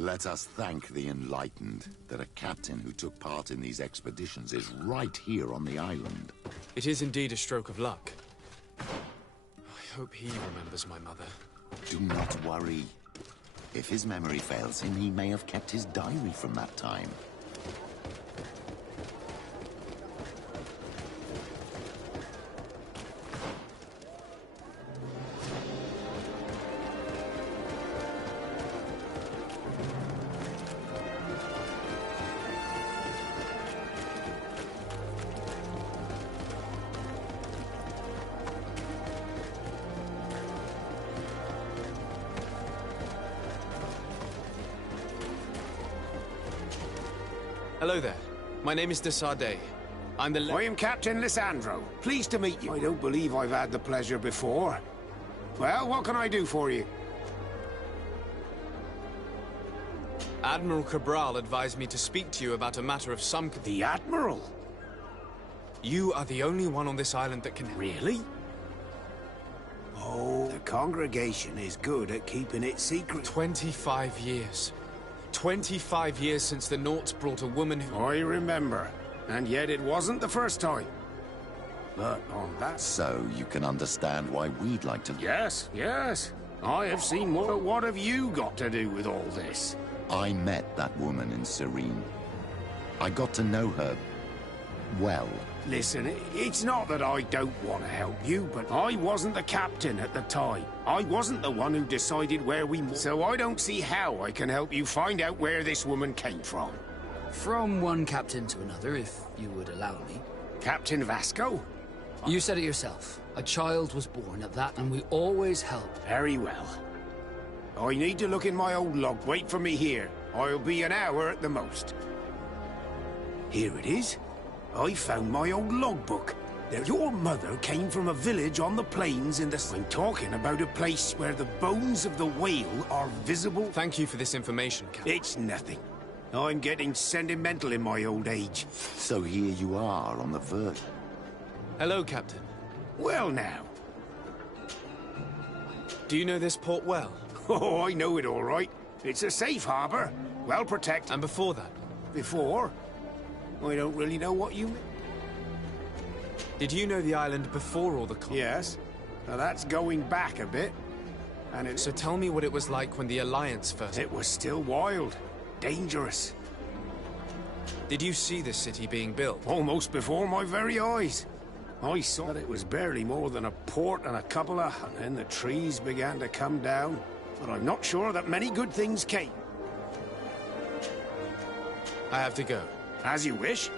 Let us thank the enlightened that a captain who took part in these expeditions is right here on the island. It is indeed a stroke of luck. I hope he remembers my mother. Do not worry. If his memory fails him, he may have kept his diary from that time. Hello there. My name is de Sardet. I'm the... I am Captain Lissandro. Pleased to meet you. I don't believe I've had the pleasure before. Well, what can I do for you? Admiral Cabral advised me to speak to you about a matter of some... The Admiral? You are the only one on this island that can... Really? Oh, the congregation is good at keeping it secret. 25 years. 25 years since the Nauts brought a woman who... I remember. And yet it wasn't the first time. But on that... So you can understand why we'd like to... Yes, yes. I have seen more. But what have you got to do with all this? I met that woman in Serene. I got to know her... well. Listen, it's not that I don't want to help you, but I wasn't the captain at the time. I wasn't the one who decided where we... So I don't see how I can help you find out where this woman came from. From one captain to another, if you would allow me. Captain Vasco? You said it yourself. A child was born at that, and we always help. Very well. I need to look in my old log. Wait for me here. I'll be an hour at the most. Here it is. I found my old logbook. Your mother came from a village on the plains in the... I'm talking about a place where the bones of the whale are visible. Thank you for this information, Captain. It's nothing. I'm getting sentimental in my old age. So here you are on the verge. Hello, Captain. Well now. Do you know this port well? Oh, I know it all right. It's a safe harbor, well protected. And before that? Before? I don't really know what you mean. Did you know the island before all the conflict? Yes. Now that's going back a bit. And it... So tell me what it was like when the Alliance first... It was still wild. Dangerous. Did you see the city being built? Almost before my very eyes. I saw that it was barely more than a port and a couple of... And then the trees began to come down. But I'm not sure that many good things came. I have to go. As you wish.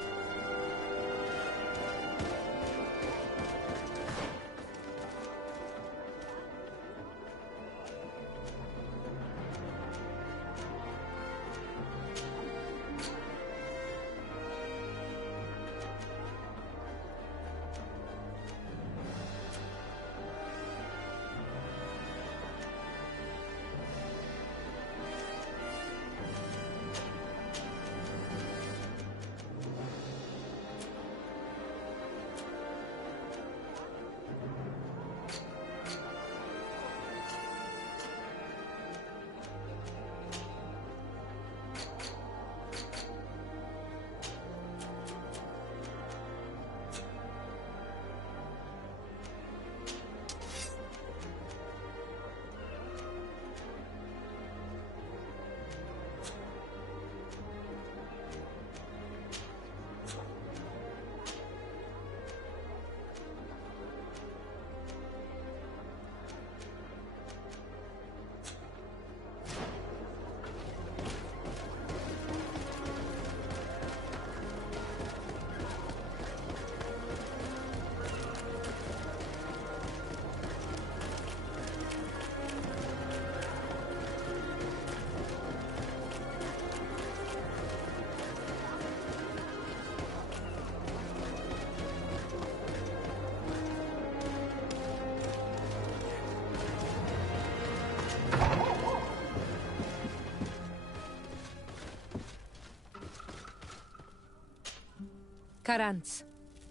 Karantz,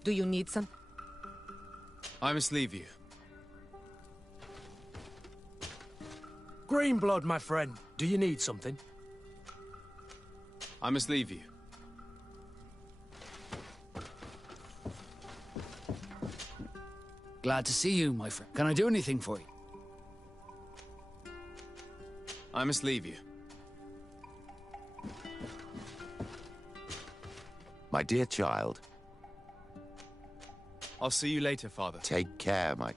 do you need some? I must leave you. Greenblood, my friend. Do you need something? I must leave you. Glad to see you, my friend. Can I do anything for you? I must leave you. My dear child, I'll see you later, Father. take care, my...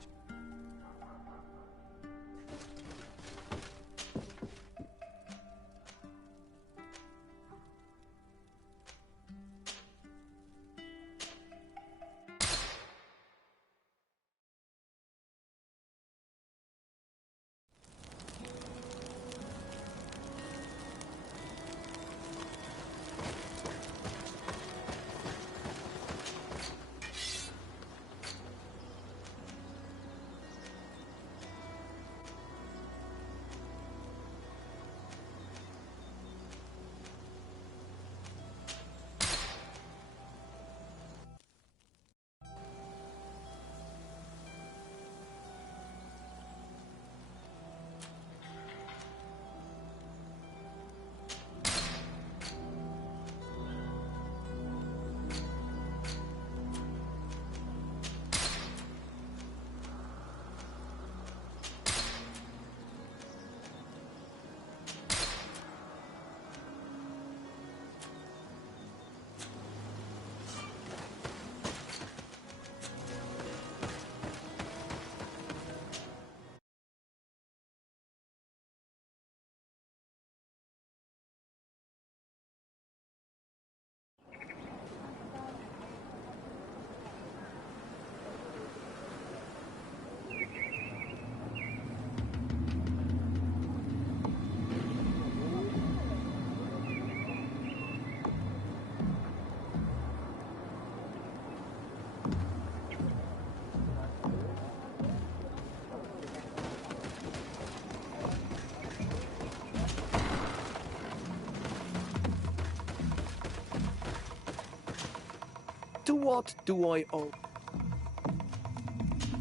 To what do I owe?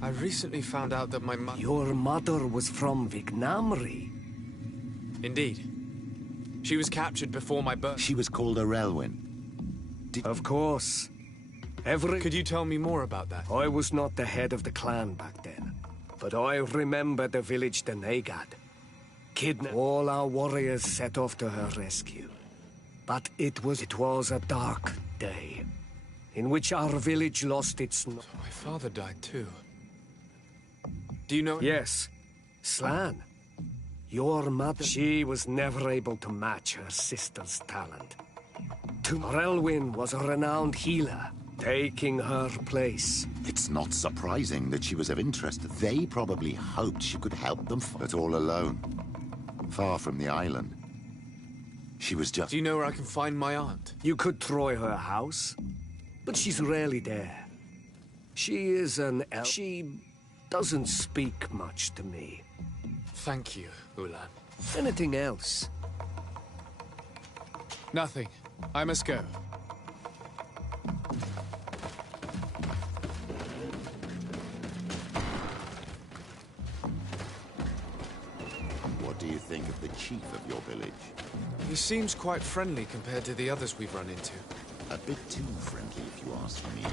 I recently found out that my mother... Your mother was from Vignamri. Indeed. She was captured before my birth. She was called Arelwyn. Of course. Could you tell me more about that? I was not the head of the clan back then, but I remember the village Denegad. All our warriors set off to her rescue. But it was a dark day, in which our village lost its... My father died too. Do you know... Yes. Slan. Your mother... She was never able to match her sister's talent. Elwyn was a renowned healer, taking her place. It's not surprising that she was of interest. They probably hoped she could help them, but all alone. Far from the island. She was just... Do you know where I can find my aunt? You could try her house, but she's rarely there. She is an elf. She doesn't speak much to me. Thank you, Ulan. Anything else? Nothing. I must go. What do you think of the chief of your village? He seems quite friendly compared to the others we've run into. A bit too friendly, if you ask me.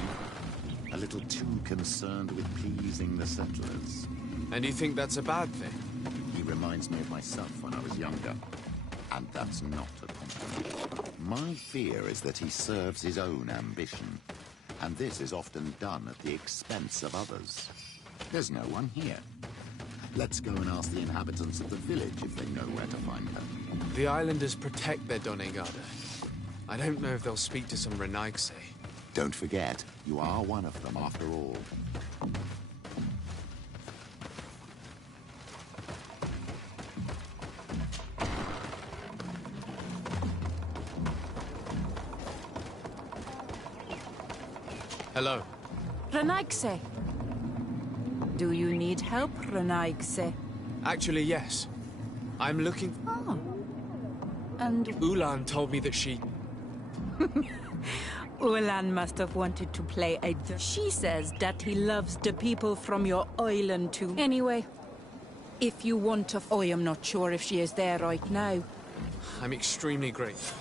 A little too concerned with pleasing the settlers. And you think that's a bad thing? He reminds me of myself when I was younger. And that's not a compliment. My fear is that he serves his own ambition. And this is often done at the expense of others. There's no one here. Let's go and ask the inhabitants of the village if they know where to find her. The islanders protect their Donegada. I don't know if they'll speak to some Renaigse. Don't forget, you are one of them after all. Hello. Renaigse. Do you need help, Renaigse? Actually, yes. I'm looking... Oh. And... Ulan told me that she... Ulan must have wanted to play a... She says that he loves the people from your island too. Anyway, if you want to... I am not sure if she is there right now. I'm extremely grateful.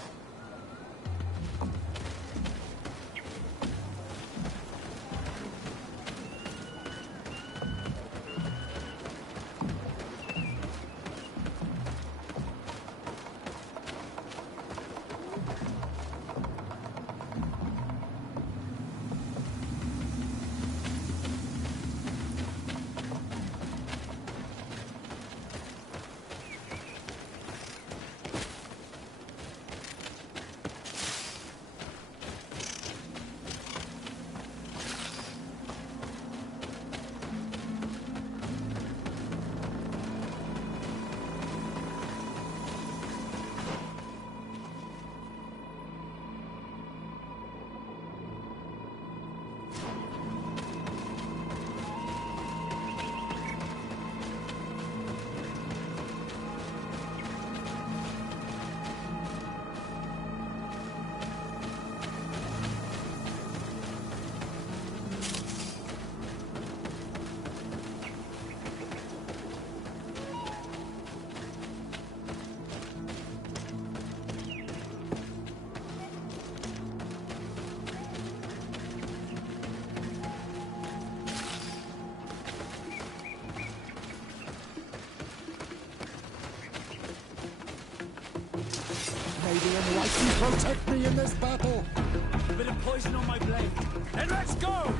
enlighten protect me in this battle. A bit of poison on my blade. And let's go!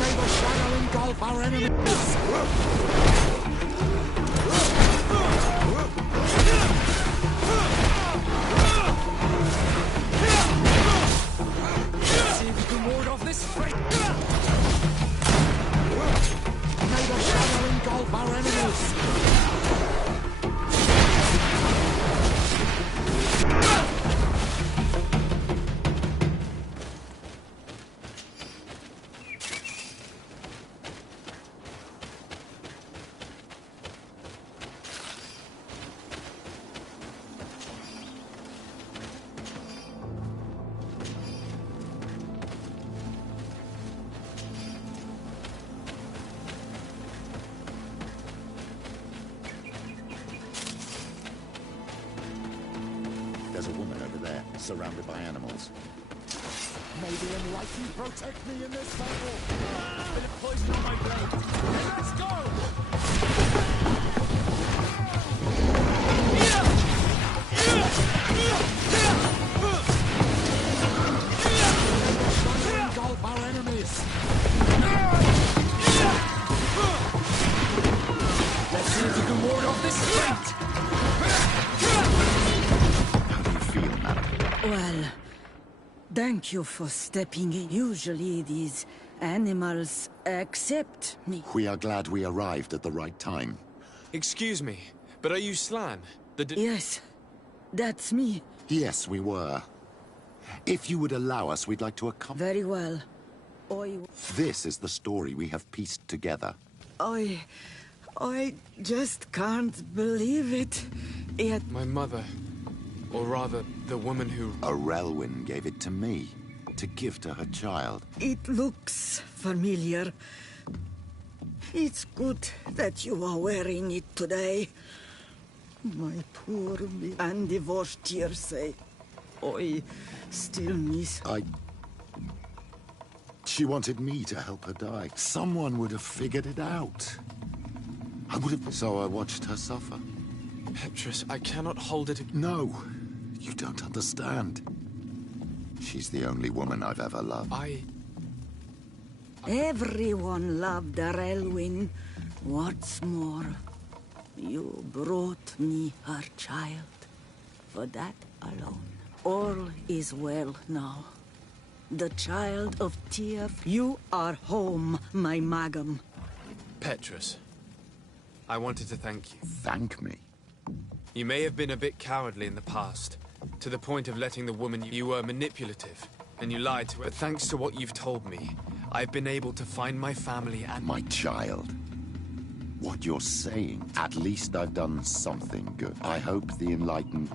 May the shadow engulf our enemies. See if you can ward off this fight. May the shadow engulf our enemies. There's a woman over there, surrounded by animals. May the enlightened protect me in this battle. A bit of poison on my blade. And let's go! Engulf our enemies. Let's see if you can ward off this fight. How do you feel, madam? Well, thank you for stepping in. Usually these animals accept me. We are glad we arrived at the right time. Excuse me, but are you Slan? Yes, that's me. Yes, we were. If you would allow us, we'd like to accompany... Very well. This is the story we have pieced together. I just can't believe it. My mother, or rather, the woman who... Arelwyn gave it to me, to give to her child. It looks familiar. It's good that you are wearing it today. My poor undivorced Tiersay. I still miss her. She wanted me to help her die. Someone would have figured it out. I would have... So I watched her suffer. Petrus, I cannot hold it... No, you don't understand. She's the only woman I've ever loved. Everyone loved Arelwyn. What's more, you brought me her child. For that alone, all is well now. The child of Tyr, you are home, my Magam. Petrus, I wanted to thank you. Thank me? You may have been a bit cowardly in the past, to the point of letting the woman... You were manipulative, and you lied to her. But thanks to what you've told me, I've been able to find my family and... My child. What you're saying, at least I've done something good. I hope the enlightened...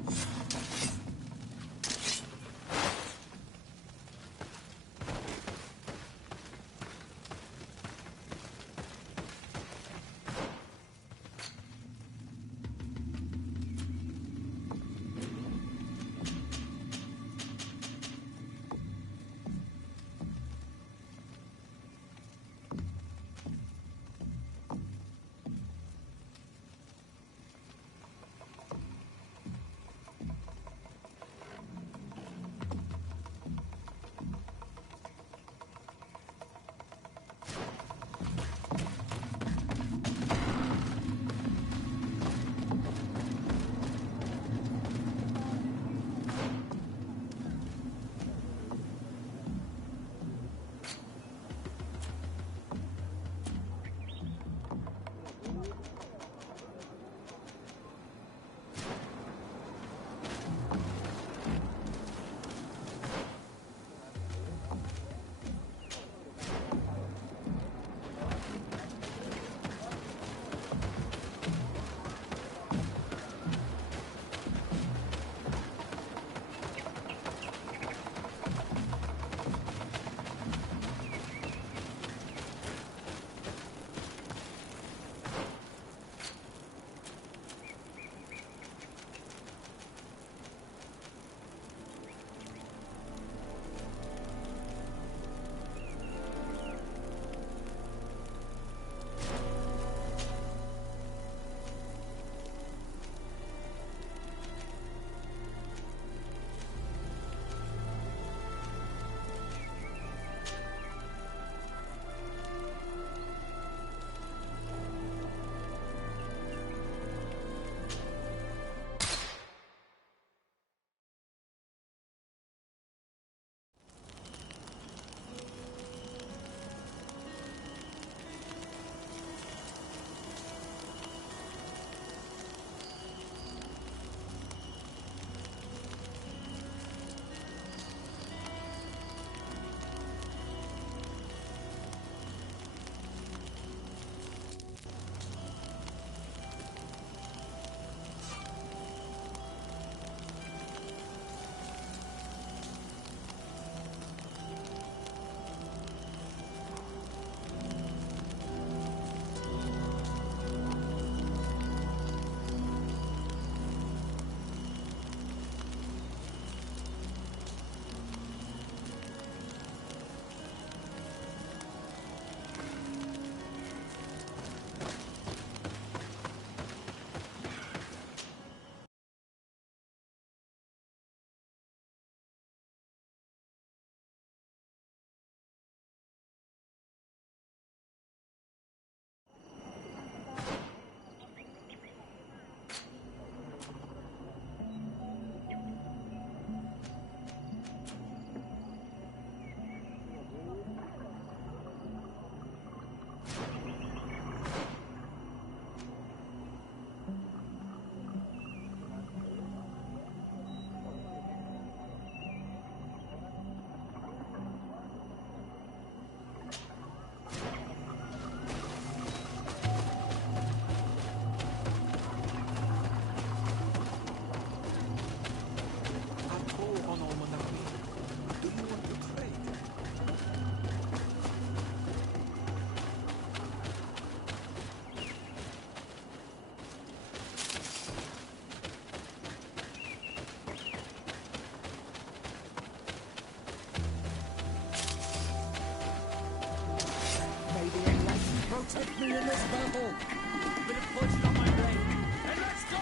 battle. Bit of poison on my blade. And let's go!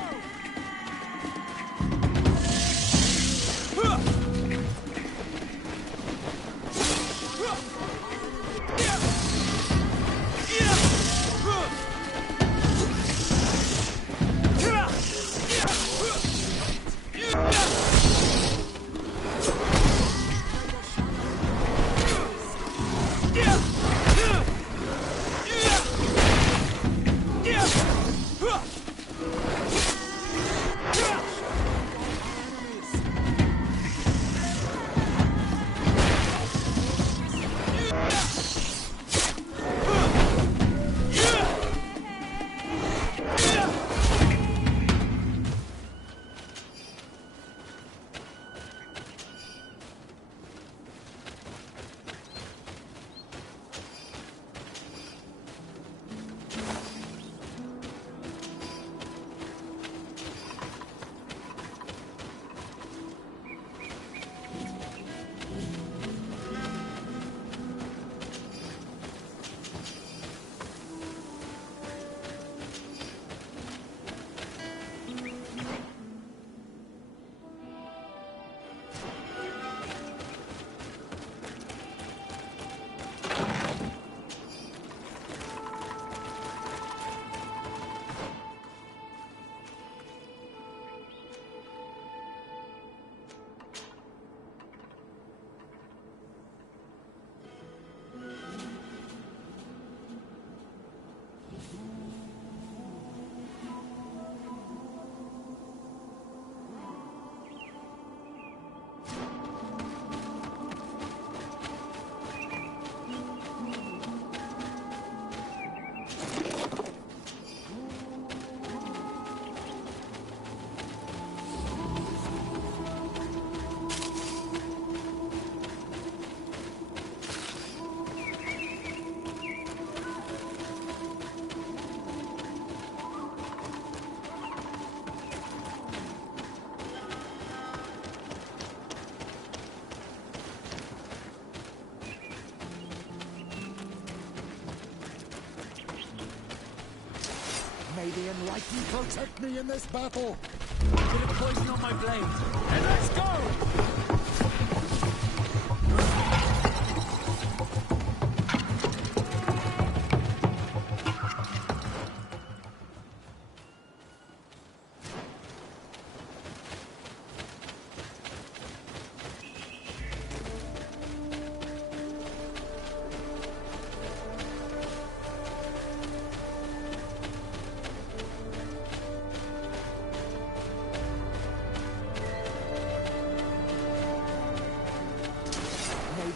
May the enlightened protect me in this battle. Bit of poison on my blade. And let's go!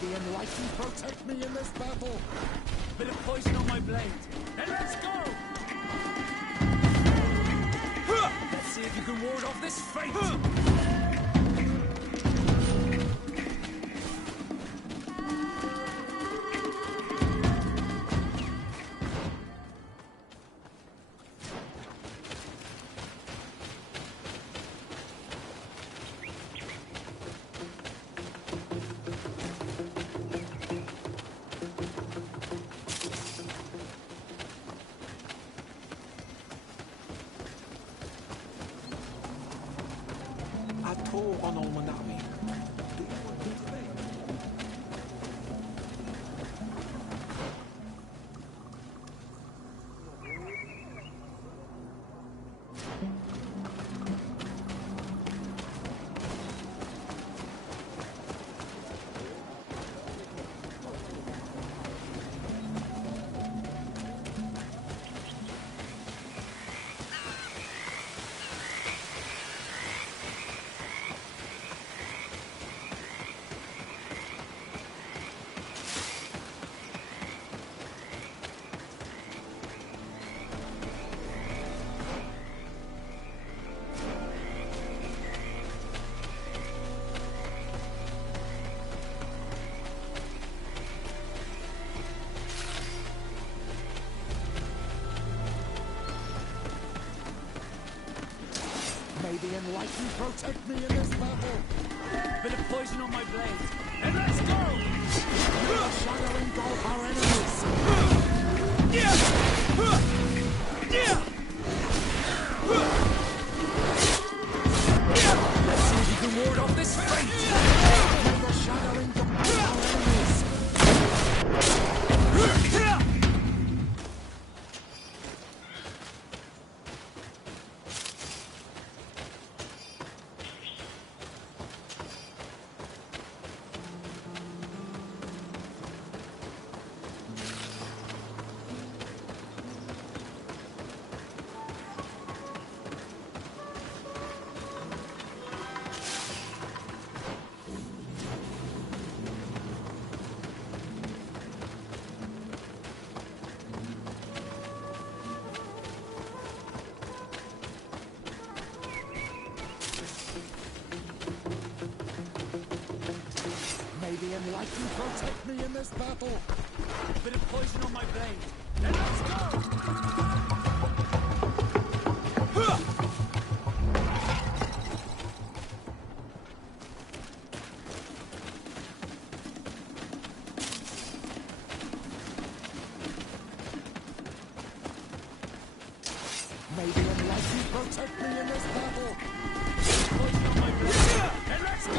The enlightened protect me in this battle. Bit of poison on my blade. And let's go! Let's see if you can ward off this fate! May the enlightened protect me in this battle. Bit of poison on my blade. And let's go! May the shadow engulf our enemies. Let's see if you can ward off this fate! The shadowing complete our enemies. May the enlightened protect me in this battle. Bit of poison on my blade. Then let's go! May the enlightened protect me in this battle. Poison on my blade. Then let's go!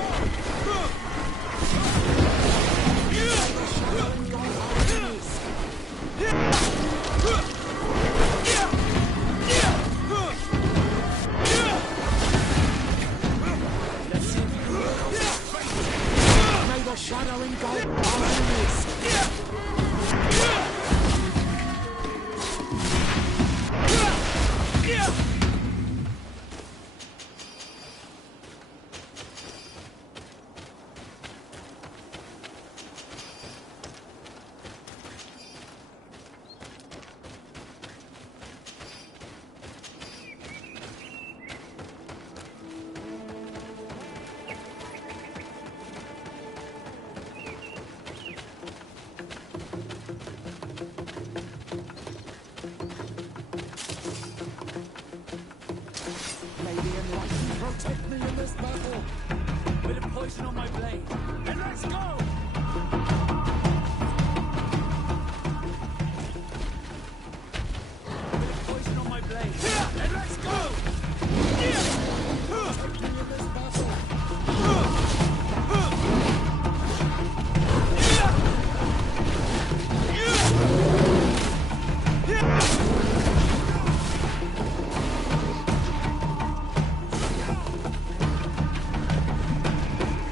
The shadowing guard our enemies. Let's see if you can ward off this fate! May the shadowing guard our enemies. May the enlightened protect me in this battle. Bit of poison on my blade. Then let's go! Bit of poison on my blade. Then let's go! Protect me in this battle.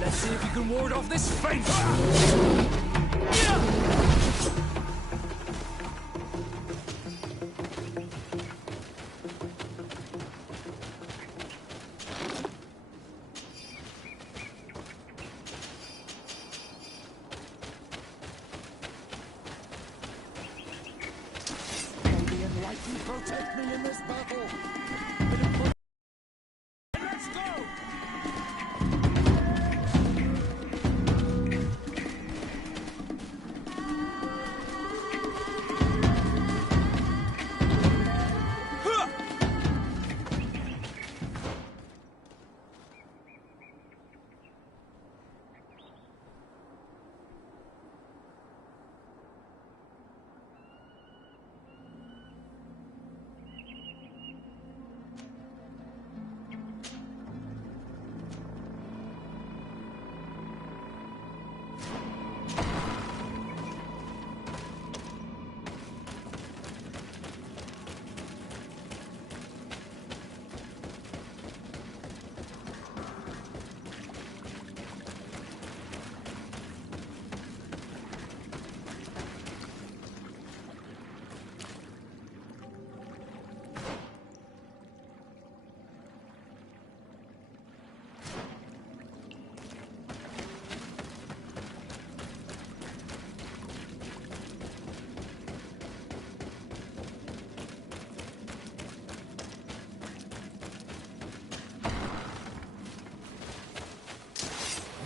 Let's see if you can ward off this fate! May the enlightened protect me in this battle. Then let's go!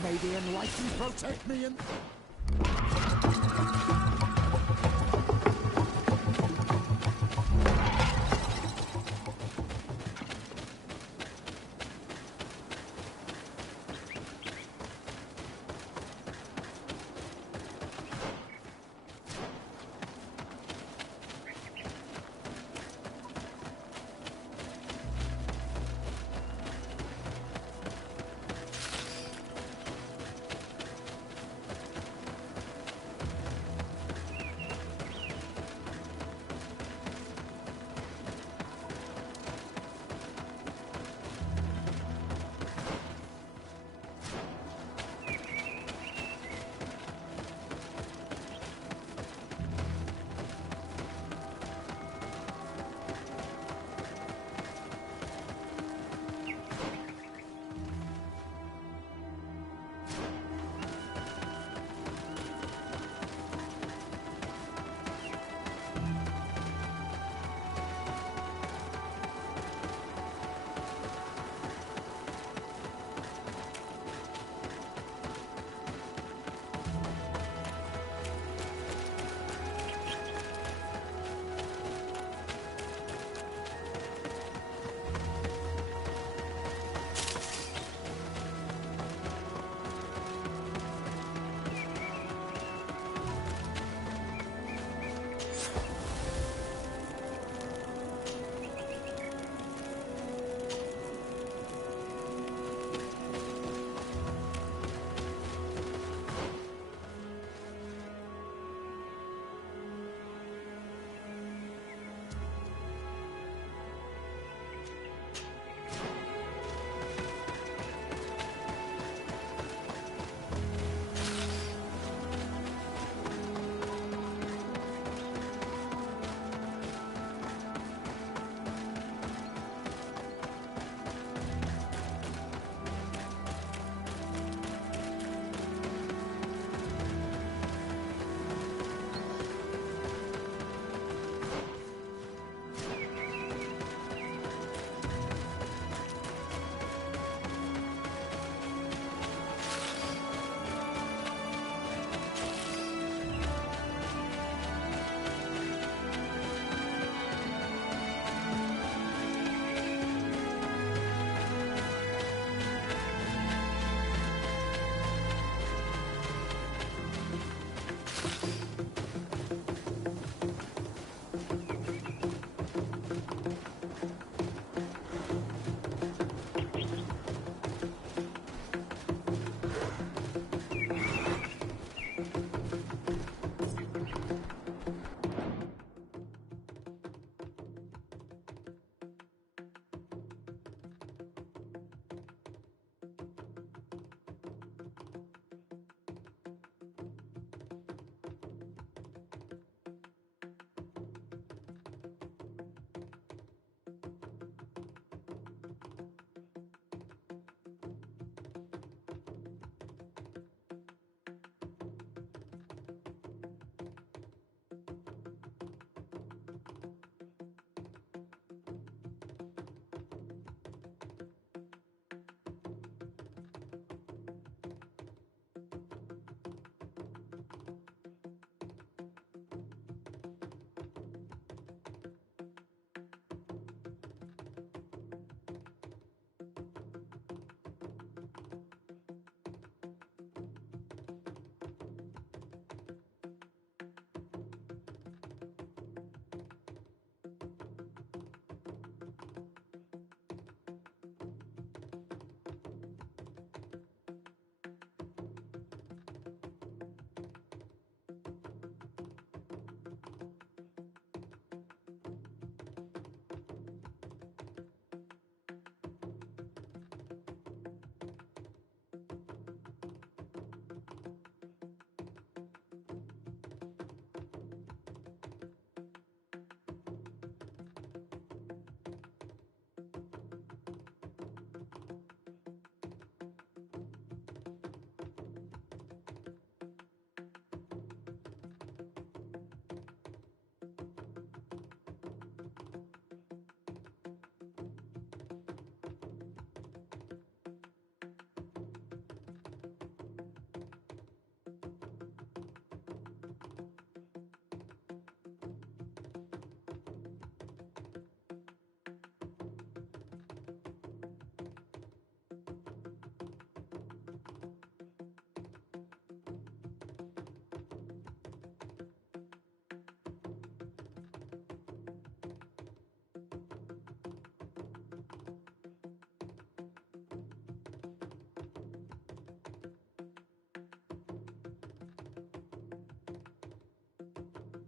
May the enlightened protect me in...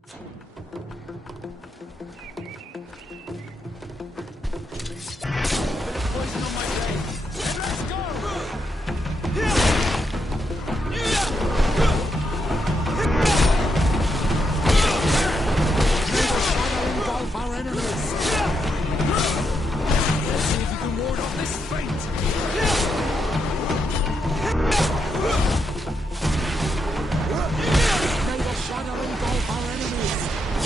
Poison on my blade. Let's go! Engulf our enemies! Let's see if you can ward off this fate. May the shadow engulf our enemies!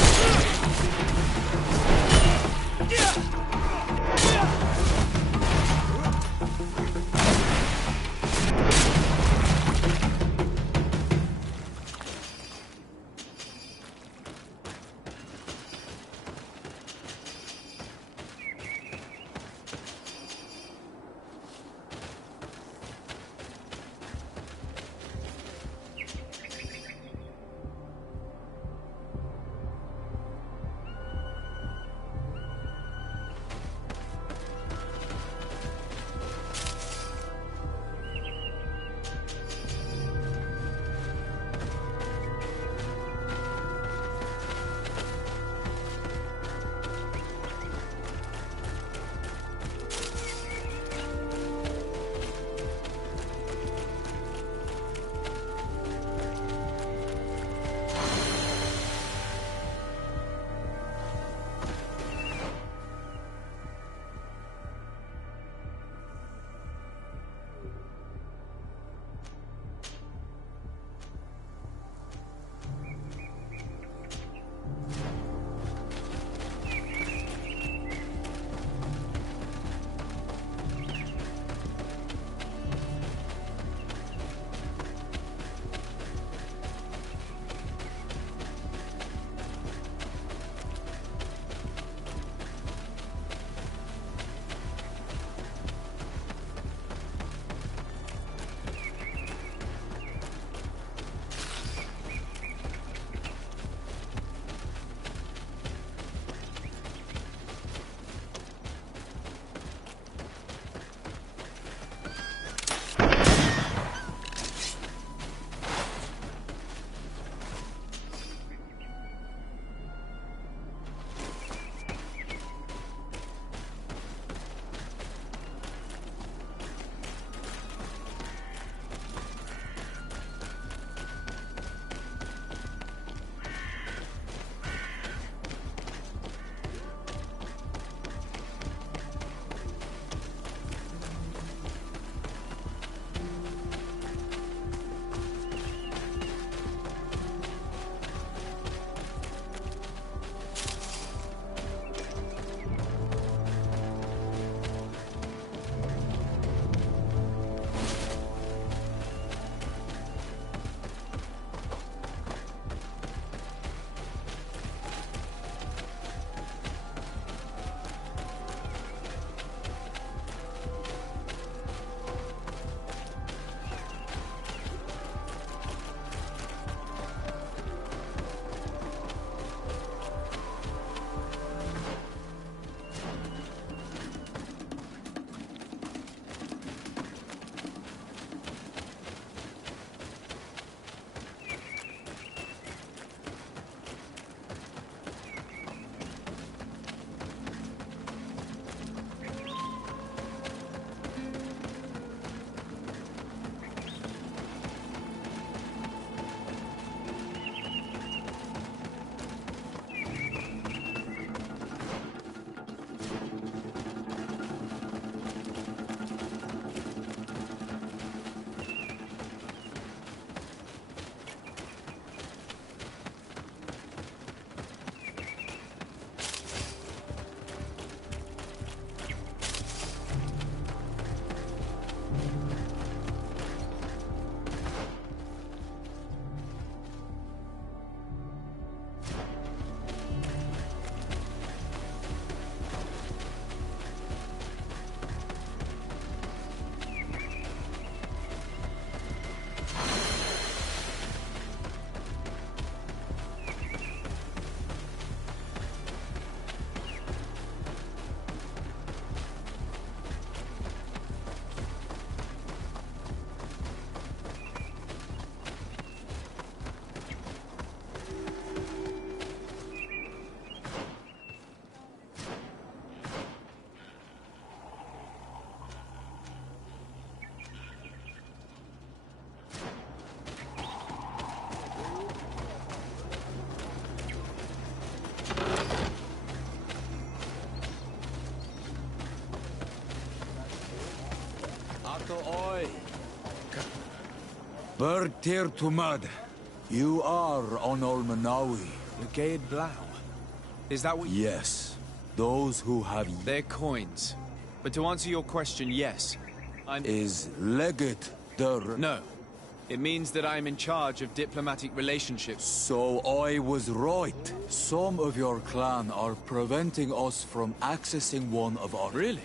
Bird tear to mud. You are on Olmanawi. Legate Blau. Is that what you... Yes. Those who have... They're coins. But to answer your question, yes. I'm... Is legate the... No. It means that I'm in charge of diplomatic relationships. So I was right. Some of your clan are preventing us from accessing one of our... Really?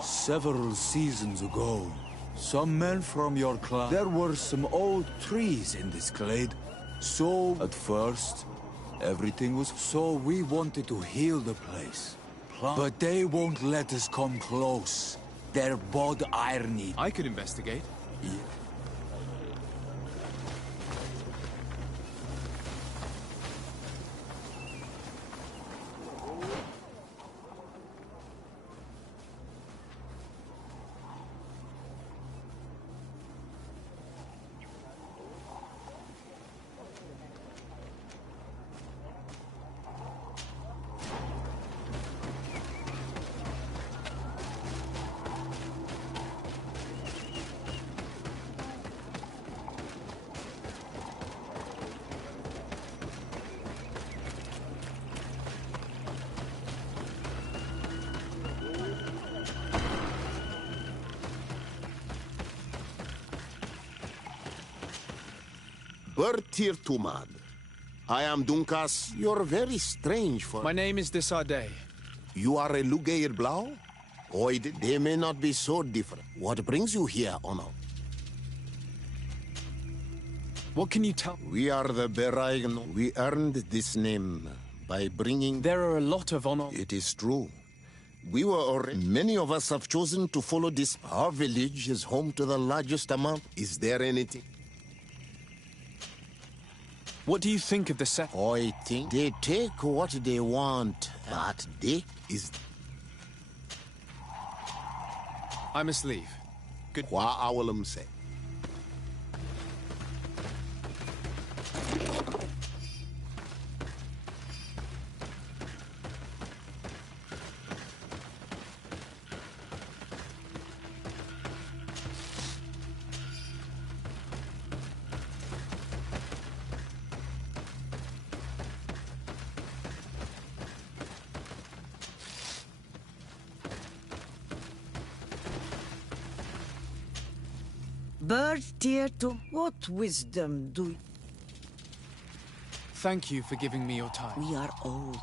Several seasons ago, some men from your clan... There were some old trees in this glade. So, at first, everything was... So we wanted to heal the place. But they won't let us come close. They're bod irony. I could investigate. Yeah. Bertir Tumad. I am Dunkas. You're very strange for... My name is Desade. You are a Lugair Blau? Oid, they may not be so different. What brings you here, Ono? What can you tell? We are the Beraigno. We earned this name by bringing... There are a lot of Ono... It is true. We were already... Many of us have chosen to follow this. Our village is home to the largest amount. Is there anything? What do you think of the set? I think they take what they want, but they is... I must leave. Good... Wa awalam say. Bird dear to what wisdom do you... Thank you for giving me your time. We are old.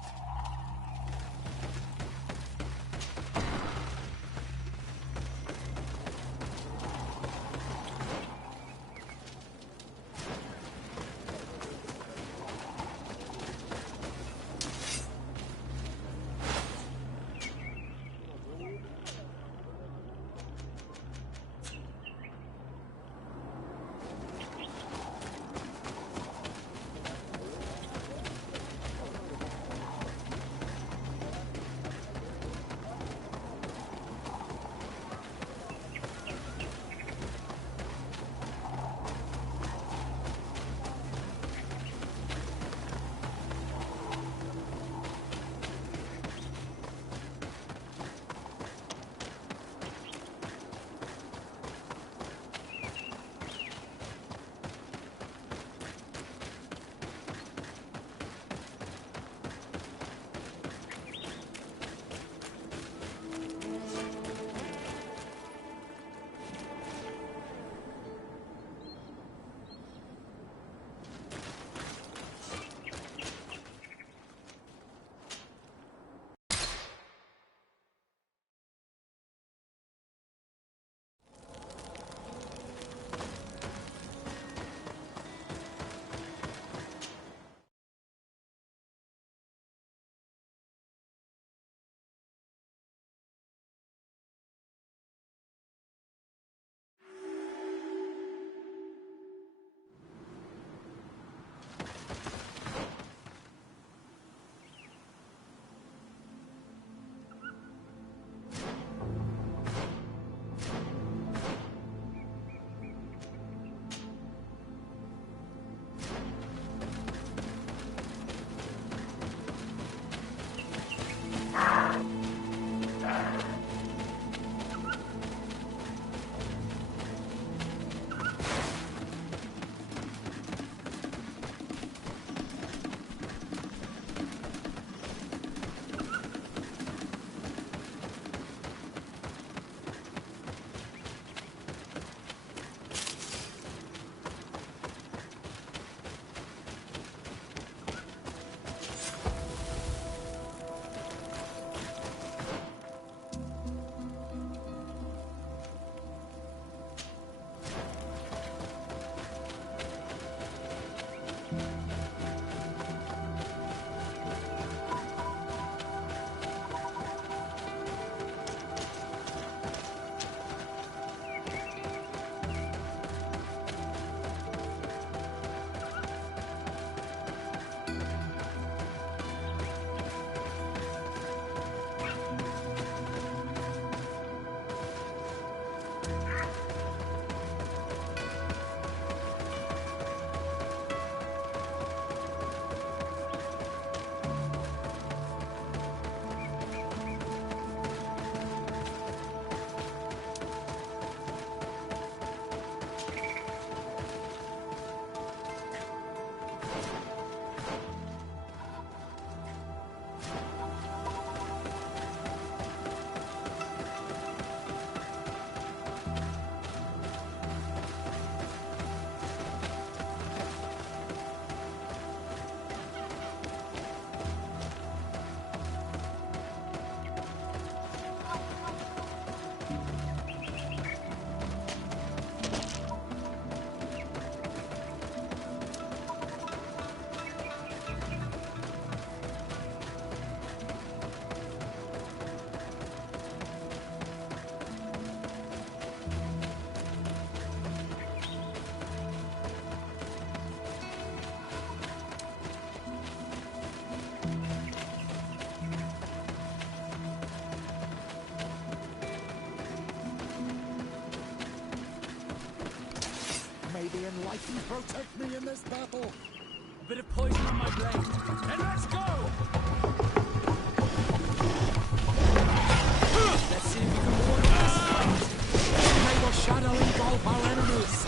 enlightened protect me in this battle. A bit of poison on my blade. And let's go! Let's see if you can ward off this fight. May your shadow engulf our enemies.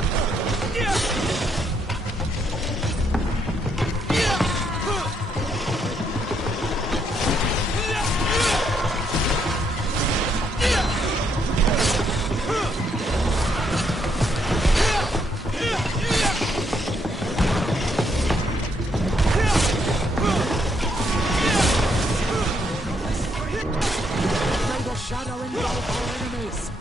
Shadow engulf our enemies.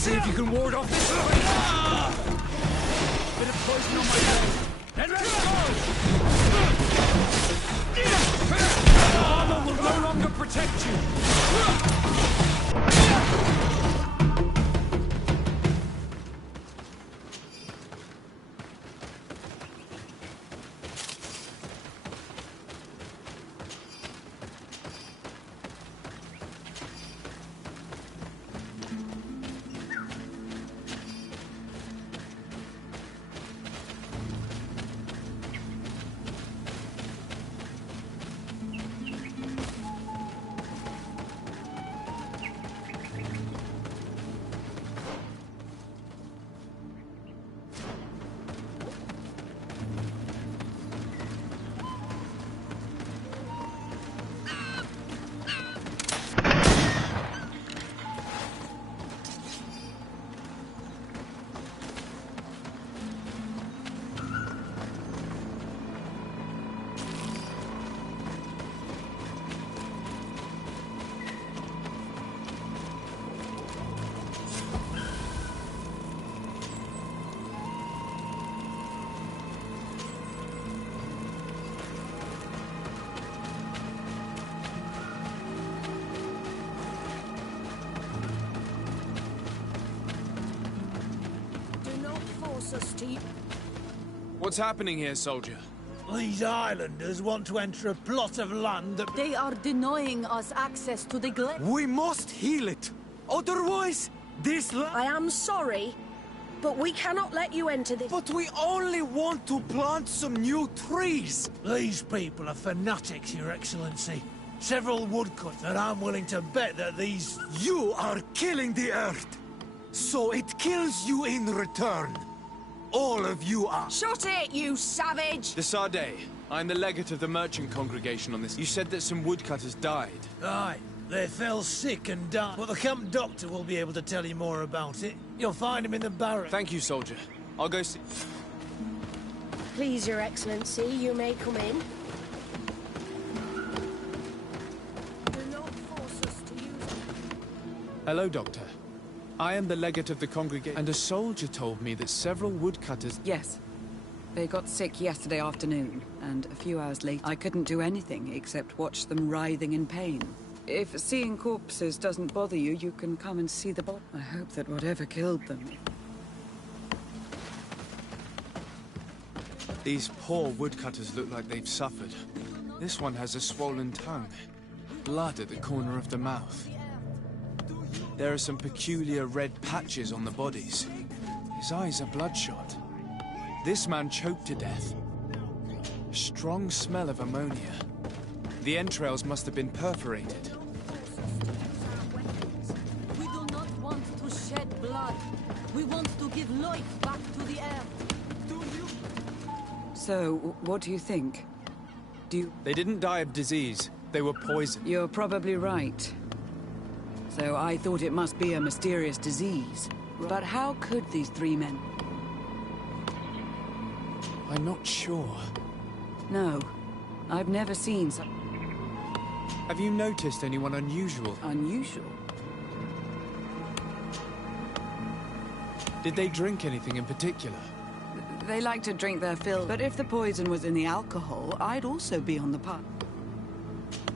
See if you can ward off this fight. Bit of poison on my blade. And let's go! The armor will no longer protect you. What's happening here, soldier? These islanders want to enter a plot of land that... They are denying us access to the glen. We must heal it. Otherwise, this land... I am sorry, but we cannot let you enter this... But we only want to plant some new trees. These people are fanatics, Your Excellency. Several woodcuts that I'm willing to bet that these... You are killing the earth. So it kills you in return. All of you are... Shut it, you savage! De Sardet, I'm the legate of the merchant congregation on this. You said that some woodcutters died. Aye, they fell sick and died. But the camp doctor will be able to tell you more about it. You'll find him in the barracks. Thank you, soldier. I'll go see... Please, Your Excellency, you may come in. Do not force us to use it. Hello, Doctor. I am the legate of the congregation, and a soldier told me that several woodcutters... Yes. They got sick yesterday afternoon, and a few hours later, I couldn't do anything except watch them writhing in pain. If seeing corpses doesn't bother you, you can come and see the body. I hope that whatever killed them... These poor woodcutters look like they've suffered. This one has a swollen tongue. Blood at the corner of the mouth. There are some peculiar red patches on the bodies. His eyes are bloodshot. This man choked to death. A strong smell of ammonia. The entrails must have been perforated. We do not want to shed blood. We want to give life back to the earth. So, what do you think? They didn't die of disease. They were poisoned. You're probably right. So I thought it must be a mysterious disease. But how could these three men... I'm not sure. No. I've never seen such... Have you noticed anyone unusual? Unusual? Did they drink anything in particular? They like to drink their fill, but if the poison was in the alcohol, I'd also be on the pub.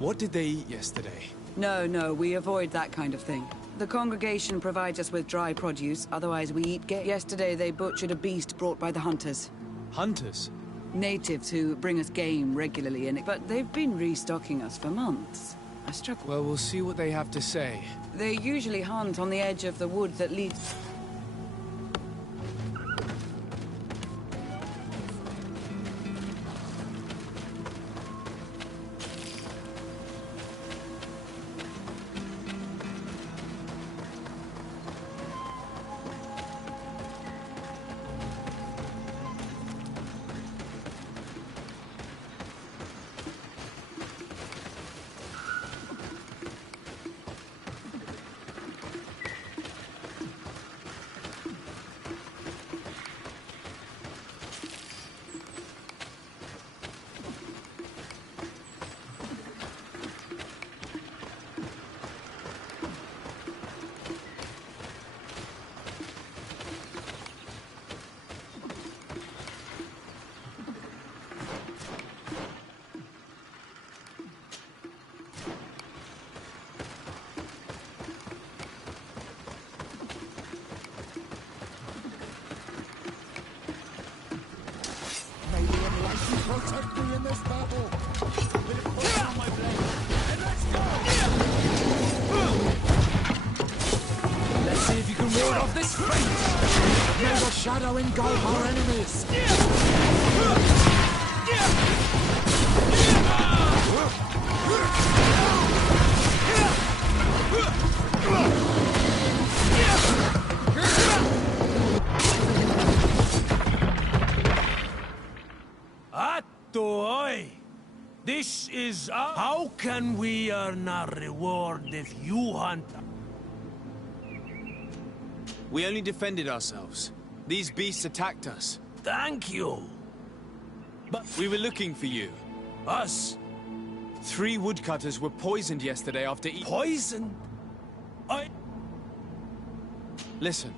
What did they eat yesterday? No, we avoid that kind of thing. The congregation provides us with dry produce, otherwise we eat game. Yesterday they butchered a beast brought by the hunters. Hunters? Natives who bring us game regularly, but they've been restocking us for months. I struggle. Well, we'll see what they have to say. They usually hunt on the edge of the wood that leads... Protect me in this battle! My blade. Let's go! Let's see if you can ward off this fate! May the shadow engulf our enemies! This is how can we earn our reward if you hunt? We only defended ourselves. These beasts attacked us. Thank you. But we were looking for you. Us? 3 woodcutters were poisoned yesterday after eating... Poisoned? Listen,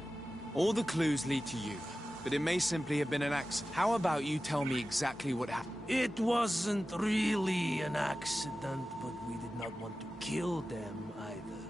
all the clues lead to you, but it may simply have been an accident. How about you tell me exactly what happened? It wasn't really an accident, but we did not want to kill them either.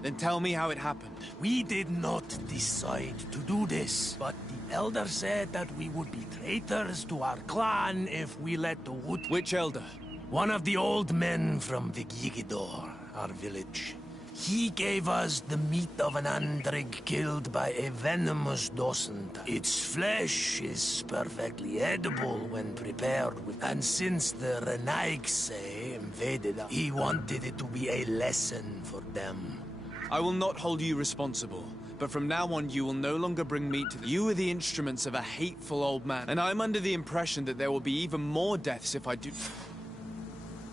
Then tell me how it happened. We did not decide to do this, but the elder said that we would be traitors to our clan if we let the wood... Which elder? One of the old men from Vigigidor, our village. He gave us the meat of an andrig killed by a venomous docent. Its flesh is perfectly edible when prepared with... And since the Renaigse invaded us, he wanted it to be a lesson for them. I will not hold you responsible, but from now on you will no longer bring meat to the... You are the instruments of a hateful old man, and I'm under the impression that there will be even more deaths if I do...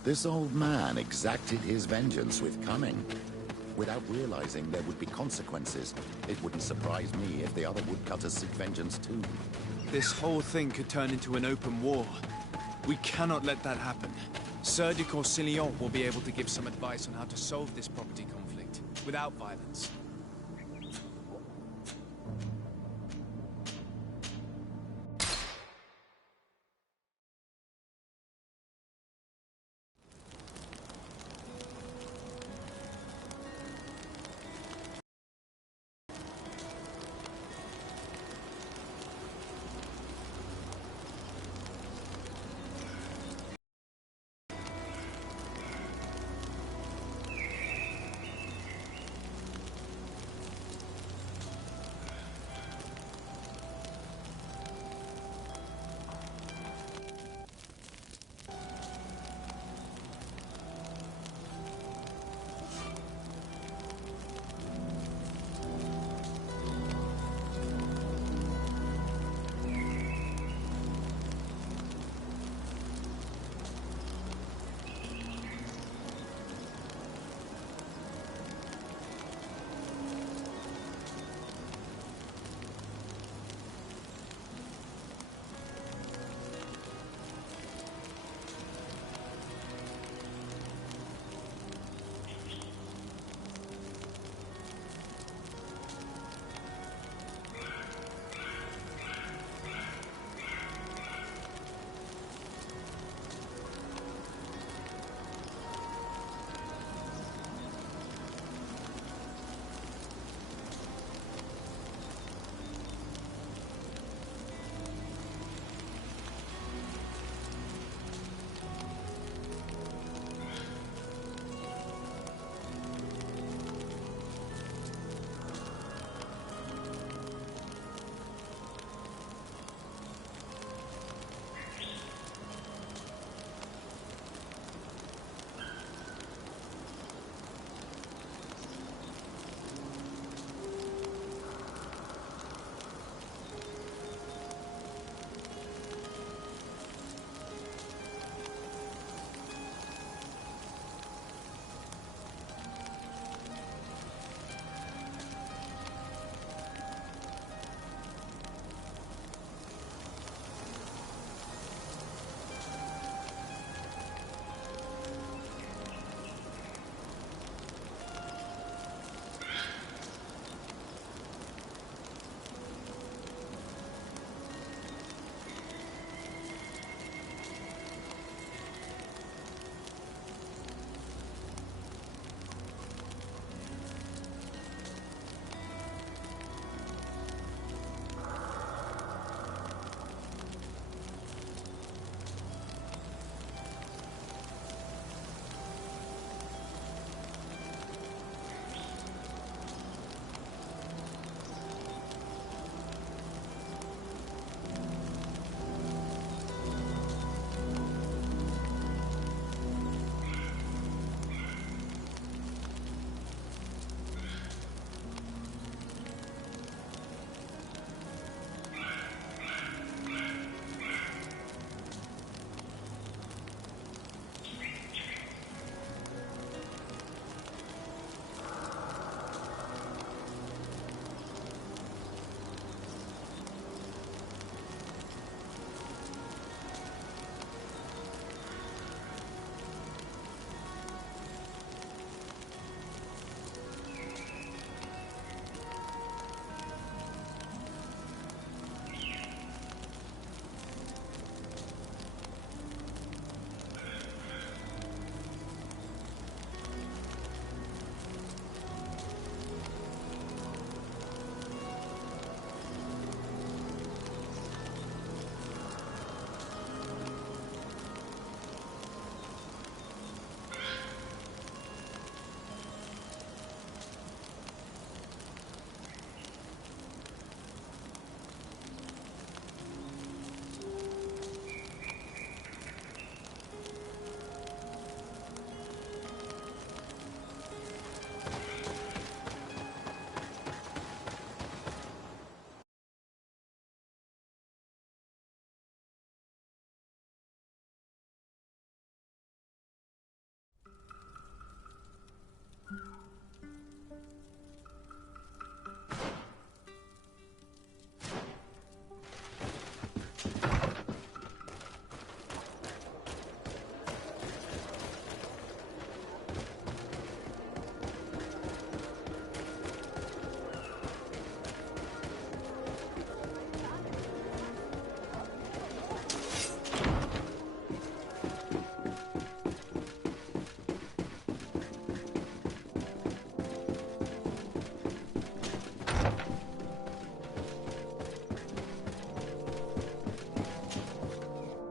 This old man exacted his vengeance with cunning. Without realizing there would be consequences, it wouldn't surprise me if the other woodcutters seek vengeance too. This whole thing could turn into an open war. We cannot let that happen. Sir de Corsillon will be able to give some advice on how to solve this property conflict, without violence.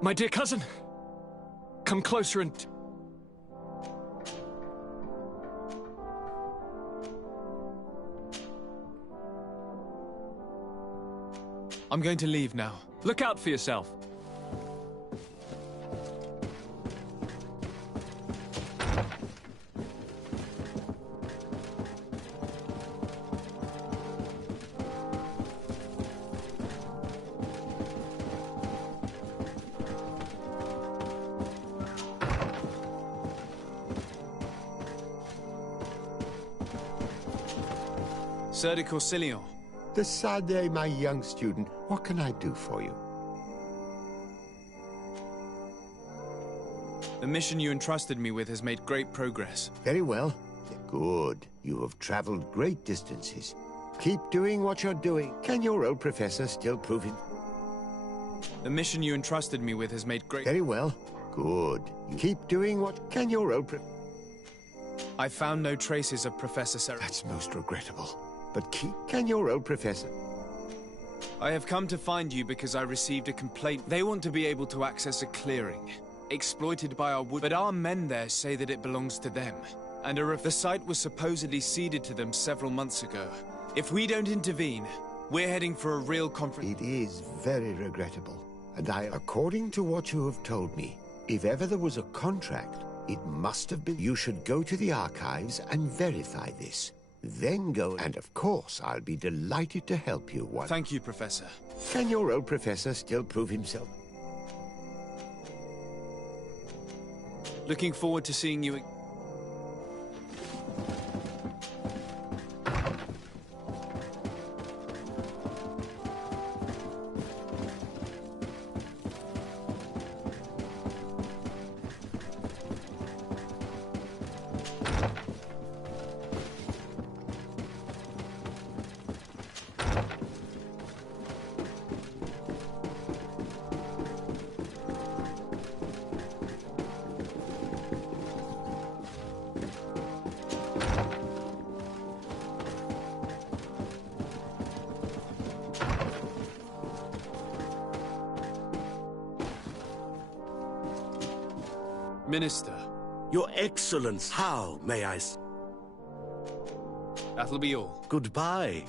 My dear cousin, come closer and... I'm going to leave now. Look out for yourself. Sir de Corsilion. The Sade, my young student. What can I do for you? The mission you entrusted me with has made great progress. Very well. Good. You have traveled great distances. Keep doing what you're doing. Can your old professor still prove it? The mission you entrusted me with has made great... Very well. Good. You keep doing what... Can your old I found no traces of Professor Sarah. That's most regrettable. But can your old professor... I have come to find you because I received a complaint. They want to be able to access a clearing, exploited by our wood... But our men there say that it belongs to them. And the site was supposedly ceded to them several months ago. If we don't intervene, we're heading for a real conflict. It is very regrettable. And according to what you have told me, if ever there was a contract, it must have been... You should go to the archives and verify this. Then go, and of course, I'll be delighted to help you. Thank you, Professor. Can your old professor still prove himself? Looking forward to seeing you. Minister. Your Excellence, how may I... That'll be all. Goodbye.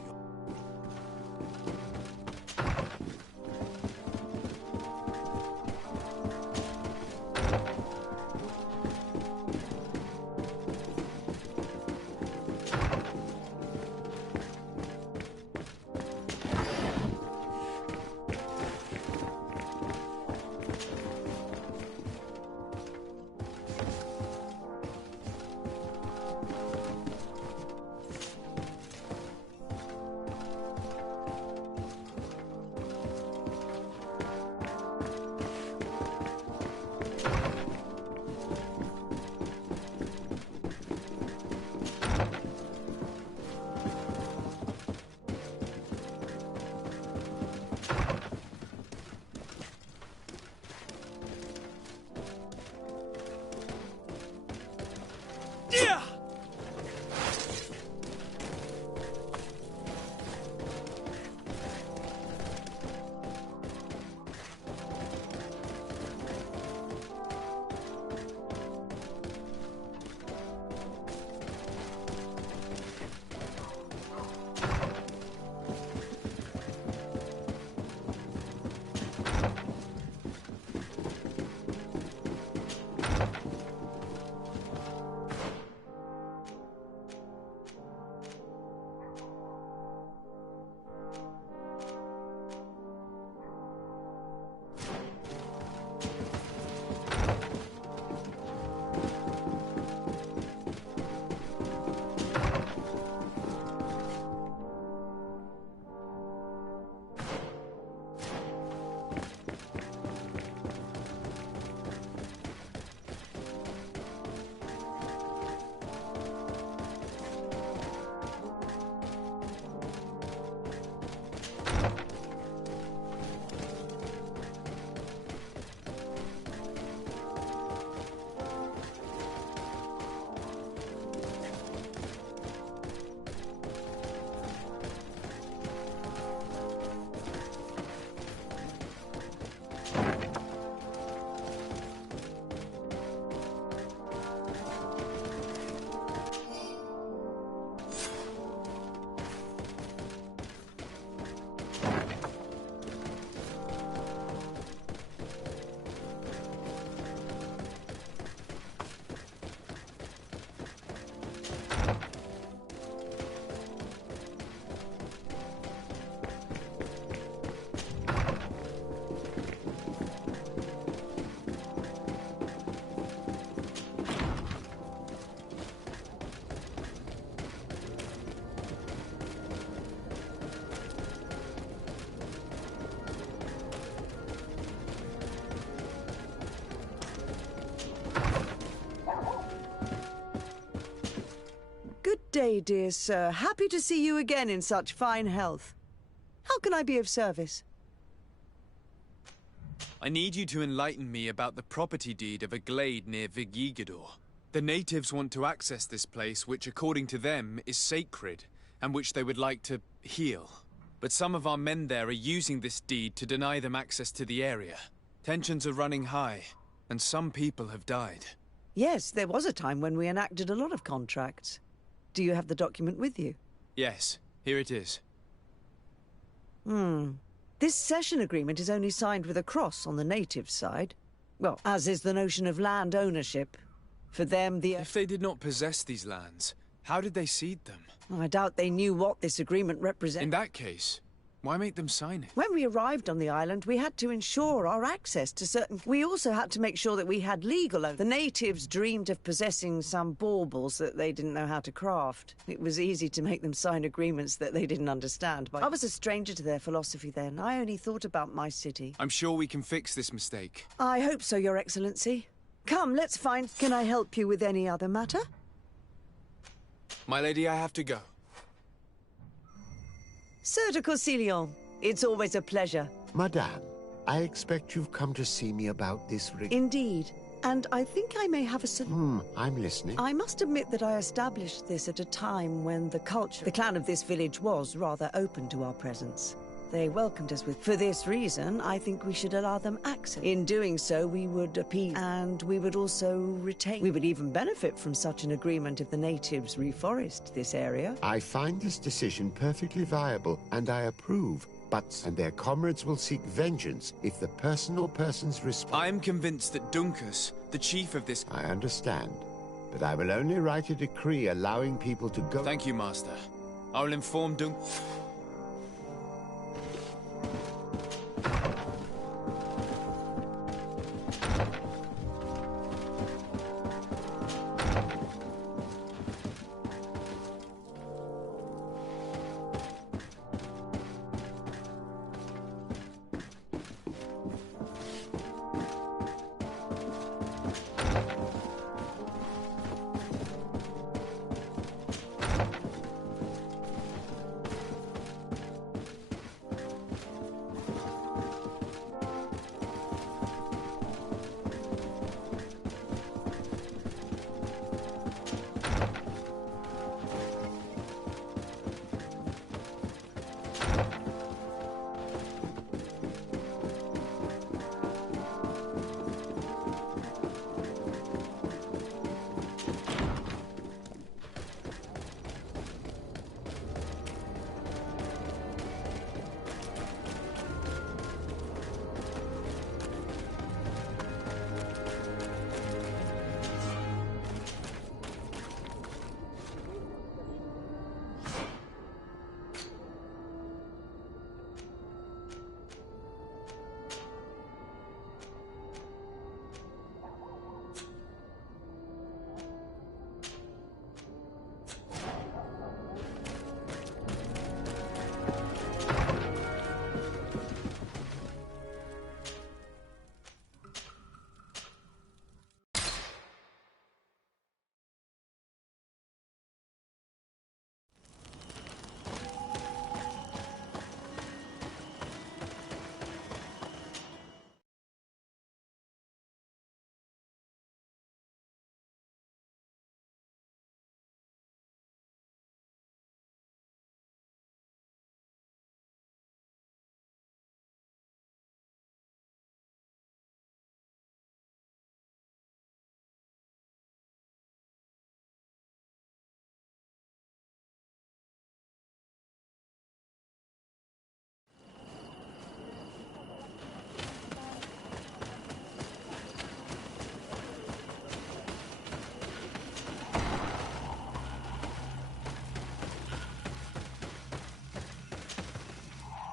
day, dear sir. Happy to see you again in such fine health. How can I be of service? I need you to enlighten me about the property deed of a glade near Vigigador. The natives want to access this place, which according to them is sacred, and which they would like to heal. But some of our men there are using this deed to deny them access to the area. Tensions are running high, and some people have died. Yes, there was a time when we enacted a lot of contracts. Do you have the document with you? Yes, here it is. This cession agreement is only signed with a cross on the native side. Well, as is the notion of land ownership. For them, If they did not possess these lands, how did they cede them? I doubt they knew what this agreement represented. In that case, why make them sign it? When we arrived on the island, we had to ensure our access to certain... We also had to make sure that we had legal owners. The natives dreamed of possessing some baubles that they didn't know how to craft. It was easy to make them sign agreements that they didn't understand. But I was a stranger to their philosophy then. I only thought about my city. I'm sure we can fix this mistake. I hope so, Your Excellency. Come, let's find... Can I help you with any other matter? My lady, I have to go. Sir de Corsilion, it's always a pleasure. Madame, I expect you've come to see me about this ring. Indeed. And I think I may have a... I'm listening. I must admit that I established this at a time when the clan of this village was rather open to our presence. They welcomed us with... For this reason, I think we should allow them access. In doing so, we would appease, and we would also retain... We would even benefit from such an agreement if the natives reforest this area. I find this decision perfectly viable, and I approve. And their comrades will seek vengeance if the person or persons responsible... I am convinced that Dunkus, the chief of this... I understand. But I will only write a decree allowing people to go... Thank you, Master. I will inform Dunkus...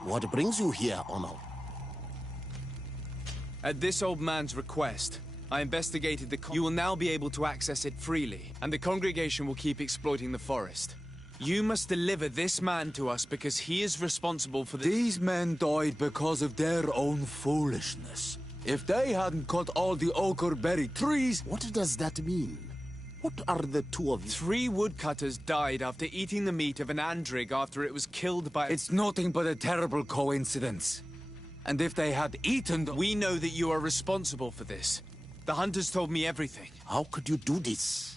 What brings you here, Ono? At this old man's request, I investigated the... You will now be able to access it freely, and the congregation will keep exploiting the forest. You must deliver this man to us because he is responsible for the... These men died because of their own foolishness. If they hadn't cut all the ochre berry trees... What does that mean? What are the two of you? 3 woodcutters died after eating the meat of an andrig after it was killed by... It's nothing but a terrible coincidence. And if they had eaten the... We know that you are responsible for this. The hunters told me everything. How could you do this?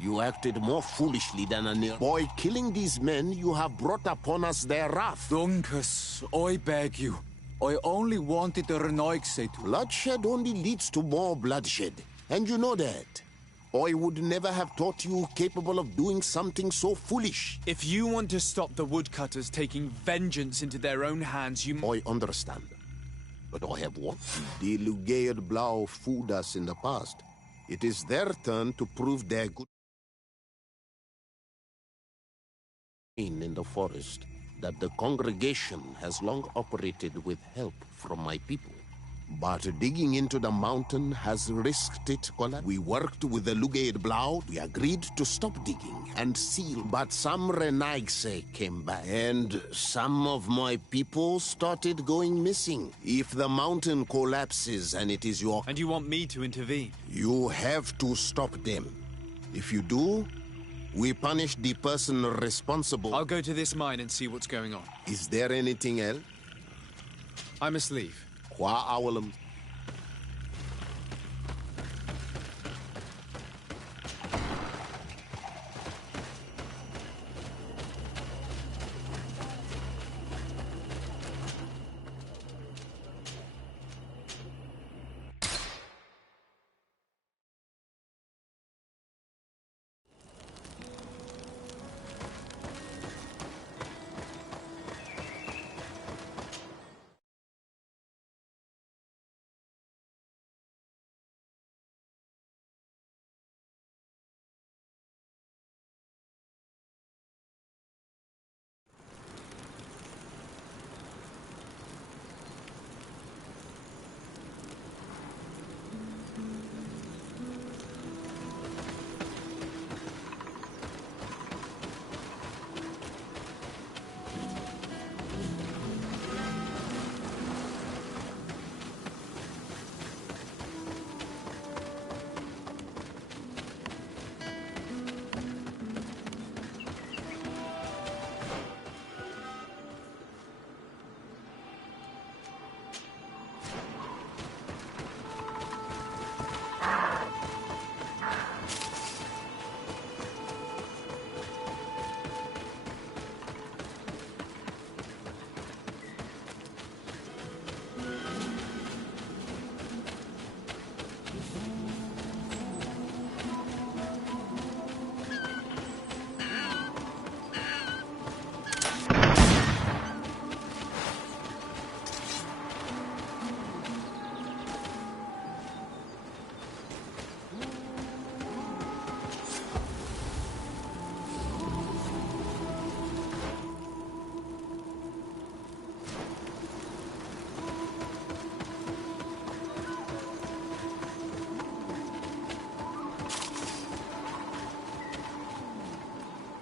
You acted more foolishly than a near... By killing these men, you have brought upon us their wrath. Dunkus, I beg you. I only wanted the Renoixe to... Bloodshed only leads to more bloodshed. And you know that. I would never have thought you capable of doing something so foolish. If you want to stop the woodcutters taking vengeance into their own hands, you... I understand. But I have what? The Lugaid Blau fooled us in the past. It is their turn to prove their good... in the forest that the congregation has long operated with help from my people. But digging into the mountain has risked it. We worked with the Lugaid Blau. We agreed to stop digging and seal. But some Renoixe came back. And some of my people started going missing. If the mountain collapses and it is your... And you want me to intervene? You have to stop them. If you do, we punish the person responsible. I'll go to this mine and see what's going on. Is there anything else? I must leave. Qua Owlum.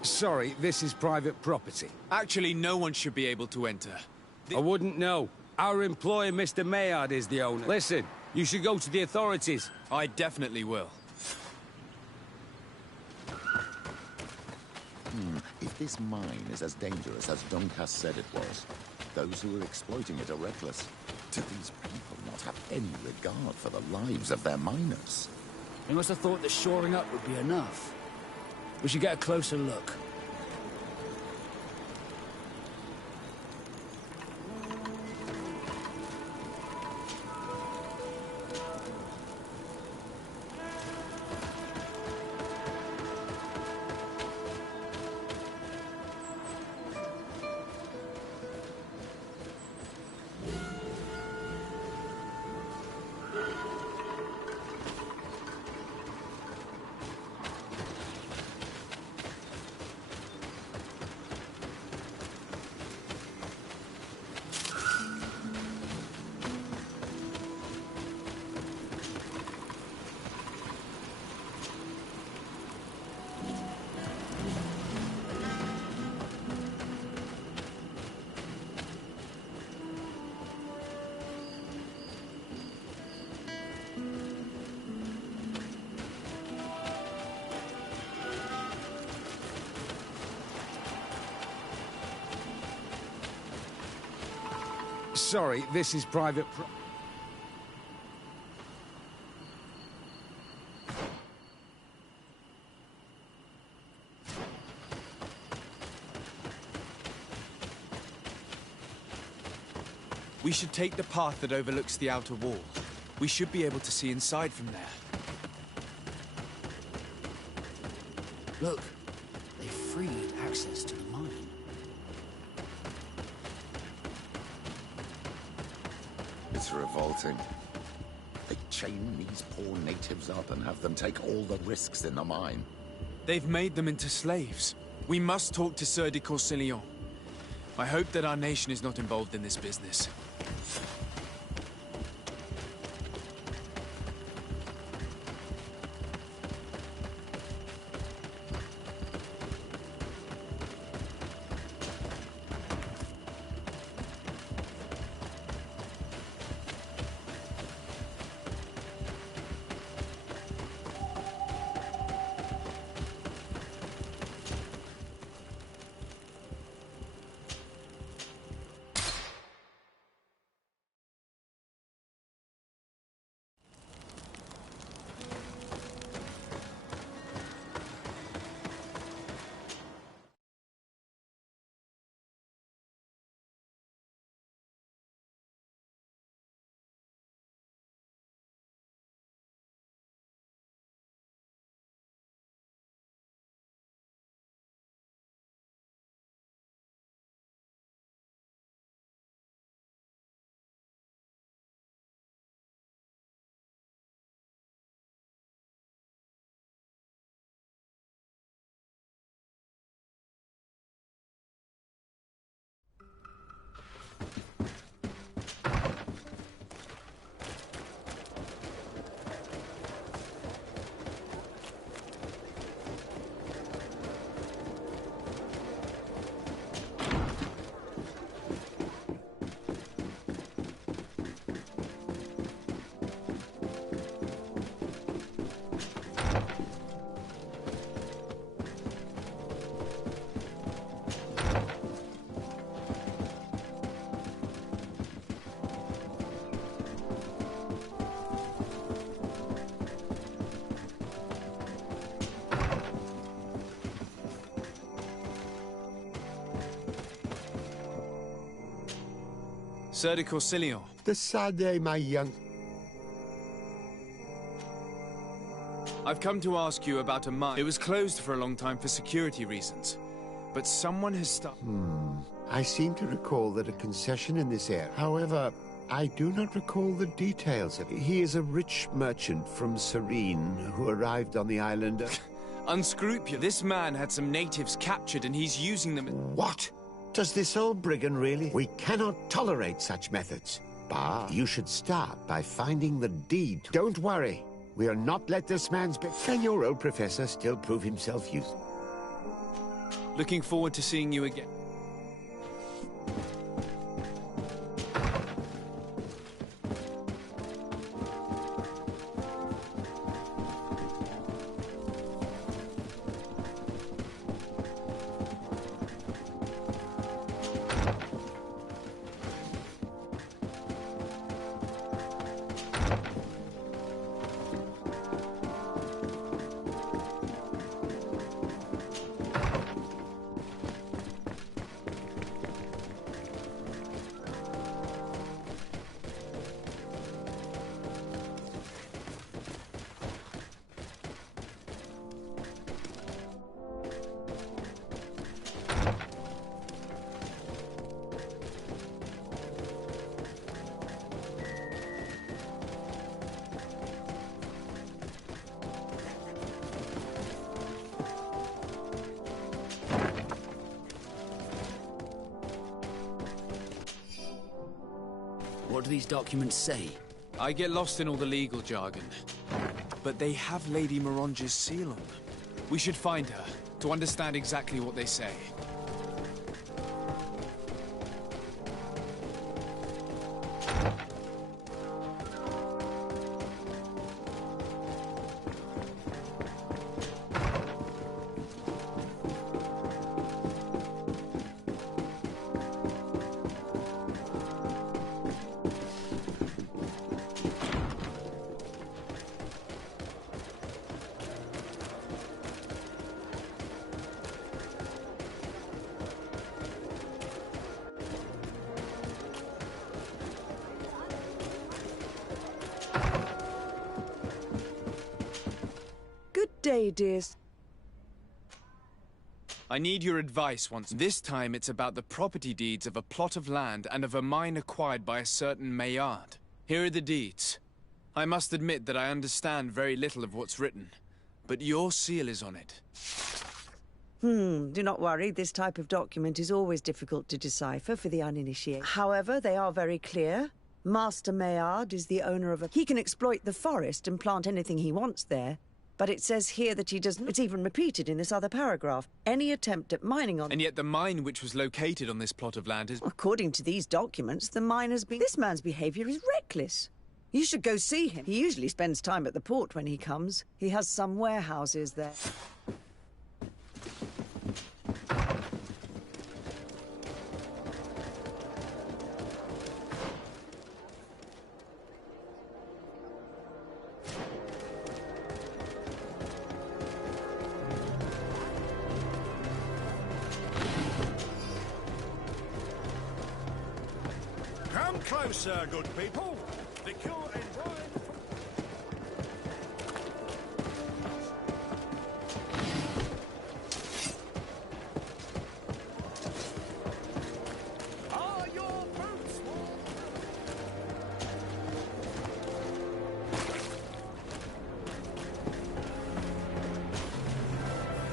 Sorry, this is private property. Actually, no one should be able to enter. I wouldn't know. Our employer, Mr. Maillard, is the owner. Listen, you should go to the authorities. I definitely will. If this mine is as dangerous as Dunkas said it was, those who are exploiting it are reckless. Do these people not have any regard for the lives of their miners? They must have thought that shoring up would be enough. We should get a closer look. Sorry, this is private We should take the path that overlooks the outer wall. We should be able to see inside from there. Look, they freed access to the mine. It's revolting. They chain these poor natives up and have them take all the risks in the mine. They've made them into slaves. We must talk to Sieur de Courcillon. I hope that our nation is not involved in this business. Sieur de Courcillon. Decidez, my young... I've come to ask you about a mine. It was closed for a long time for security reasons. But someone has started... I seem to recall that a concession in this area. However, I do not recall the details of it. He is a rich merchant from Serene who arrived on the island of... Unscrupulous. This man had some natives captured and he's using them... What? Does this old brigand really? We cannot tolerate such methods. Bah, you should start by finding the deed. Don't worry. We'll not let this man's... Can your old professor still prove himself useful? Looking forward to seeing you again. What do these documents say? I get lost in all the legal jargon. But they have Lady Moronge's seal on them. We should find her, to understand exactly what they say. day, dear. I need your advice once. This time it's about the property deeds of a plot of land and of a mine acquired by a certain Maillard. Here are the deeds. I must admit that I understand very little of what's written, but your seal is on it. Do not worry, this type of document is always difficult to decipher for the uninitiated. However, they are very clear. Master Maillard is the owner of a... He can exploit the forest and plant anything he wants there, but it says here that he doesn't... It's even repeated in this other paragraph. Any attempt at mining on... And yet the mine which was located on this plot of land is... According to these documents, the mine has been... This man's behavior is reckless. You should go see him. He usually spends time at the port when he comes. He has some warehouses there. Come closer, good people. The cure and wine. Are your boots warm?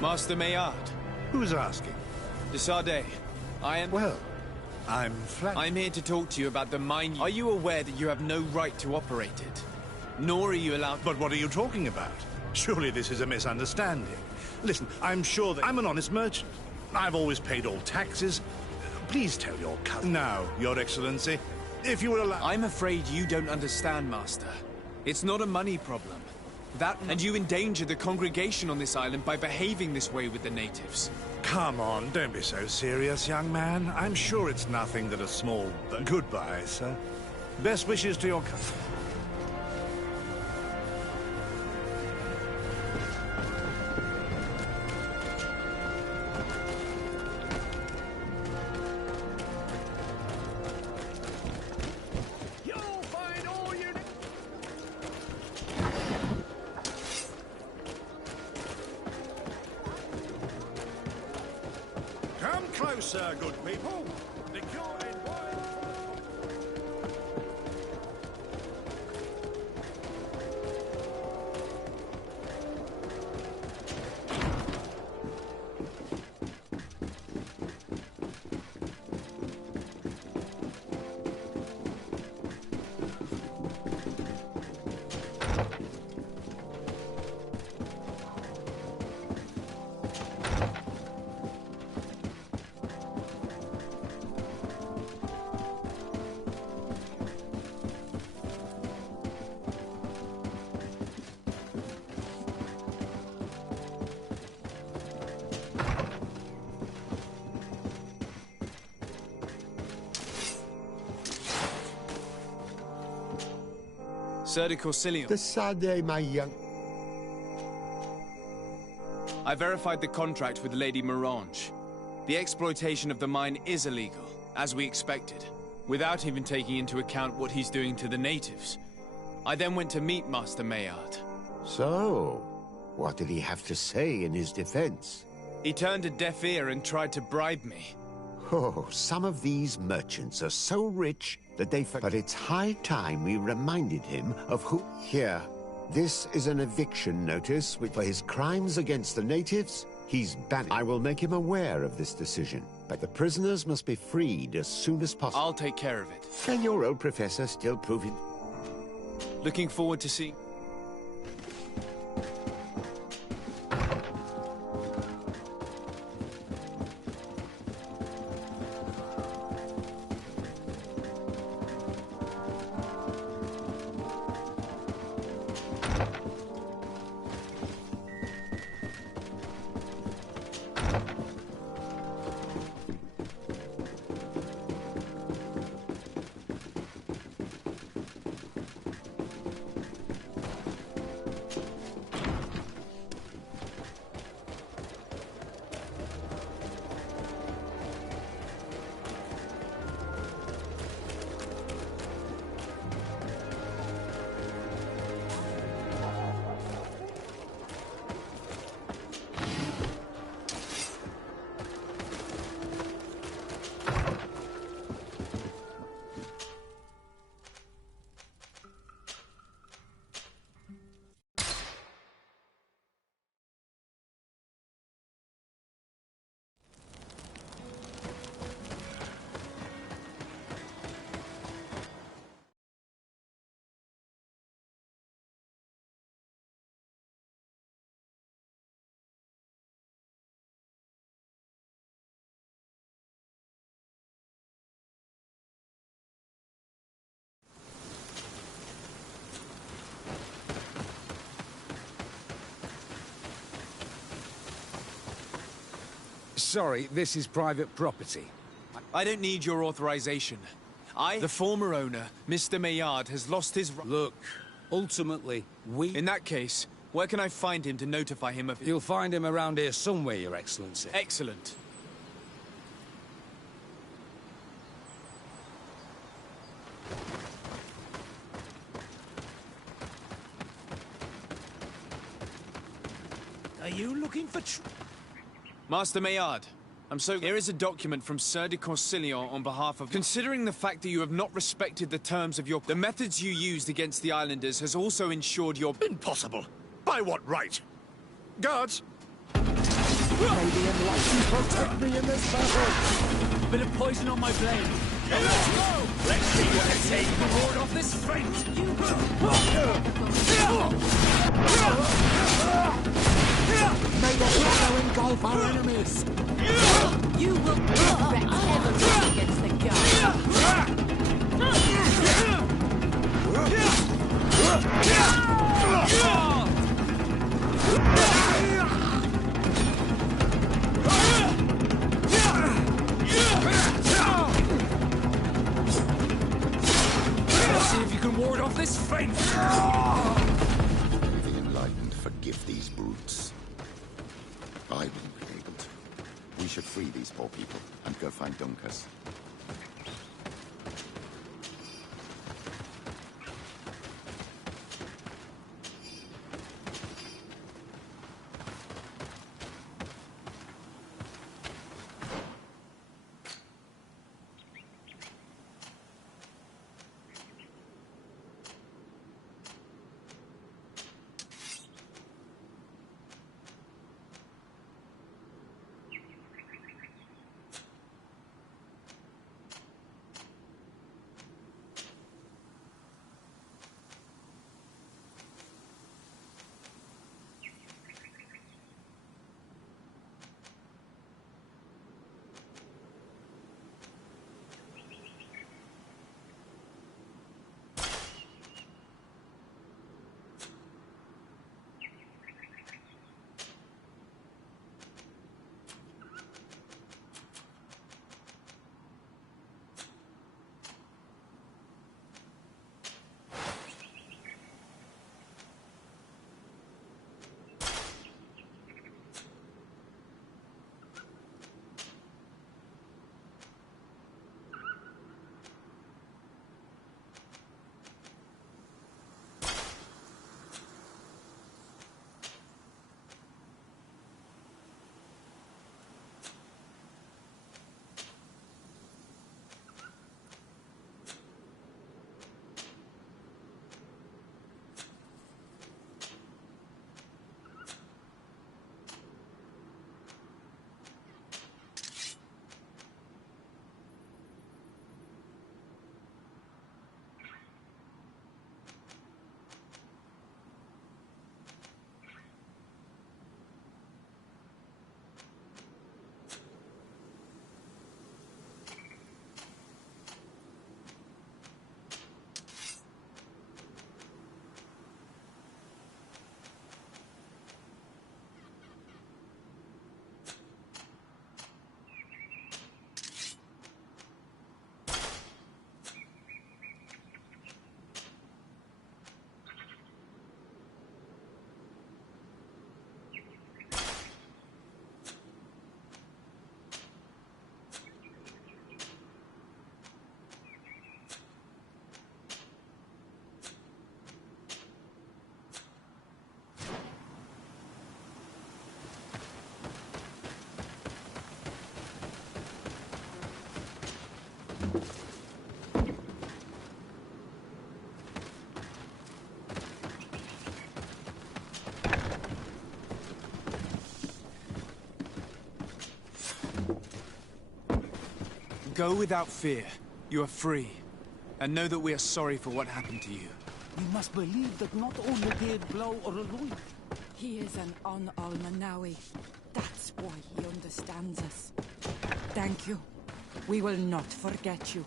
Master Maillard. Who's asking? De Sardet. I am... Well, I'm flattered. I'm here to talk to you about the mine. Are you aware that you have no right to operate it? Nor are you allowed... But what are you talking about? Surely this is a misunderstanding. Listen, I'm sure that I'm an honest merchant. I've always paid all taxes. Please tell your cousin. Now, Your Excellency, if you will allow... I'm afraid you don't understand, Master. It's not a money problem. And you endanger the congregation on this island by behaving this way with the natives. Come on, don't be so serious, young man. I'm sure it's nothing that a small... Goodbye, sir. Best wishes to your cousin. Come closer, good people. The cure and wine. Sir de Corsilion. The Sade, my young... I verified the contract with Lady Morange. The exploitation of the mine is illegal, as we expected, without even taking into account what he's doing to the natives. I then went to meet Master Maillard. So, what did he have to say in his defense? He turned a deaf ear and tried to bribe me. Oh, some of these merchants are so rich that they forget. But it's high time we reminded him of who... Here, this is an eviction notice which, for his crimes against the natives, he's banned. I will make him aware of this decision, but the prisoners must be freed as soon as possible. I'll take care of it. Can your old professor still prove it? Looking forward to seeing... sorry, this is private property. I don't need your authorization. The former owner, Mr. Maillard, has lost his... Look, ultimately, In that case, where can I find him to notify him of... You'll find him around here somewhere, Your Excellency. Excellent. Are you looking for Master Maillard, Here is a document from Sir de Corsilion on behalf of... Considering the fact that you have not respected the terms of your... The methods you used against the islanders has also ensured your... Impossible! By what right? Guards! May the enlightened protect me in this battle! Bit of poison on my blade. Let's go! Let's see what it takes to ward off this fate! May the shadow engulf our enemies! You will perfect heaven against the gods. Let's see if you can ward off this fate! May the enlightened forgive these brutes. I won't be able to. We should free these poor people and go find Dunkers. Go without fear. You are free. And know that we are sorry for what happened to you. We must believe that not only did Blow or Aloy. He is an Al-Manawi. That's why he understands us. Thank you. We will not forget you.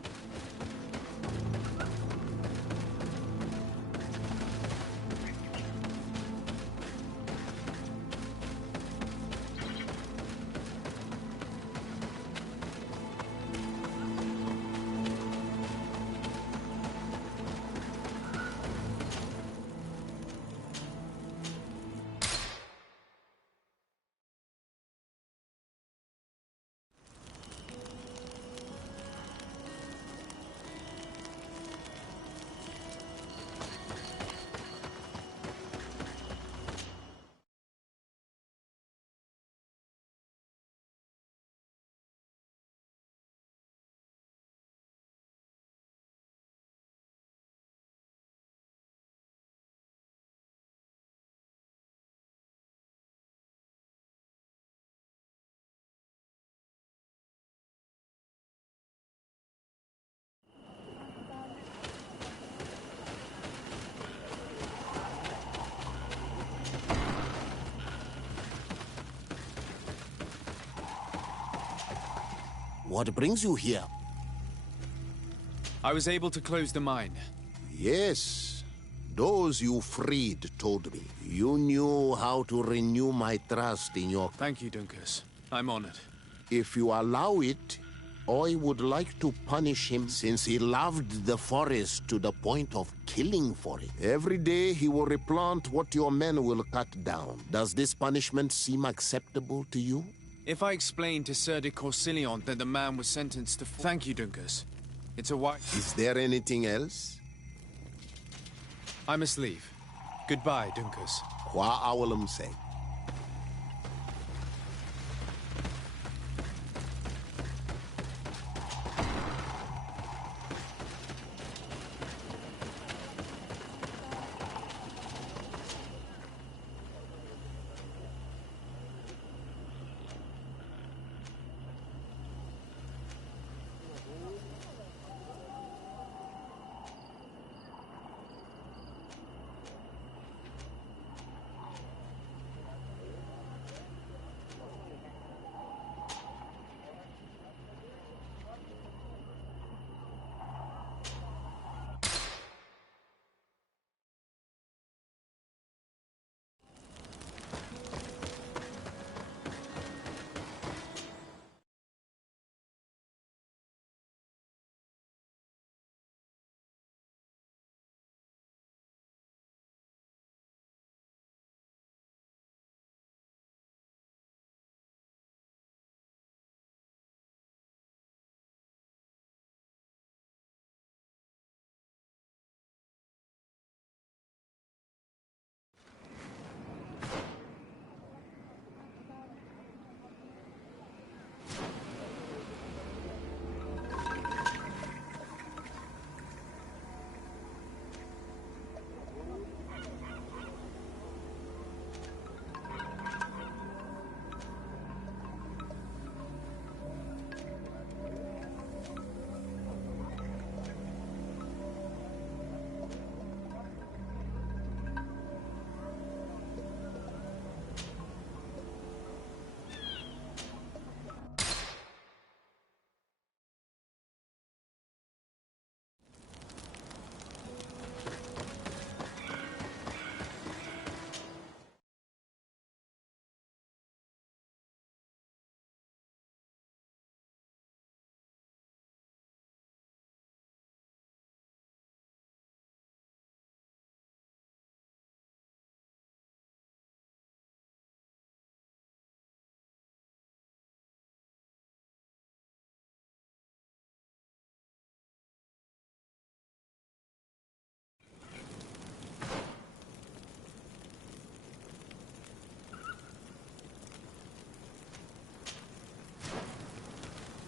What brings you here? I was able to close the mine. Yes. Those you freed told me. You knew how to renew my trust in your... Thank you, Dunkus. I'm honored. If you allow it, I would like to punish him since he loved the forest to the point of killing for it. Every day he will replant what your men will cut down. Does this punishment seem acceptable to you? If I explain to Sir de Corsilion that the man was sentenced to... Thank you, Dunkus. It's a white... Is there anything else? I must leave. Goodbye, Dunkus. Qua awalum say.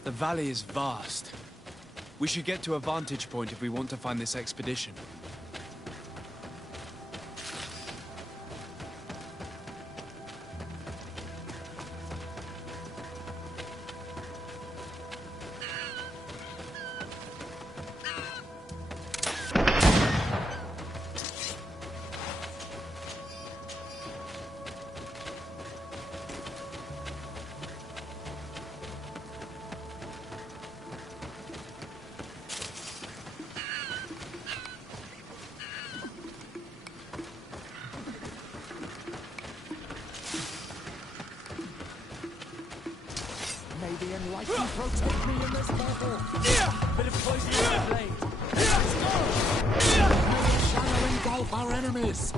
The valley is vast. We should get to a vantage point if we want to find this expedition. May the enlightened protect me in this battle. Bit of poison on the blade. May the shadow engulf our enemies.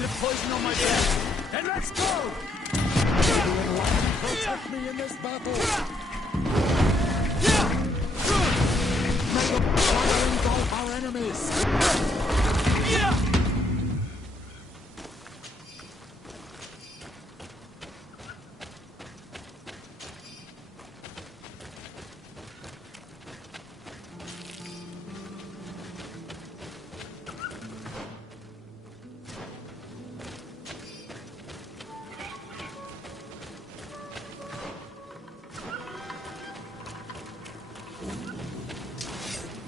Bit of poison on my blade. And let's go! Protect me in this battle. May the fire engulf our enemies.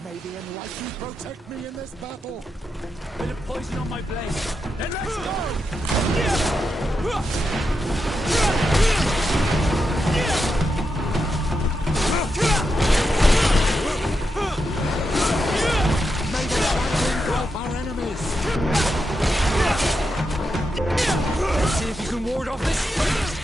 May the enlightened protect me in this battle. Bit of poison on my blade. Then let's go! May the fire engulf our enemies. Let's see if you can ward off this first.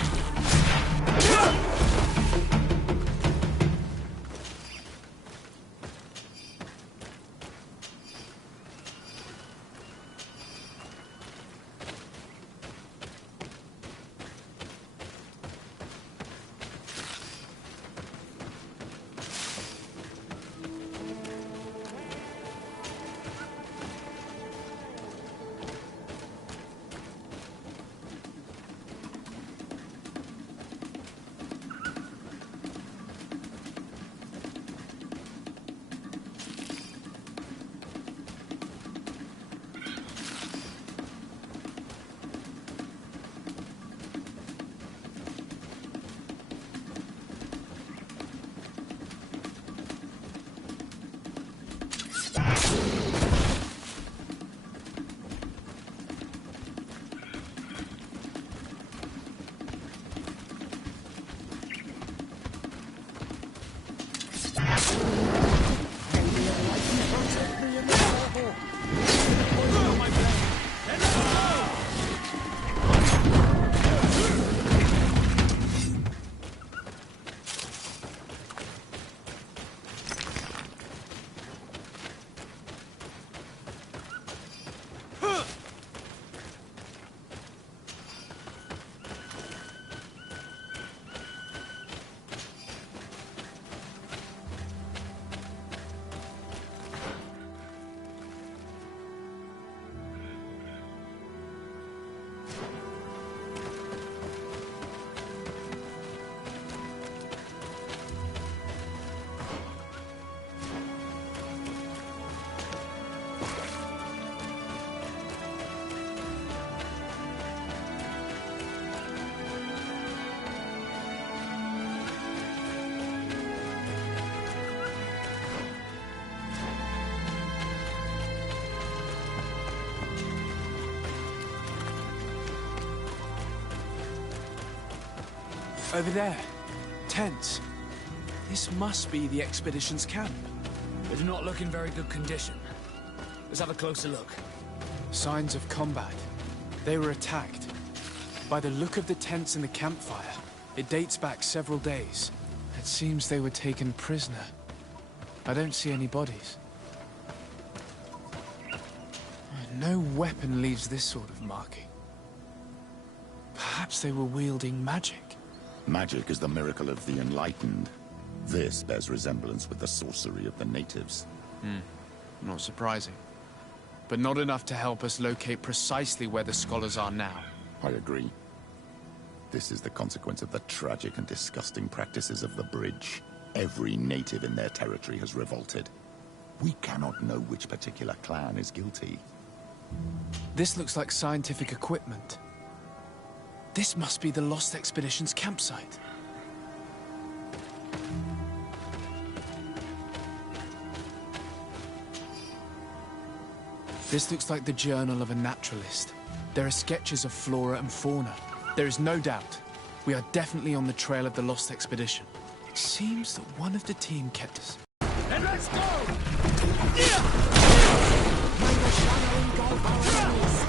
Over there. Tents. This must be the expedition's camp. They do not look in very good condition. Let's have a closer look. Signs of combat. They were attacked. By the look of the tents and the campfire, it dates back several days. It seems they were taken prisoner. I don't see any bodies. No weapon leaves this sort of marking. Perhaps they were wielding magic. Magic is the miracle of the enlightened. This bears resemblance with the sorcery of the natives. Not surprising. But not enough to help us locate precisely where the scholars are now. I agree. This is the consequence of the tragic and disgusting practices of the bridge. Every native in their territory has revolted. We cannot know which particular clan is guilty. This looks like scientific equipment. This must be the Lost Expedition's campsite. This looks like the journal of a naturalist. There are sketches of flora and fauna. There is no doubt. We are definitely on the trail of the Lost Expedition. It seems that one of the team kept us. And let's go! May the shadow engulf our enemies.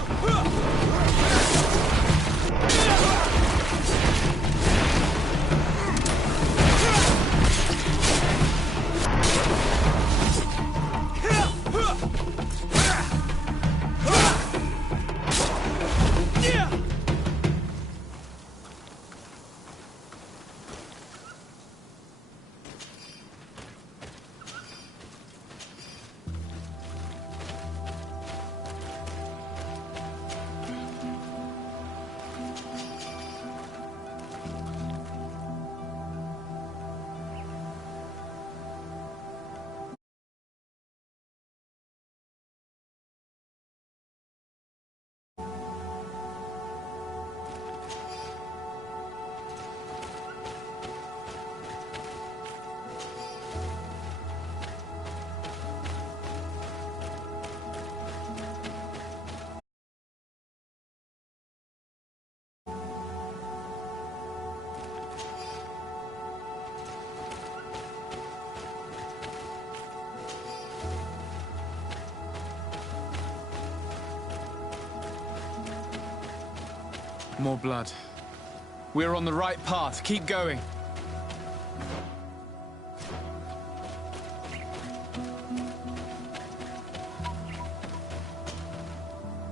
More blood. We're on the right path. Keep going.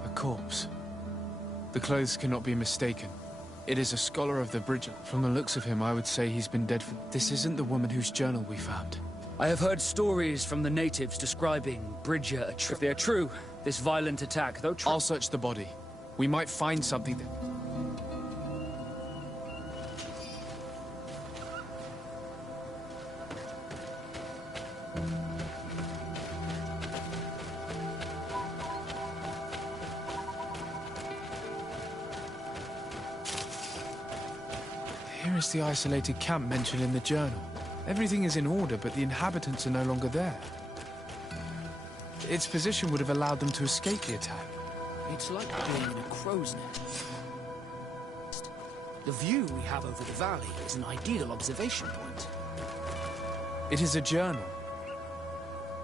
A corpse. The clothes cannot be mistaken. It is a scholar of the Bridger. From the looks of him, I would say he's been dead for... This isn't the woman whose journal we found. I have heard stories from the natives describing Bridger. If they are true, this violent attack, though I'll search the body. We might find something that... Here is the isolated camp mentioned in the journal. Everything is in order, but the inhabitants are no longer there. Its position would have allowed them to escape the attack. It's like being in a crow's nest. The view we have over the valley is an ideal observation point. It is a journal.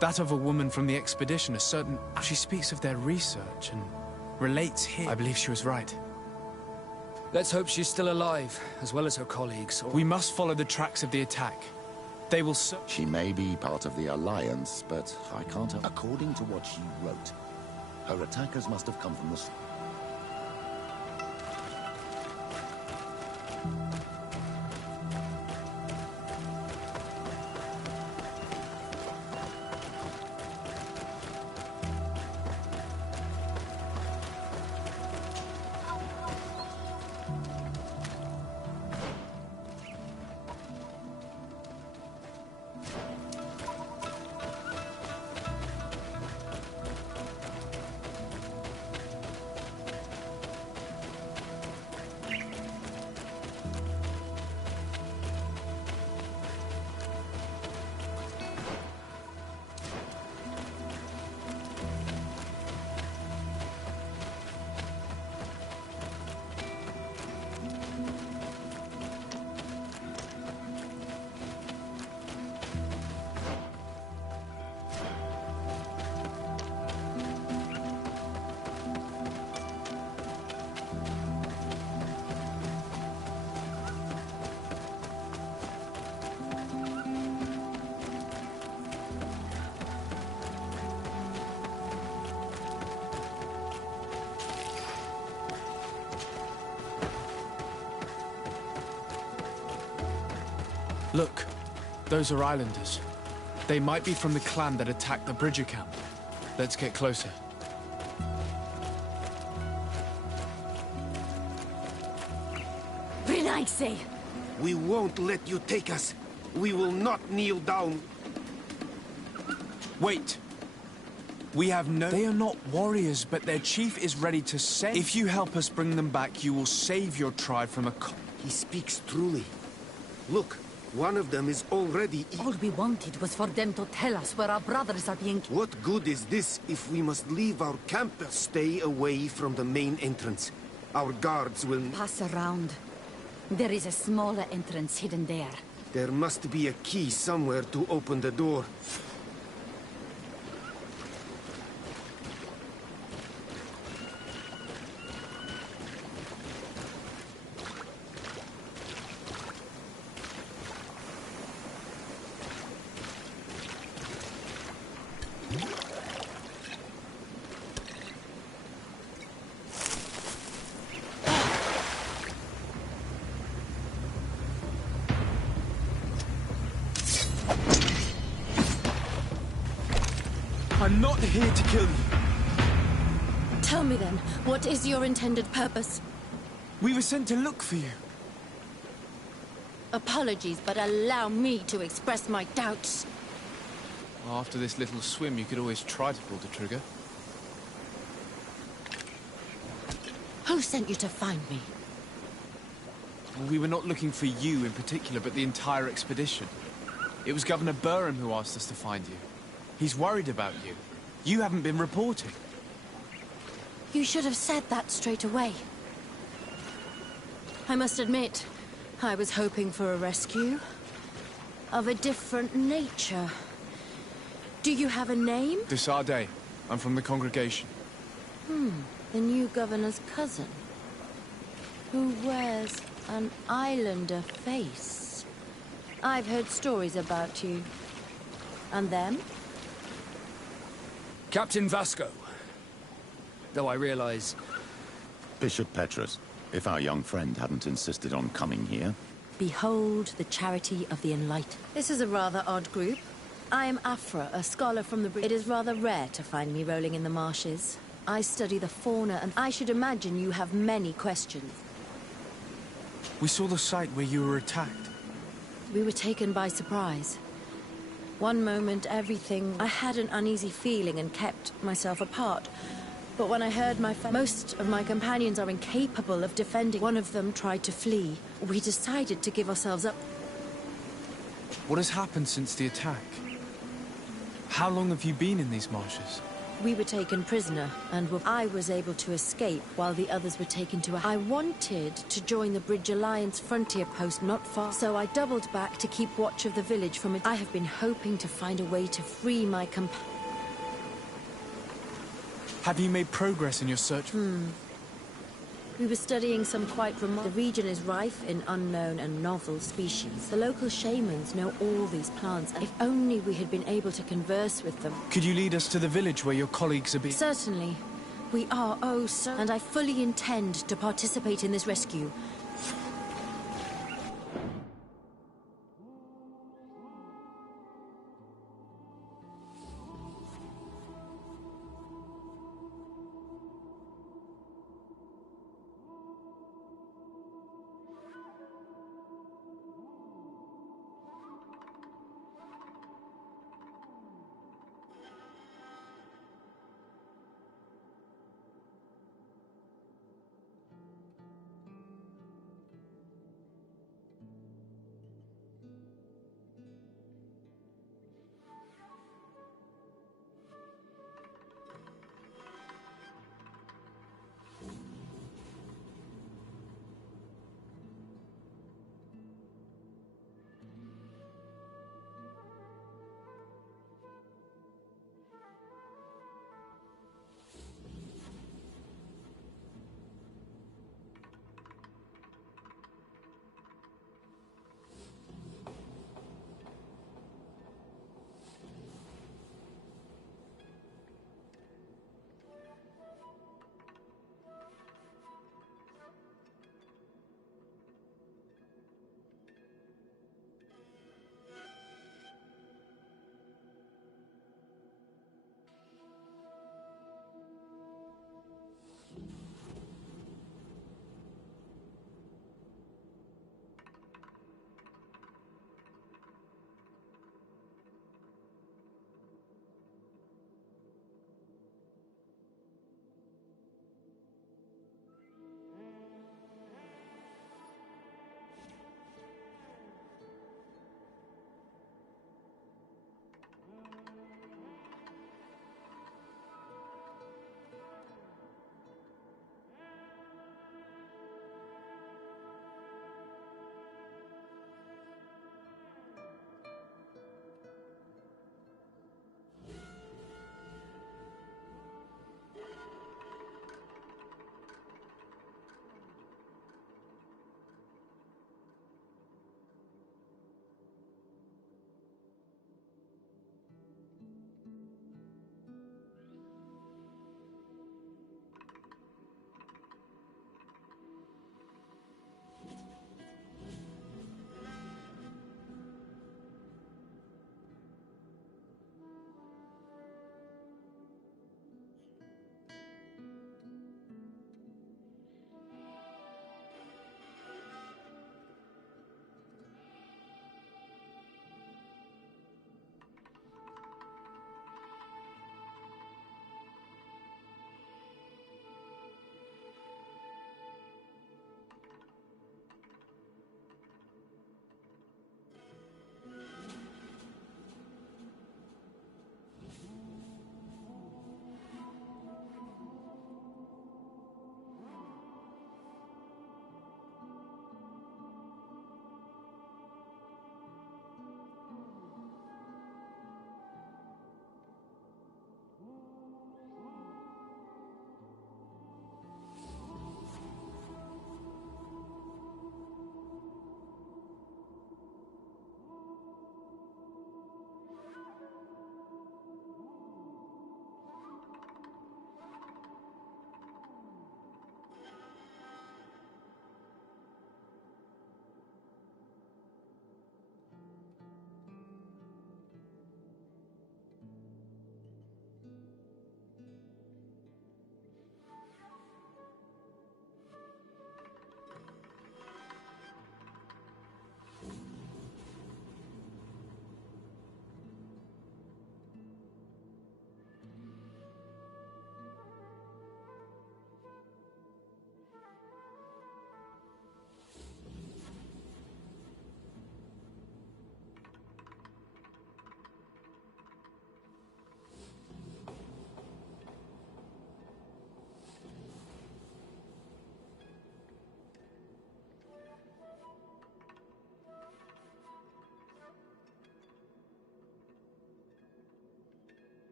That of a woman from the expedition, a certain... She speaks of their research and relates here. I believe she was right. Let's hope she's still alive, as well as her colleagues. We must follow the tracks of the attack. They will... She may be part of the Alliance, but I can't... According to what she wrote, her attackers must have come from the... Look, those are islanders. They might be from the clan that attacked the Bridger camp. Let's get closer. Renaise! We won't let you take us. We will not kneel down. Wait. We have no... They are not warriors, but their chief is ready to save... If you help us bring them back, you will save your tribe from a... He speaks truly. Look. One of them is already... All we wanted was for them to tell us where our brothers are being... What good is this if we must leave our camp? Stay away from the main entrance. Our guards will... Pass around. There is a smaller entrance hidden there. There must be a key somewhere to open the door. I'm not here to kill you. Tell me then, what is your intended purpose? We were sent to look for you. Apologies, but allow me to express my doubts. Well, after this little swim, you could always try to pull the trigger. Who sent you to find me? Well, we were not looking for you in particular, but the entire expedition. It was Governor Burham who asked us to find you. He's worried about you. You haven't been reporting. You should have said that straight away. I must admit, I was hoping for a rescue. Of a different nature. Do you have a name? Desade. I'm from the congregation. The new governor's cousin. who wears an islander face. I've heard stories about you. And them? Captain Vasco. Though I realize... Bishop Petrus, if our young friend hadn't insisted on coming here. Behold the charity of the enlightened. This is a rather odd group. I am Afra, a scholar from the... It is rather rare to find me rolling in the marshes. I study the fauna, and I should imagine you have many questions. We saw the site where you were attacked. We were taken by surprise. One moment, everything... I had an uneasy feeling and kept myself apart. But when I heard most of my companions are incapable of defending. One of them tried to flee. We decided to give ourselves up. What has happened since the attack? How long have you been in these marshes? We were taken prisoner, and I was able to escape while the others were taken to I wanted to join the Bridge Alliance frontier post not far, so I doubled back to keep watch of the village from it. I have been hoping to find a way to free my Have you made progress in your search? We were studying some quite remote... The region is rife in unknown and novel species. The local shamans know all these plants, and if only we had been able to converse with them. Could you lead us to the village where your colleagues are being... Certainly. We are, oh so... And I fully intend to participate in this rescue.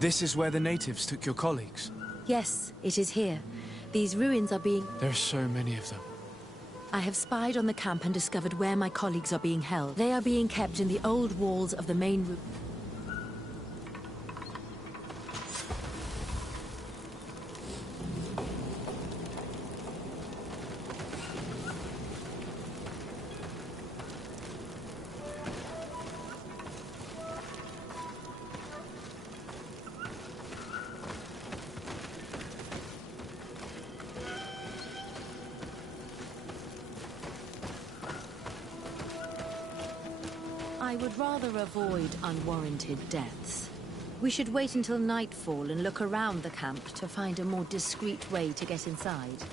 This is where the natives took your colleagues? Yes, it is here. These ruins are being... There are so many of them. I have spied on the camp and discovered where my colleagues are being held. They are being kept in the old walls of the main room. I would rather avoid unwarranted deaths. We should wait until nightfall and look around the camp to find a more discreet way to get inside.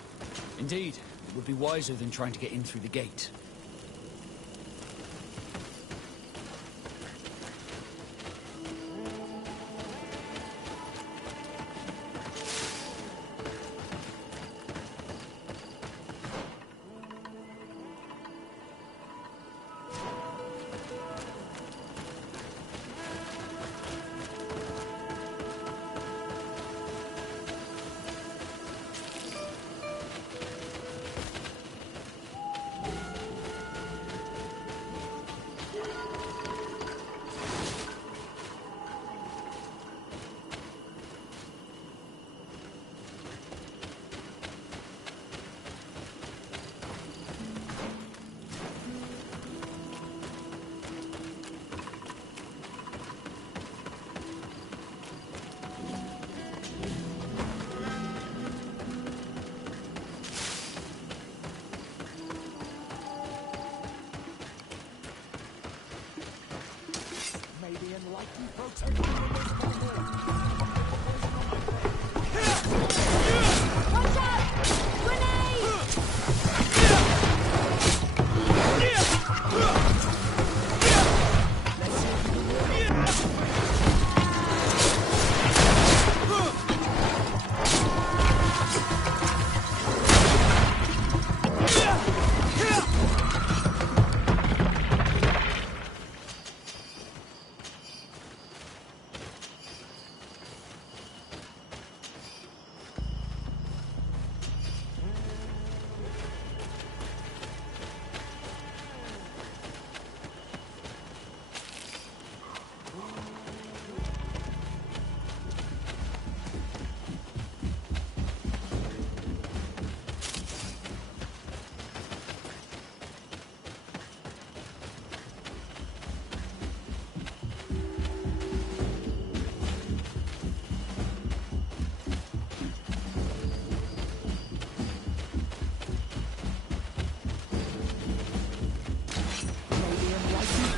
Indeed, it would be wiser than trying to get in through the gate.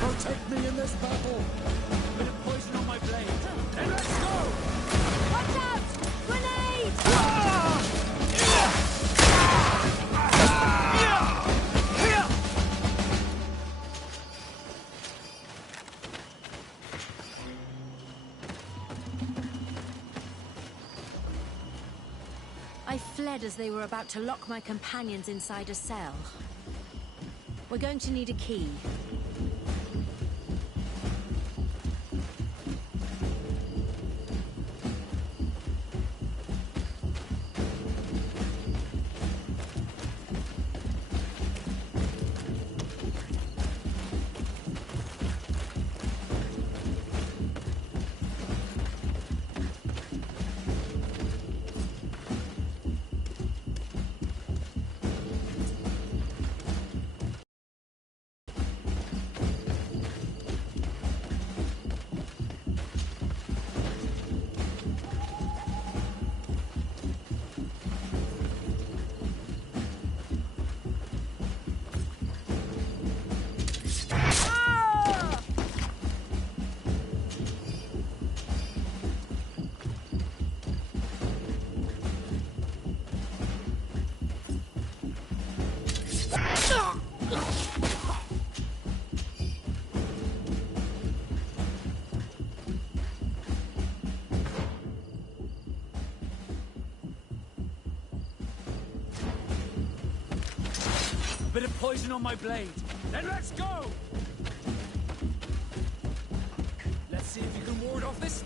Protect me in this battle! A bit of poison on my blade. Then let's go! Watch out! Grenade! I fled as they were about to lock my companions inside a cell. We're going to need a key. A bit of poison on my blade. Then let's go! Let's see if you can ward off this.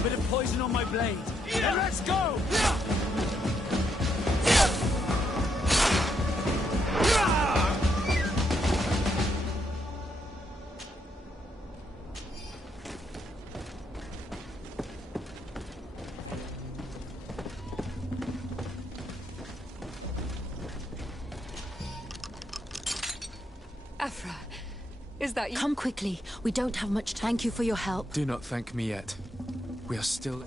A bit of poison on my blade. And let's go! Afra, is that you? Come quickly. We don't have much time. Thank you for your help. Do not thank me yet. We are still...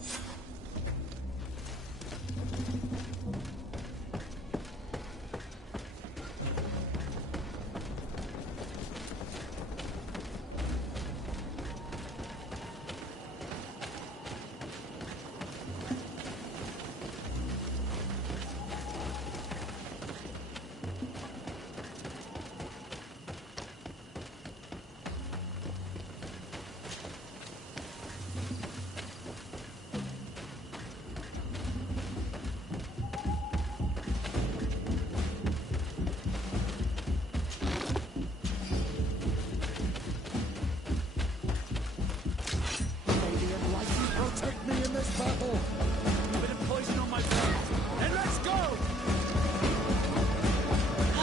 Protect me in this battle! A bit of poison on my blade. And let's go!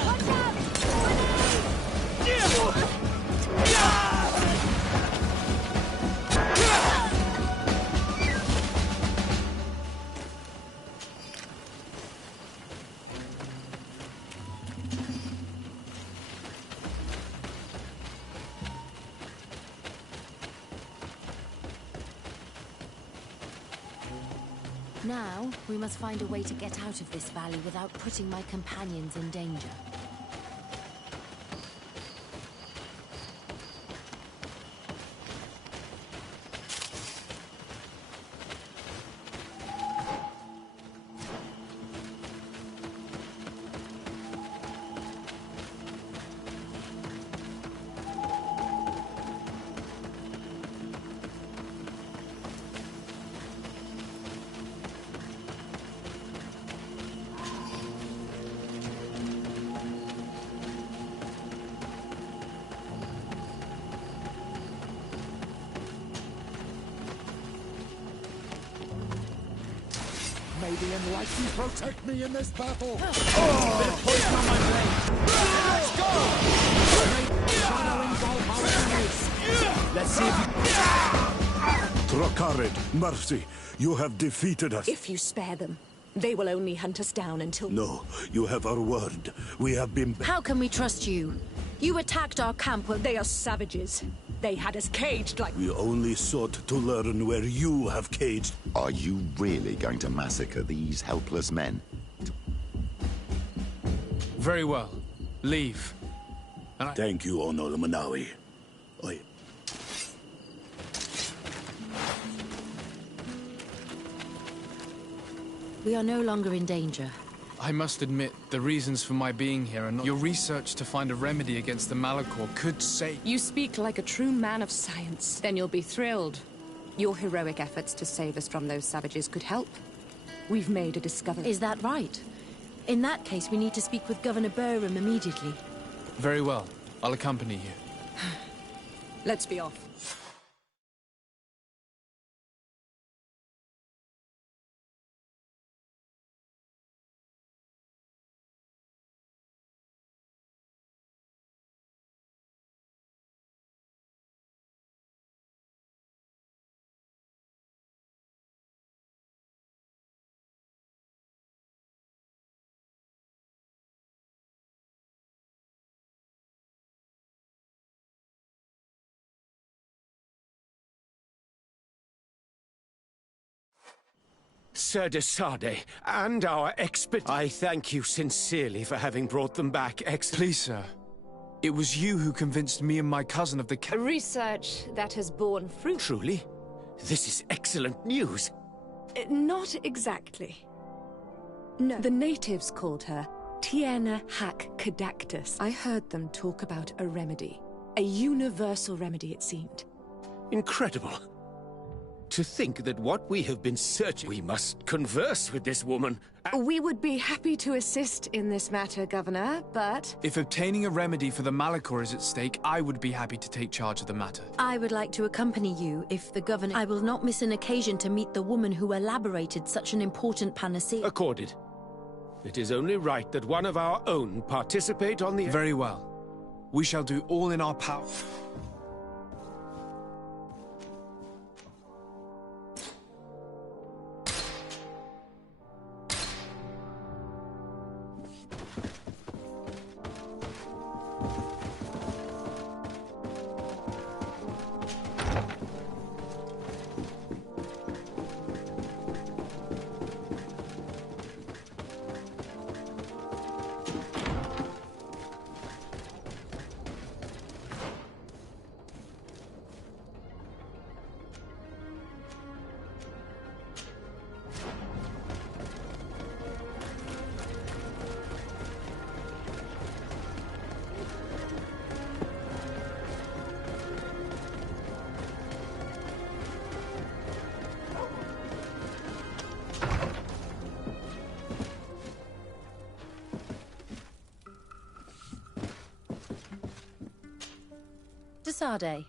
Watch out! Now, we must find a way to get out of this valley without putting my companions in danger. May the Enlightened protect me in this battle! A bit of poison on my blade. Let's go! Let's see if you... Trakarid, mercy, you have defeated us. If you spare them, they will only hunt us down until... No, you have our word. We have been... How can we trust you? You attacked our camp when... They are savages. They had us caged like... We only sought to learn where you have caged. Are you really going to massacre these helpless men? Very well. Leave. Thank you, Onol Manawi. We are no longer in danger. I must admit, the reasons for my being here are not... Your research to find a remedy against the Malachor could save... You speak like a true man of science. Then you'll be thrilled. Your heroic efforts to save us from those savages could help. We've made a discovery. Is that right? In that case, we need to speak with Governor Burham immediately. Very well. I'll accompany you. Let's be off. Sir de Sade, and our I thank you sincerely for having brought them back, Please, sir. It was you who convinced me and my cousin of the... Research that has borne fruit. Truly? This is excellent news. Not exactly. No. The natives called her Tiena Hac Cadactus. I heard them talk about a remedy. A universal remedy, it seemed. Incredible. To think that what we have been searching... We must converse with this woman. We would be happy to assist in this matter, Governor, but... If obtaining a remedy for the Malachor is at stake, I would be happy to take charge of the matter. I would like to accompany you if the governor... I will not miss an occasion to meet the woman who elaborated such an important panacea. Accorded. It is only right that one of our own participate on the... Very well. We shall do all in our power. Sade,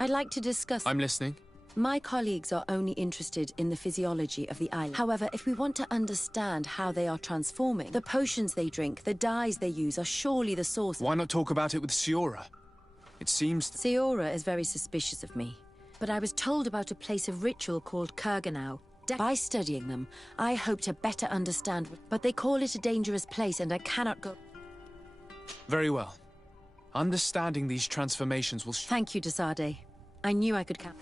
I'd like to discuss... I'm listening. My colleagues are only interested in the physiology of the island. However, if we want to understand how they are transforming, the potions they drink, the dyes they use are surely the source... Why not talk about it with Siora? It seems... Siora is very suspicious of me. But I was told about a place of ritual called Kurganau. By studying them, I hope to better understand... But they call it a dangerous place and I cannot go... Very well. Understanding these transformations will... Thank you, Desade. I knew I could count.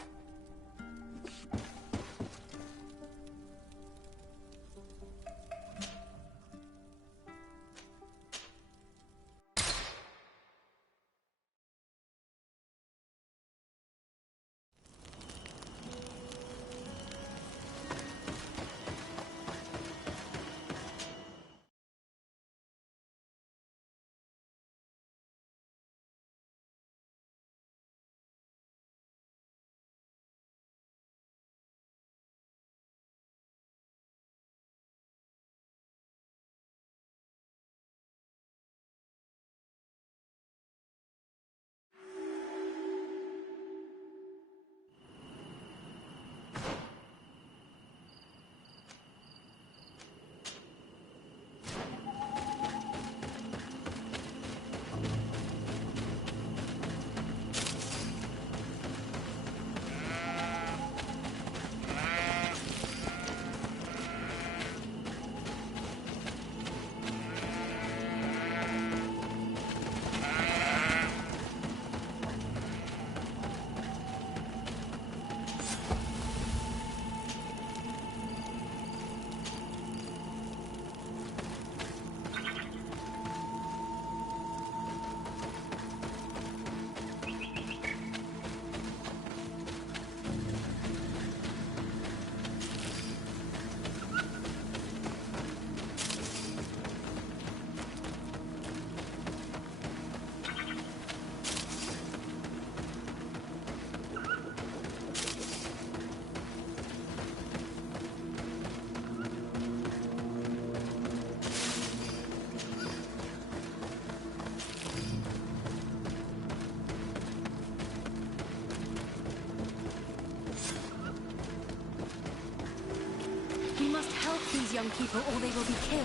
We must help these young people or they will be killed.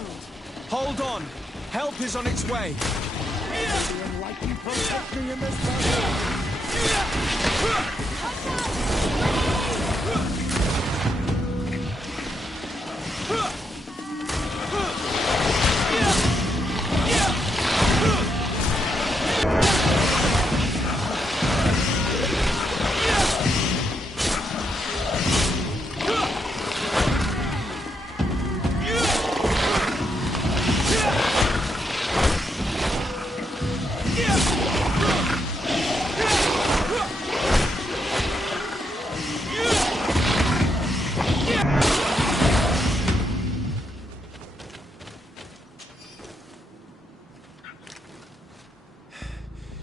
Hold on! Help is on its way! The enlightened protect me in this battle!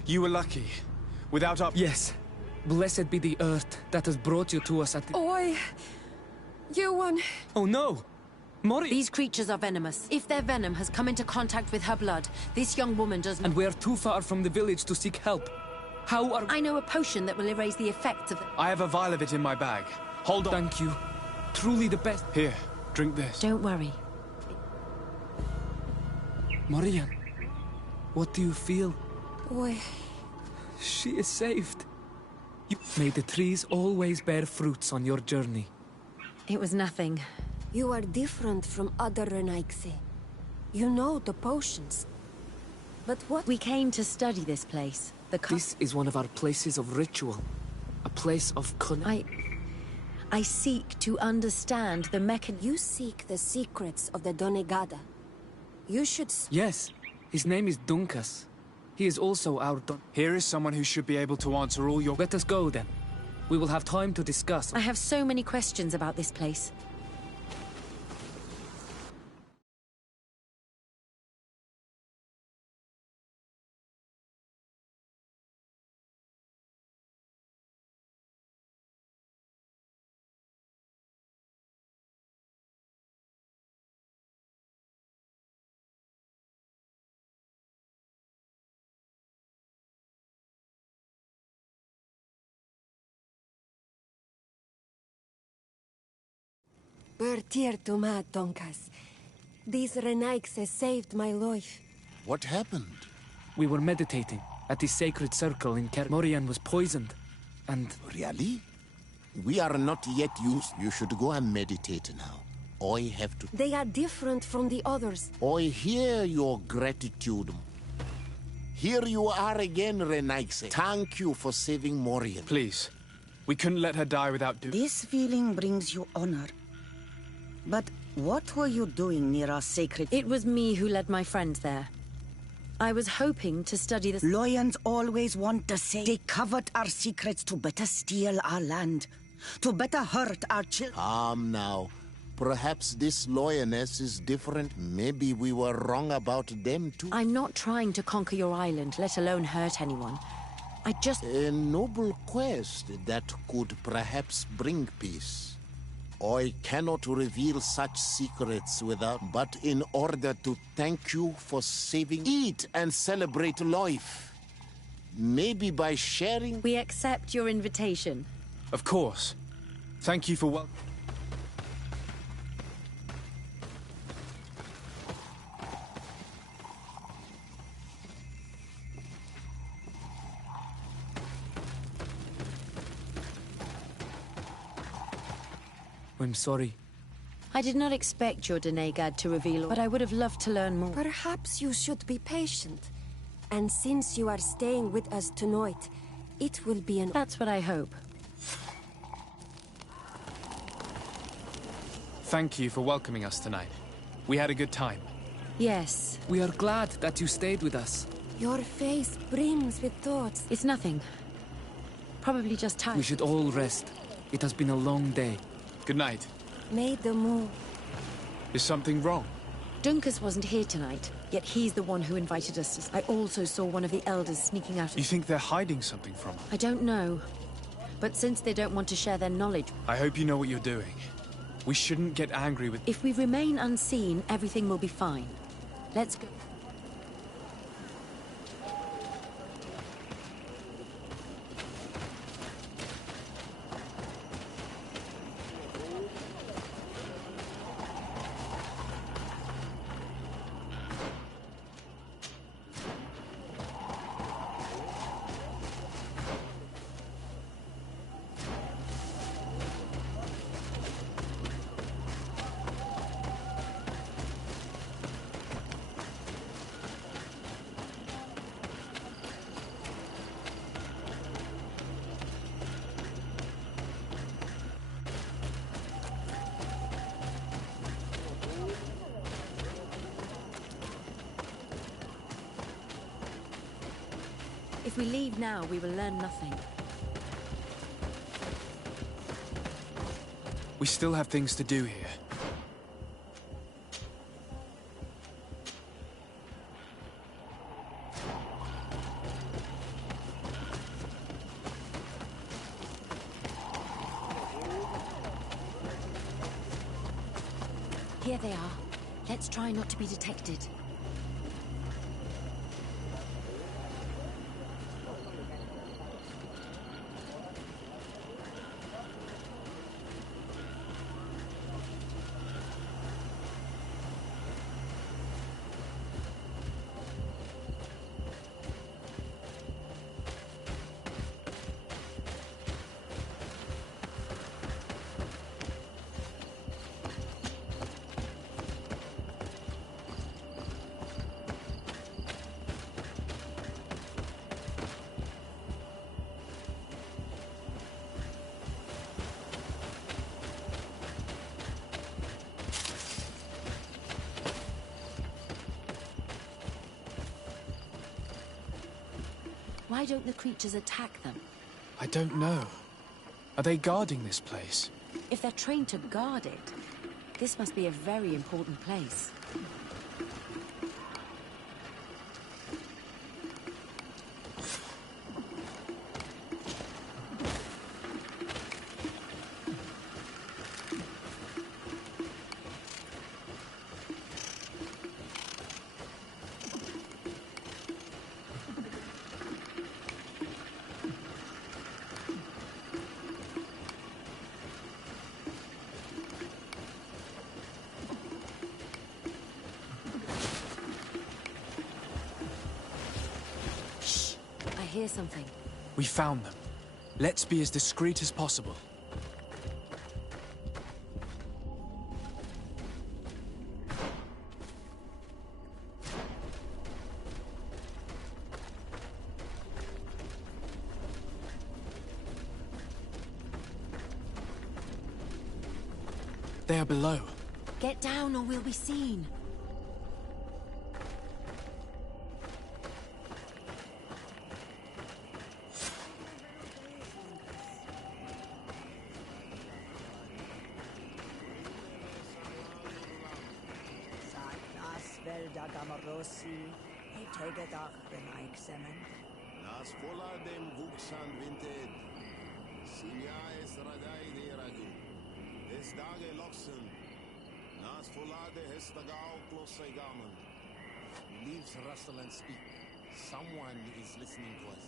You were lucky. Without our... Yes. Blessed be the earth that has brought you to us at the... Oi! You one... Oh no! Mori! These creatures are venomous. If their venom has come into contact with her blood, this young woman does not... And we're too far from the village to seek help. How are... I know a potion that will erase the effects of the... I have a vial of it in my bag. Hold on. Thank you. Truly the best. Here, drink this. Don't worry. Marian, what do you feel? Oi. She is saved. May the trees always bear fruits on your journey. It was nothing. You are different from other Renaigse. You know the potions. But what? We came to study this place. This is one of our places of ritual. A place of I seek to understand the mechanism. You seek the secrets of the Donegada. You should... Yes. His name is Dunkas. He is also our Here is someone who should be able to answer all your... Let us go, then. We will have time to discuss. I have so many questions about this place. Bertir to ma, Donkas. These Renaigse saved my life. What happened? We were meditating at the sacred circle in Morian was poisoned, and... Really? We are not yet used. You should go and meditate now. I have to... They are different from the others. I hear your gratitude. Here you are again, Renaigse. Thank you for saving Morian. Please. We couldn't let her die without doing... This feeling brings you honor. But what were you doing near our sacred... It was me who led my friends there. I was hoping to study the... Loyans always want to say they covet our secrets to better steal our land, to better hurt our children. Calm now. Perhaps this lioness is different. Maybe we were wrong about them too. I'm not trying to conquer your island, let alone hurt anyone. I just... A noble quest that could perhaps bring peace. I cannot reveal such secrets without... But in order to thank you for saving... Eat and celebrate life. Maybe by sharing... We accept your invitation. Of course. Thank you for welcoming... I'm sorry. I did not expect your Donegad to reveal, but I would have loved to learn more. Perhaps you should be patient. And since you are staying with us tonight, it will be an... That's what I hope. Thank you for welcoming us tonight. We had a good time. Yes. We are glad that you stayed with us. Your face brims with thoughts. It's nothing. Probably just tired. We should all rest. It has been a long day. Good night. May the moon... Is something wrong? Dunkas wasn't here tonight, yet he's the one who invited us. I also saw one of the elders sneaking out. You think they're hiding something from us? I don't know. But since they don't want to share their knowledge... I hope you know what you're doing. We shouldn't get angry with... If we remain unseen, everything will be fine. Let's go. If we leave now, we will learn nothing. We still have things to do here. Here they are. Let's try not to be detected. Why don't the creatures attack them? I don't know. Are they guarding this place? If they're trained to guard it, this must be a very important place. I hear something. We found them. Let's be as discreet as possible. They are below. Get down or we'll be seen. Nas vola dem vuxan vinted. Sinia es radai de radu. Es dage loxen. Nas vola de hestagao close gamen. Leaves rustle and speak. Someone is listening to us.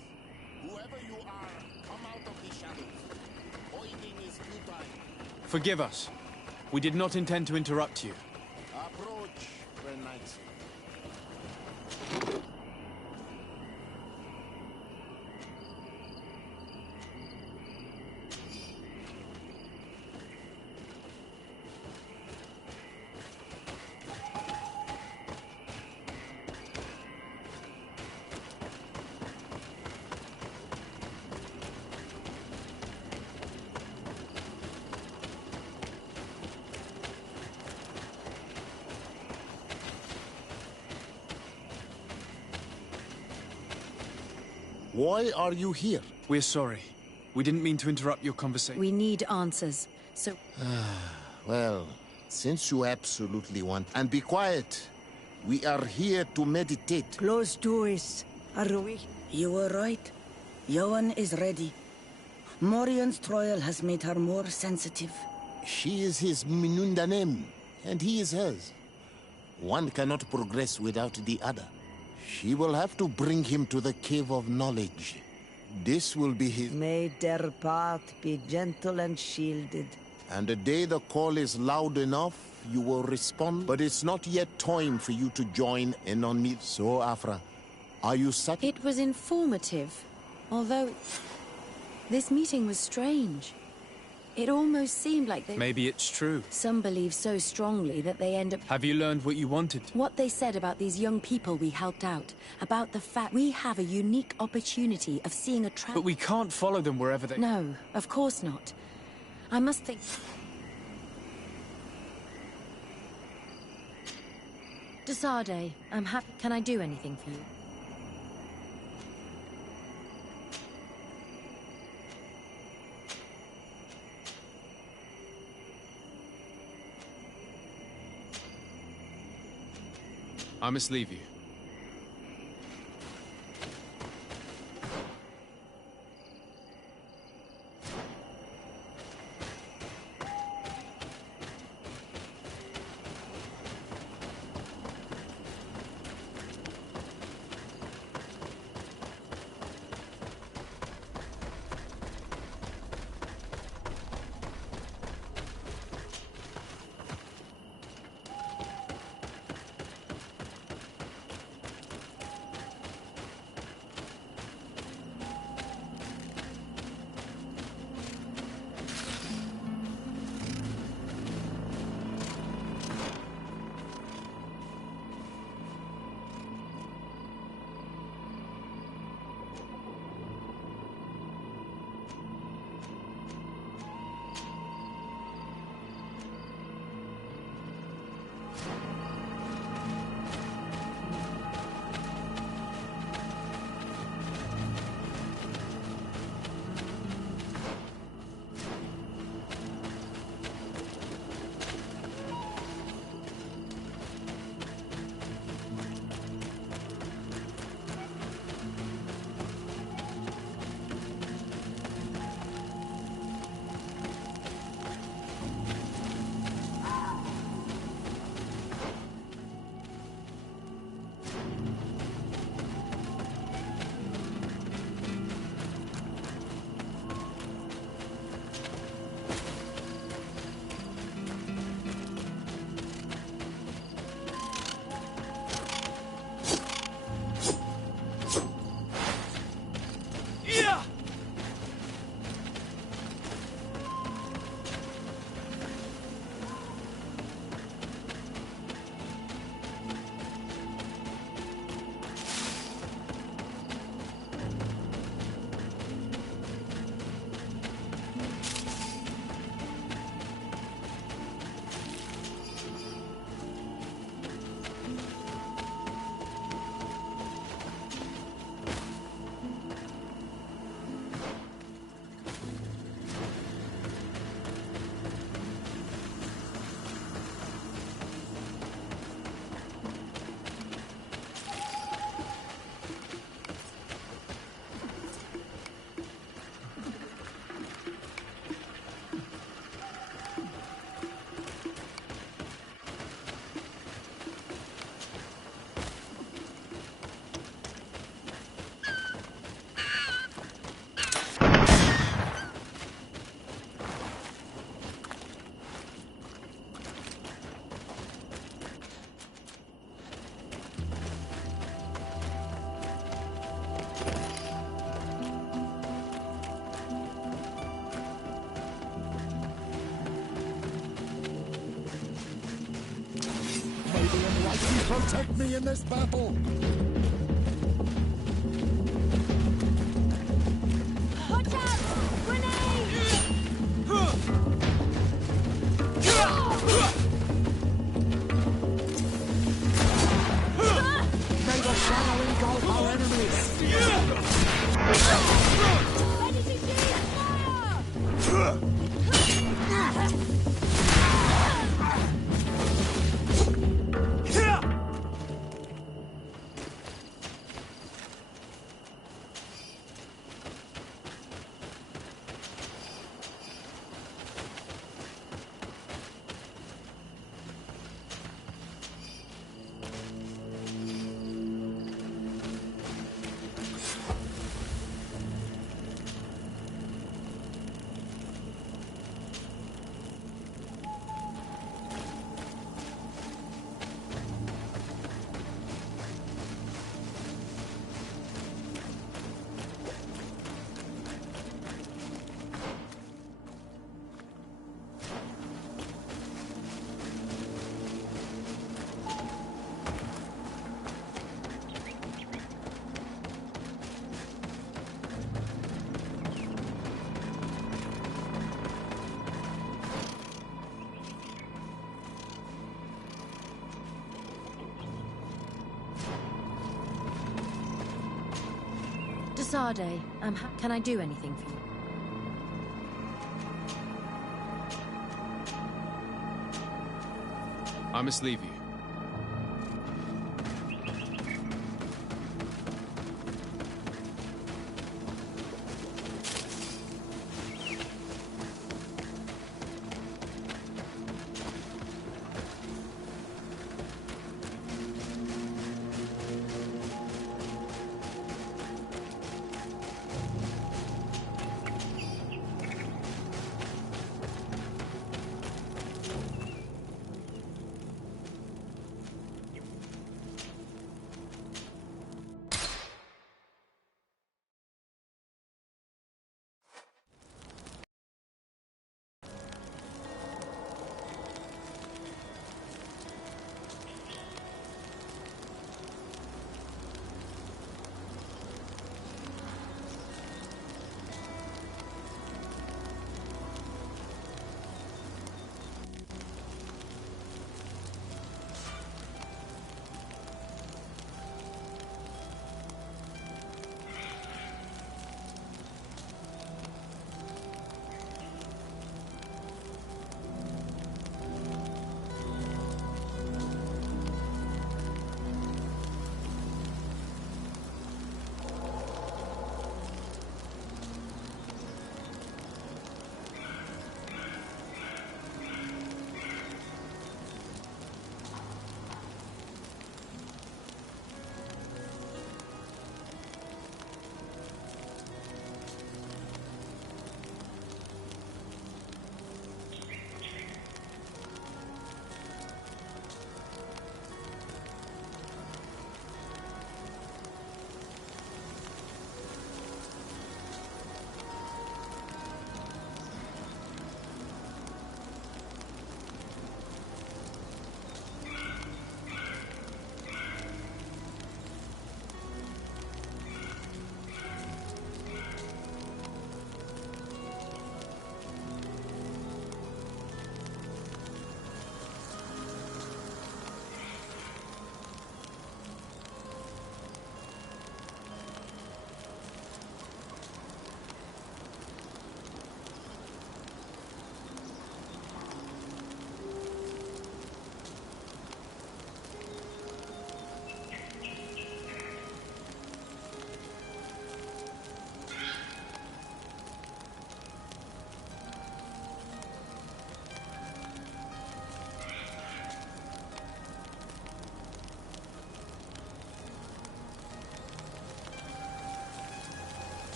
Whoever you are, come out of the shadows. Avoiding is futile. Forgive us. We did not intend to interrupt you. Approach, friend knights. Why are you here? We're sorry. We didn't mean to interrupt your conversation. We need answers, so... Well, since you absolutely want... And be quiet. We are here to meditate. Close doors, are we? You were right. Johan is ready. Morian's trial has made her more sensitive. She is his Minundanem, and he is hers. One cannot progress without the other. She will have to bring him to the Cave of Knowledge. This will be his... May their path be gentle and shielded. And the day the call is loud enough, you will respond. But it's not yet time for you to join in on me. So, Afra, are you satisfied? It was informative, although this meeting was strange. It almost seemed like they... Maybe it's true. Some believe so strongly that they end up... Have you learned what you wanted? What they said about these young people we helped out, about the fact we have a unique opportunity of seeing a But we can't follow them wherever they... No, of course not. I must think... Desade, I'm happy. Can I do anything for you? I must leave you. Almighty protect me in this battle! Watch out! Grenade! May the fire engulf our enemies! Ready to shoot! Fire! Sade, can I do anything for you? I must leave you.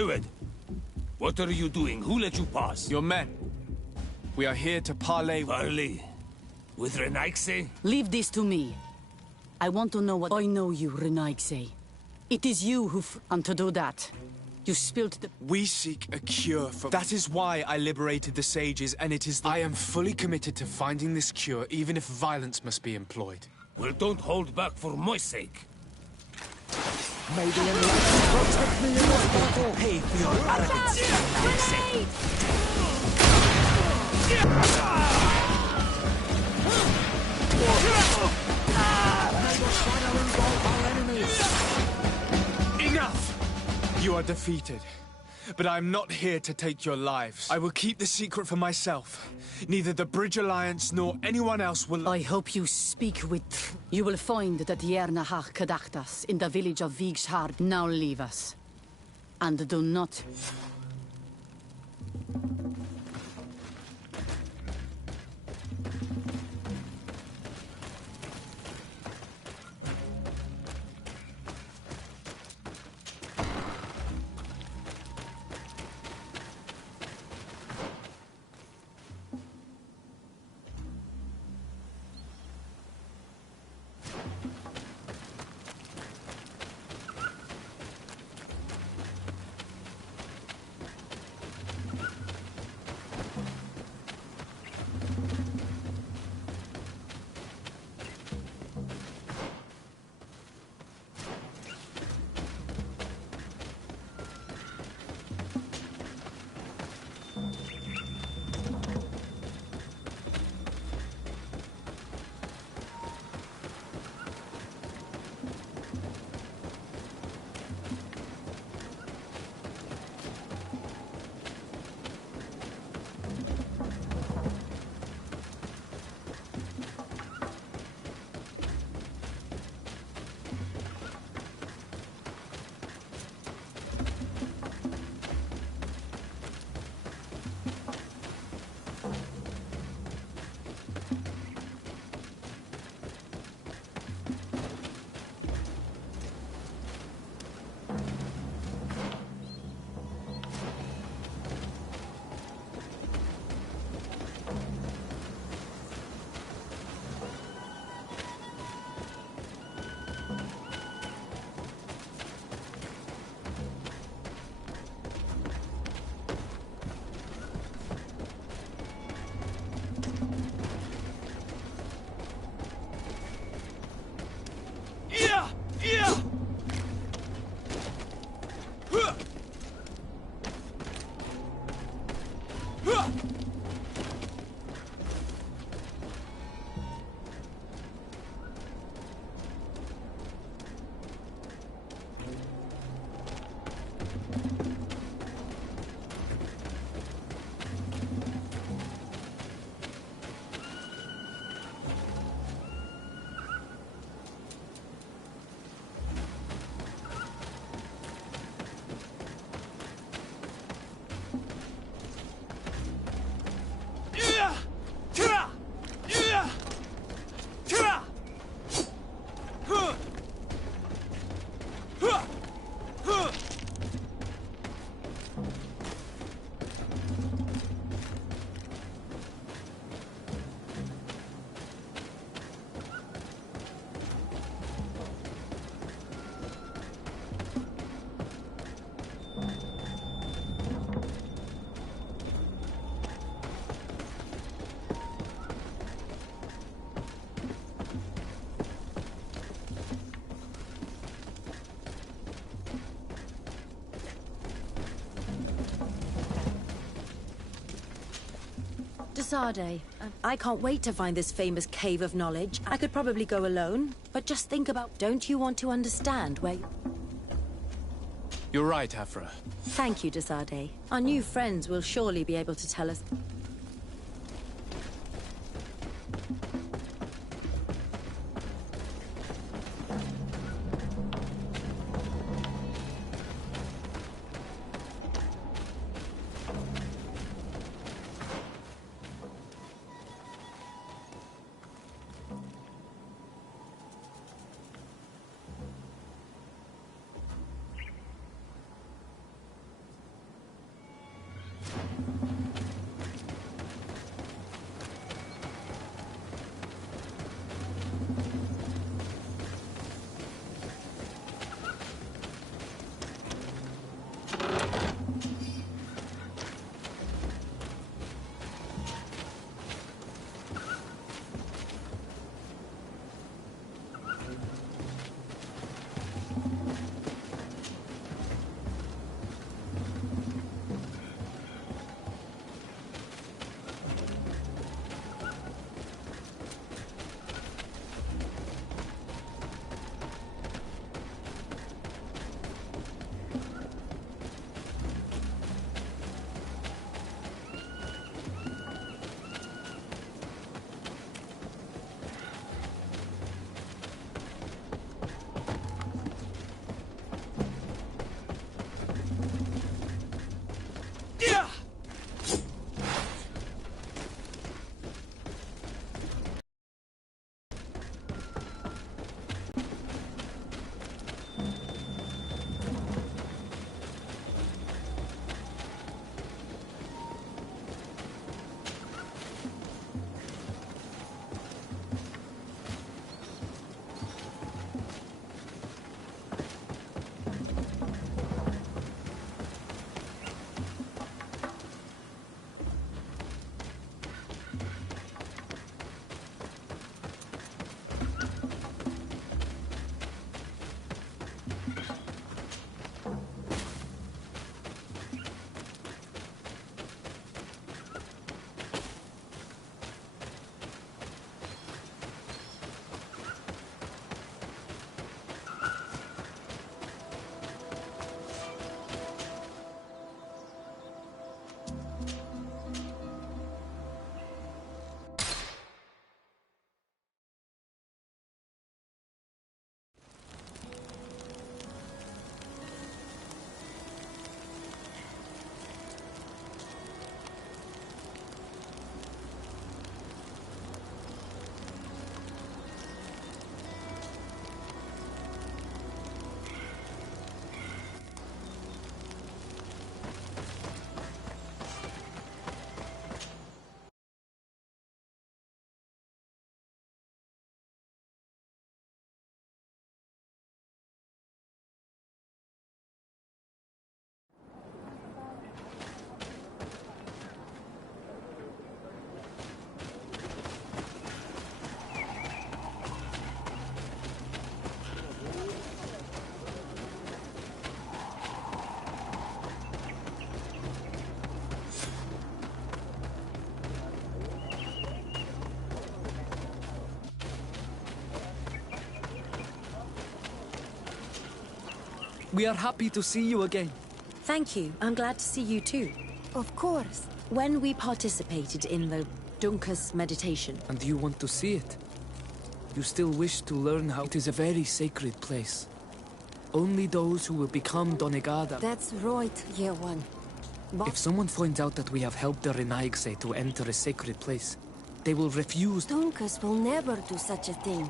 Steward, what are you doing? Who let you pass? Your men. We are here to parley. Parley? With Renaigse? Leave this to me. I want to know what... I know you, Renaigse. It is you who and to do that, you spilled the... We seek a cure for... That is why I liberated the sages, and it is... I am fully committed to finding this cure, even if violence must be employed. Well, don't hold back for my sake. May the enlightened protect me in this battle! Pay for your arrogance, Renaigse! Enough! You are defeated. But I am not here to take your lives. I will keep the secret for myself. Neither the Bridge Alliance nor anyone else will... I hope you speak with... You will find that Yernahach Kadaktas in the village of Vigshard. Now leave us. And do not... Sade, I can't wait to find this famous cave of knowledge. I could probably go alone, but just think about... Don't you want to understand where... You're right, Afra. Thank you, Desade. Our new friends will surely be able to tell us... We are happy to see you again. Thank you. I'm glad to see you too. Of course. When we participated in the Dunkus meditation... And you want to see it? You still wish to learn how... It is a very sacred place. Only those who will become Donegada... That's right, year one. But if someone finds out that we have helped the Renaigse to enter a sacred place, they will refuse... Dunkus will never do such a thing.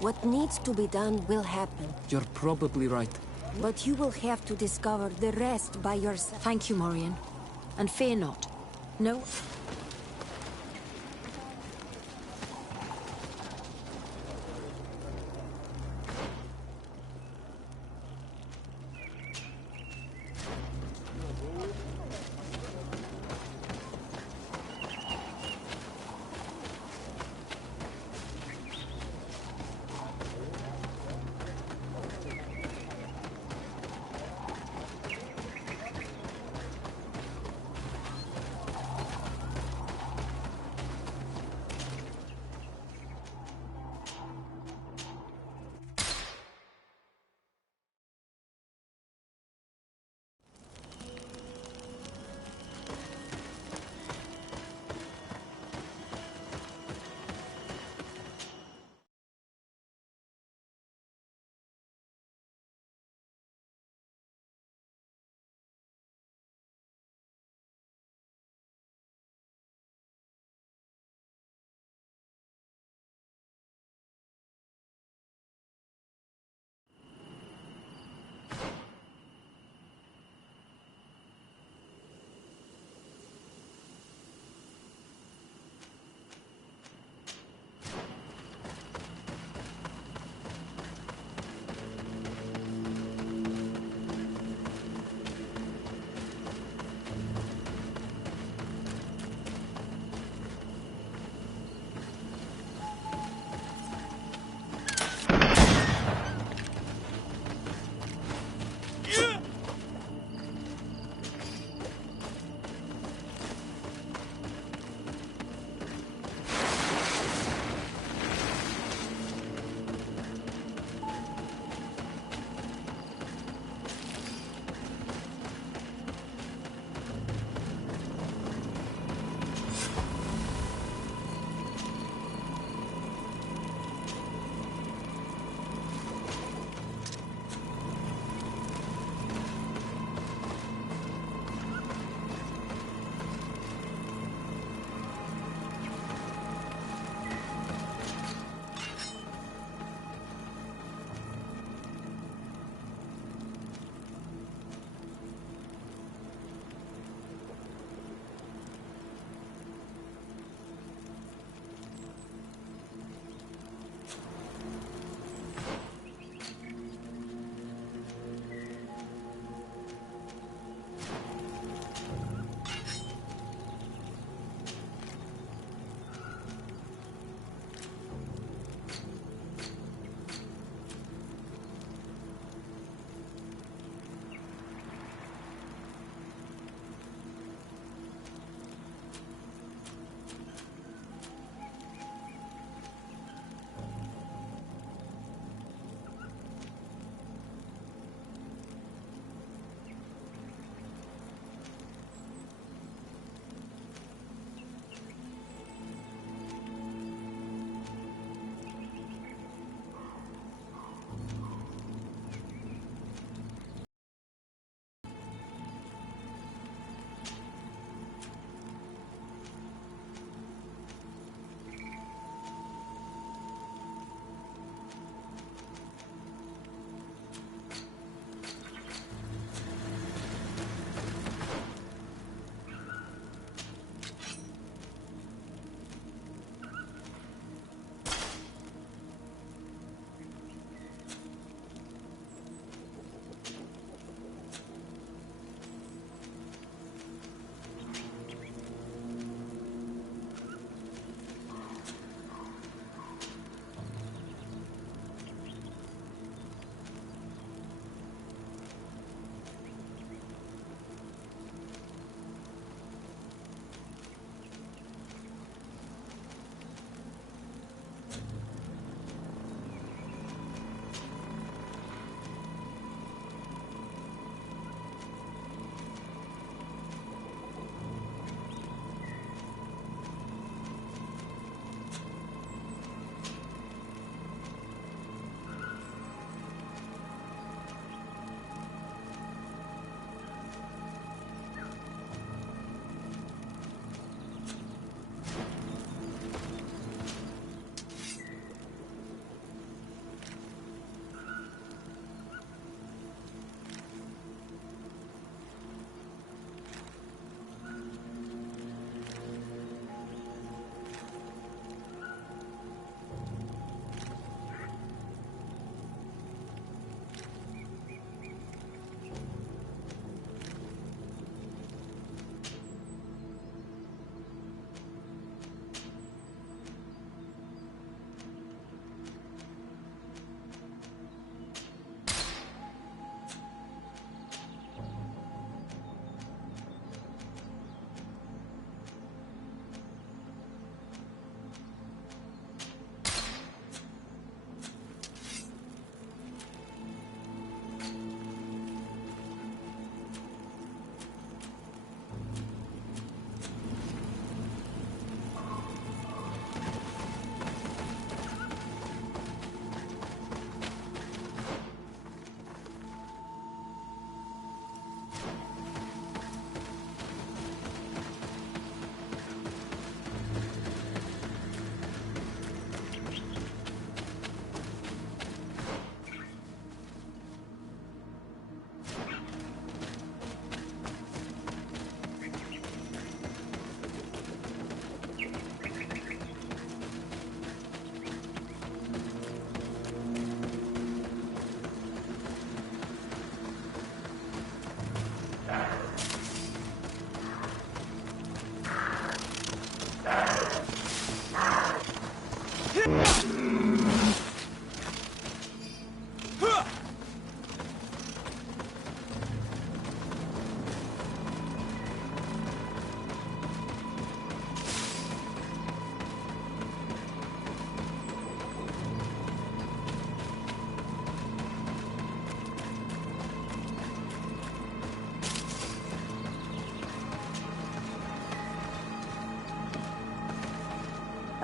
What needs to be done will happen. You're probably right. But you will have to discover the rest by yourself. Thank you, Morian. And fear not. No...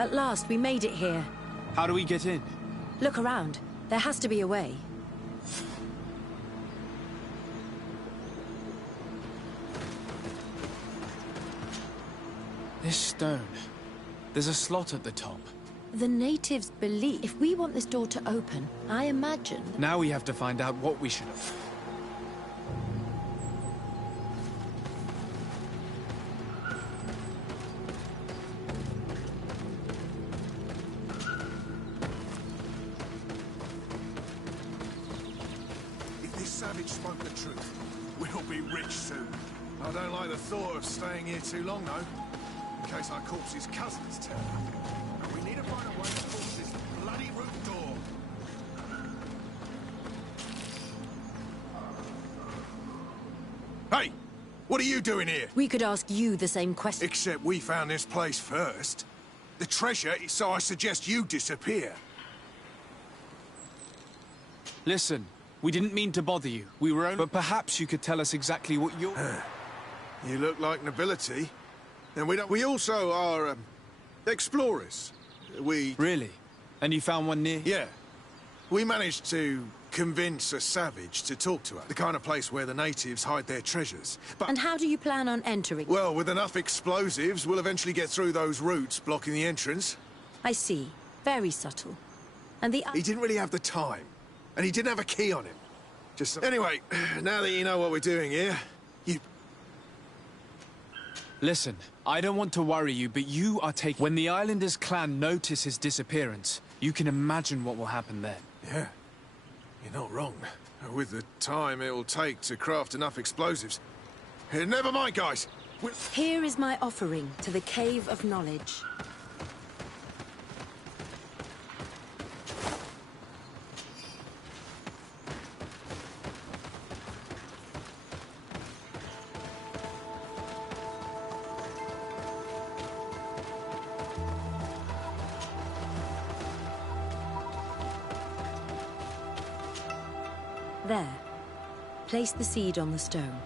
At last, we made it here. How do we get in? Look around. There has to be a way. This stone. There's a slot at the top. The natives believe if we want this door to open, I imagine... Now we have to find out what we should have. If this savage spoke the truth, we'll be rich soon. I don't like the thought of staying here too long, though. In case our corpse's cousins turn up. We need to find a way to force this bloody root door. Hey! What are you doing here? We could ask you the same question. Except we found this place first. The treasure, so I suggest you disappear. Listen, we didn't mean to bother you. We were only... But perhaps you could tell us exactly what you're... You look like nobility. And we also are, explorers. Really? And you found one near? Yeah. We managed to convince a savage to talk to us. The kind of place where the natives hide their treasures. But... And how do you plan on entering? Well, with enough explosives, we'll eventually get through those roots blocking the entrance. I see. Very subtle. And the... He didn't really have the time. And he didn't have a key on him. Just... Anyway, now that you know what we're doing here, you... Listen, I don't want to worry you, but you are taking... When the Islanders clan notice his disappearance, you can imagine what will happen then. Yeah. You're not wrong. With the time it'll take to craft enough explosives. Never mind, guys. Here is my offering to the Cave of Knowledge. There. Place the seed on the stone.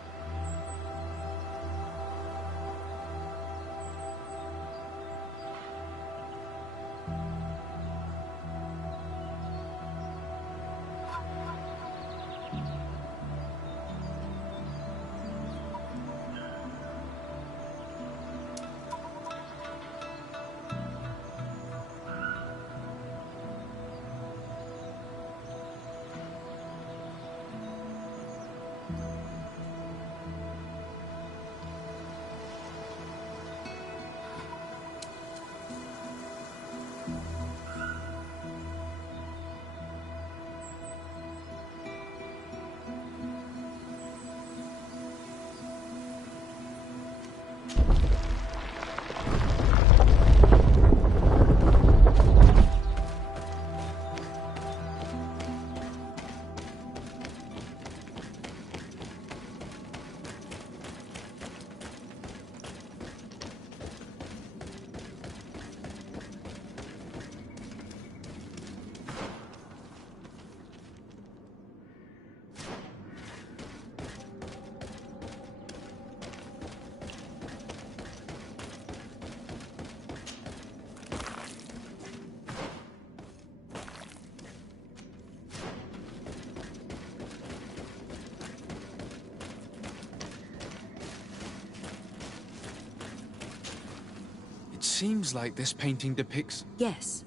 Seems like this painting depicts... Yes.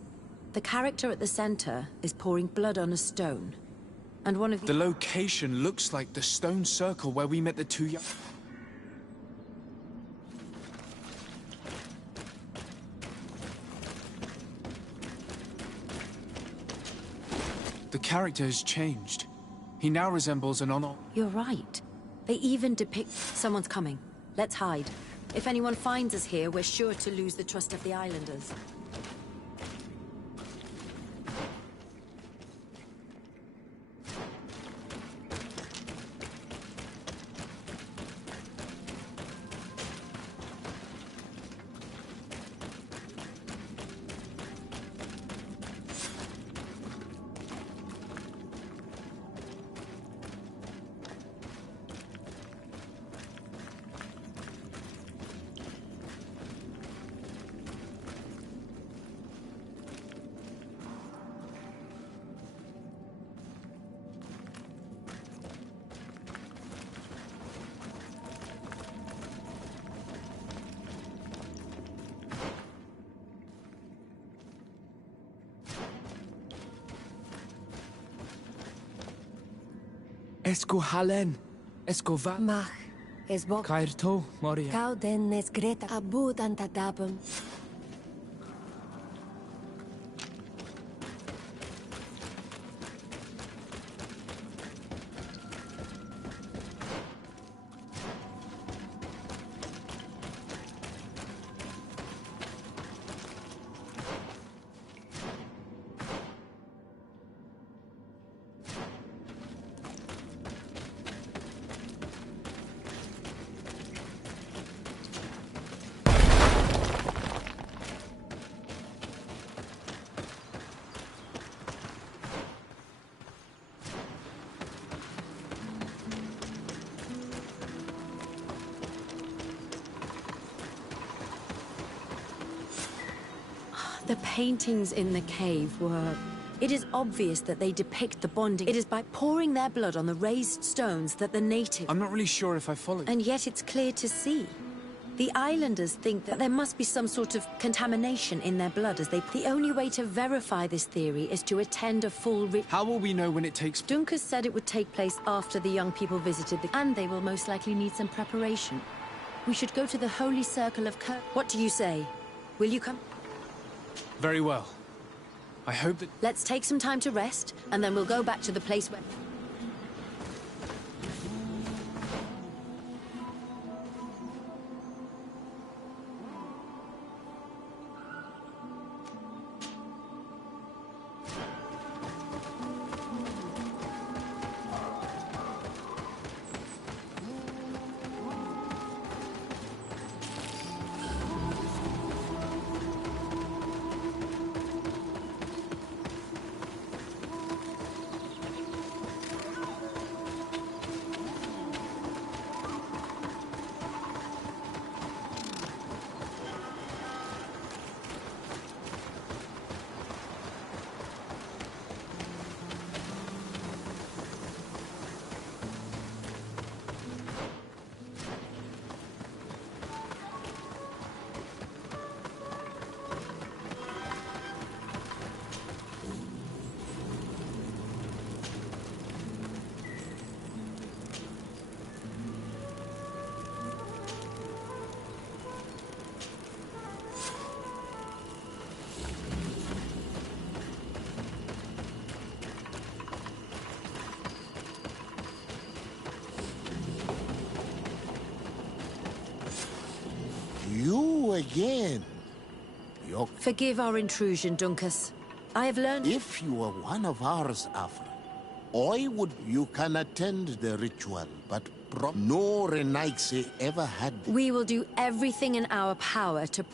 The character at the center is pouring blood on a stone. And one of the... The location looks like the stone circle where we met the two young... The character has changed. He now resembles an honor... You're right. They even depict... Someone's coming. Let's hide. If anyone finds us here, we're sure to lose the trust of the Islanders. Esco Halen. Esco Va. Mach. Esbok. Kairto, Moria. Kauden nes Greta. Abud antadabum. The paintings in the cave were... It is obvious that they depict the bonding. It is by pouring their blood on the raised stones that the natives... I'm not really sure if I follow. And yet it's clear to see. The islanders think that there must be some sort of contamination in their blood as they... The only way to verify this theory is to attend a full How will we know when it takes... Duncan said it would take place after the young people visited the... And they will most likely need some preparation. We should go to the Holy Circle of What do you say? Will you come? Very well. I hope that... Let's take some time to rest, and then we'll go back to the place where... You again. Forgive our intrusion, Dunkus. I have learned... If you were one of ours, Afra, you can attend the ritual, but no Renaigse ever had... We will do everything in our power to...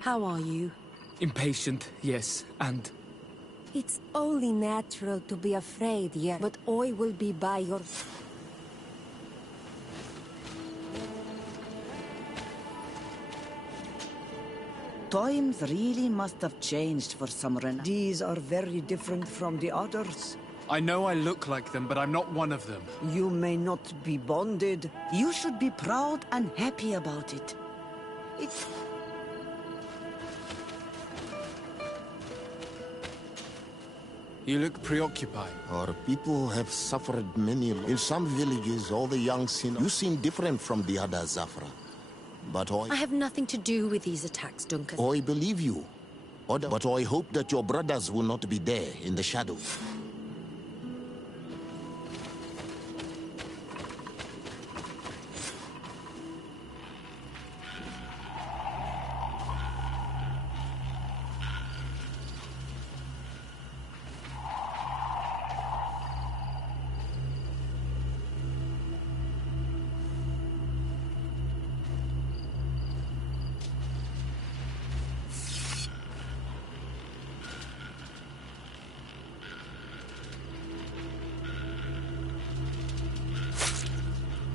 How are you? Impatient, yes, and... It's only natural to be afraid, yeah, but I will be by your... Times really must have changed for some Ren. These are very different from the others. I know I look like them, but I'm not one of them. You may not be bonded. You should be proud and happy about it. You look preoccupied. Our people have suffered many... In some villages, all the young sinners... You seem different from the others, Afra. But I have nothing to do with these attacks, Duncan. I believe you. But I hope that your brothers will not be there in the shadows.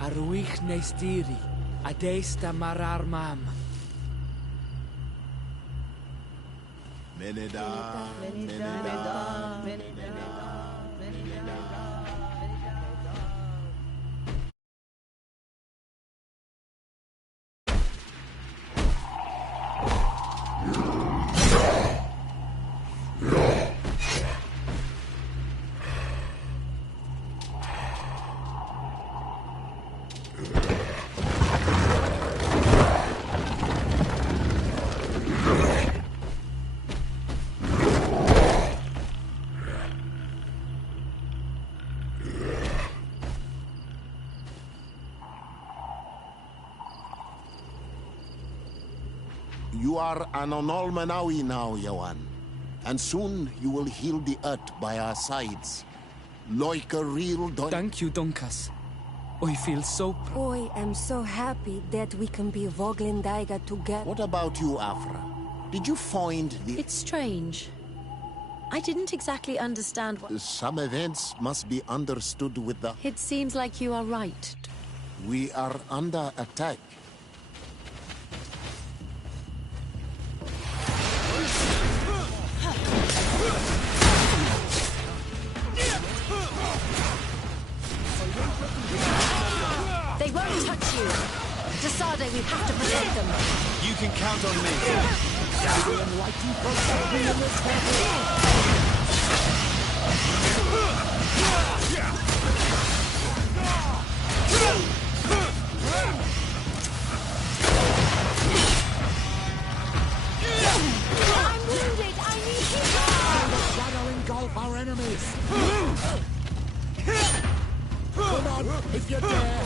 Arwich neistiri, adesta marar mam. Meneda, You are an Onolmanawi now, Yawan. And soon you will heal the earth by our sides. Like a real Thank you, Dunkas. I feel so I am so happy that we can be Voglendaiga together. What about you, Afra? Did you find the... It's strange. I didn't exactly understand what... Some events must be understood with the... It seems like you are right. We are under attack. They won't touch you. Desade, we have to protect them. You can count on me. I'm wounded! I need help! The shadow engulf our enemies! Come on, if you dare!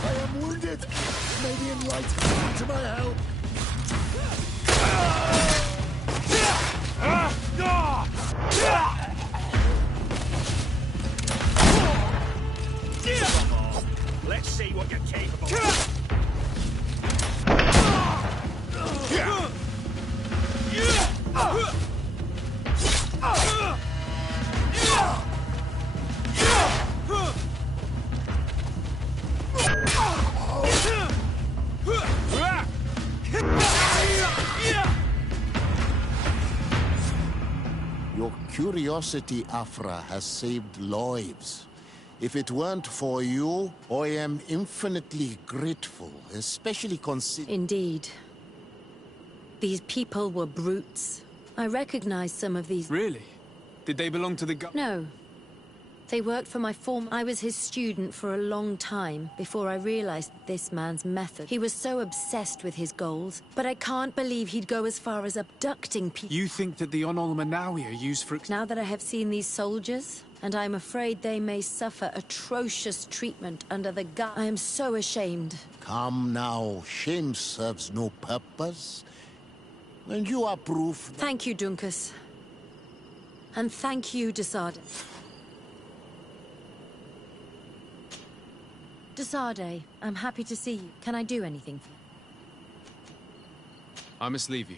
I am wounded! Maybe in right, come to my help! Let's see what you're capable of. Your curiosity, Afra, has saved lives. If it weren't for you, I am infinitely grateful, especially considering... Indeed. These people were brutes. I recognize some of these... Really? Did they belong to the No. They worked for my former... I was his student for a long time before I realized this man's method. He was so obsessed with his goals, but I can't believe he'd go as far as abducting people. You think that the Onolmanawi are used for... Now that I have seen these soldiers, and I'm afraid they may suffer atrocious treatment under the gun. I am so ashamed. Come now, shame serves no purpose. And you are proof... Thank you, Dunkas. And thank you, Desade. Desade, I'm happy to see you. Can I do anything for you? I must leave you.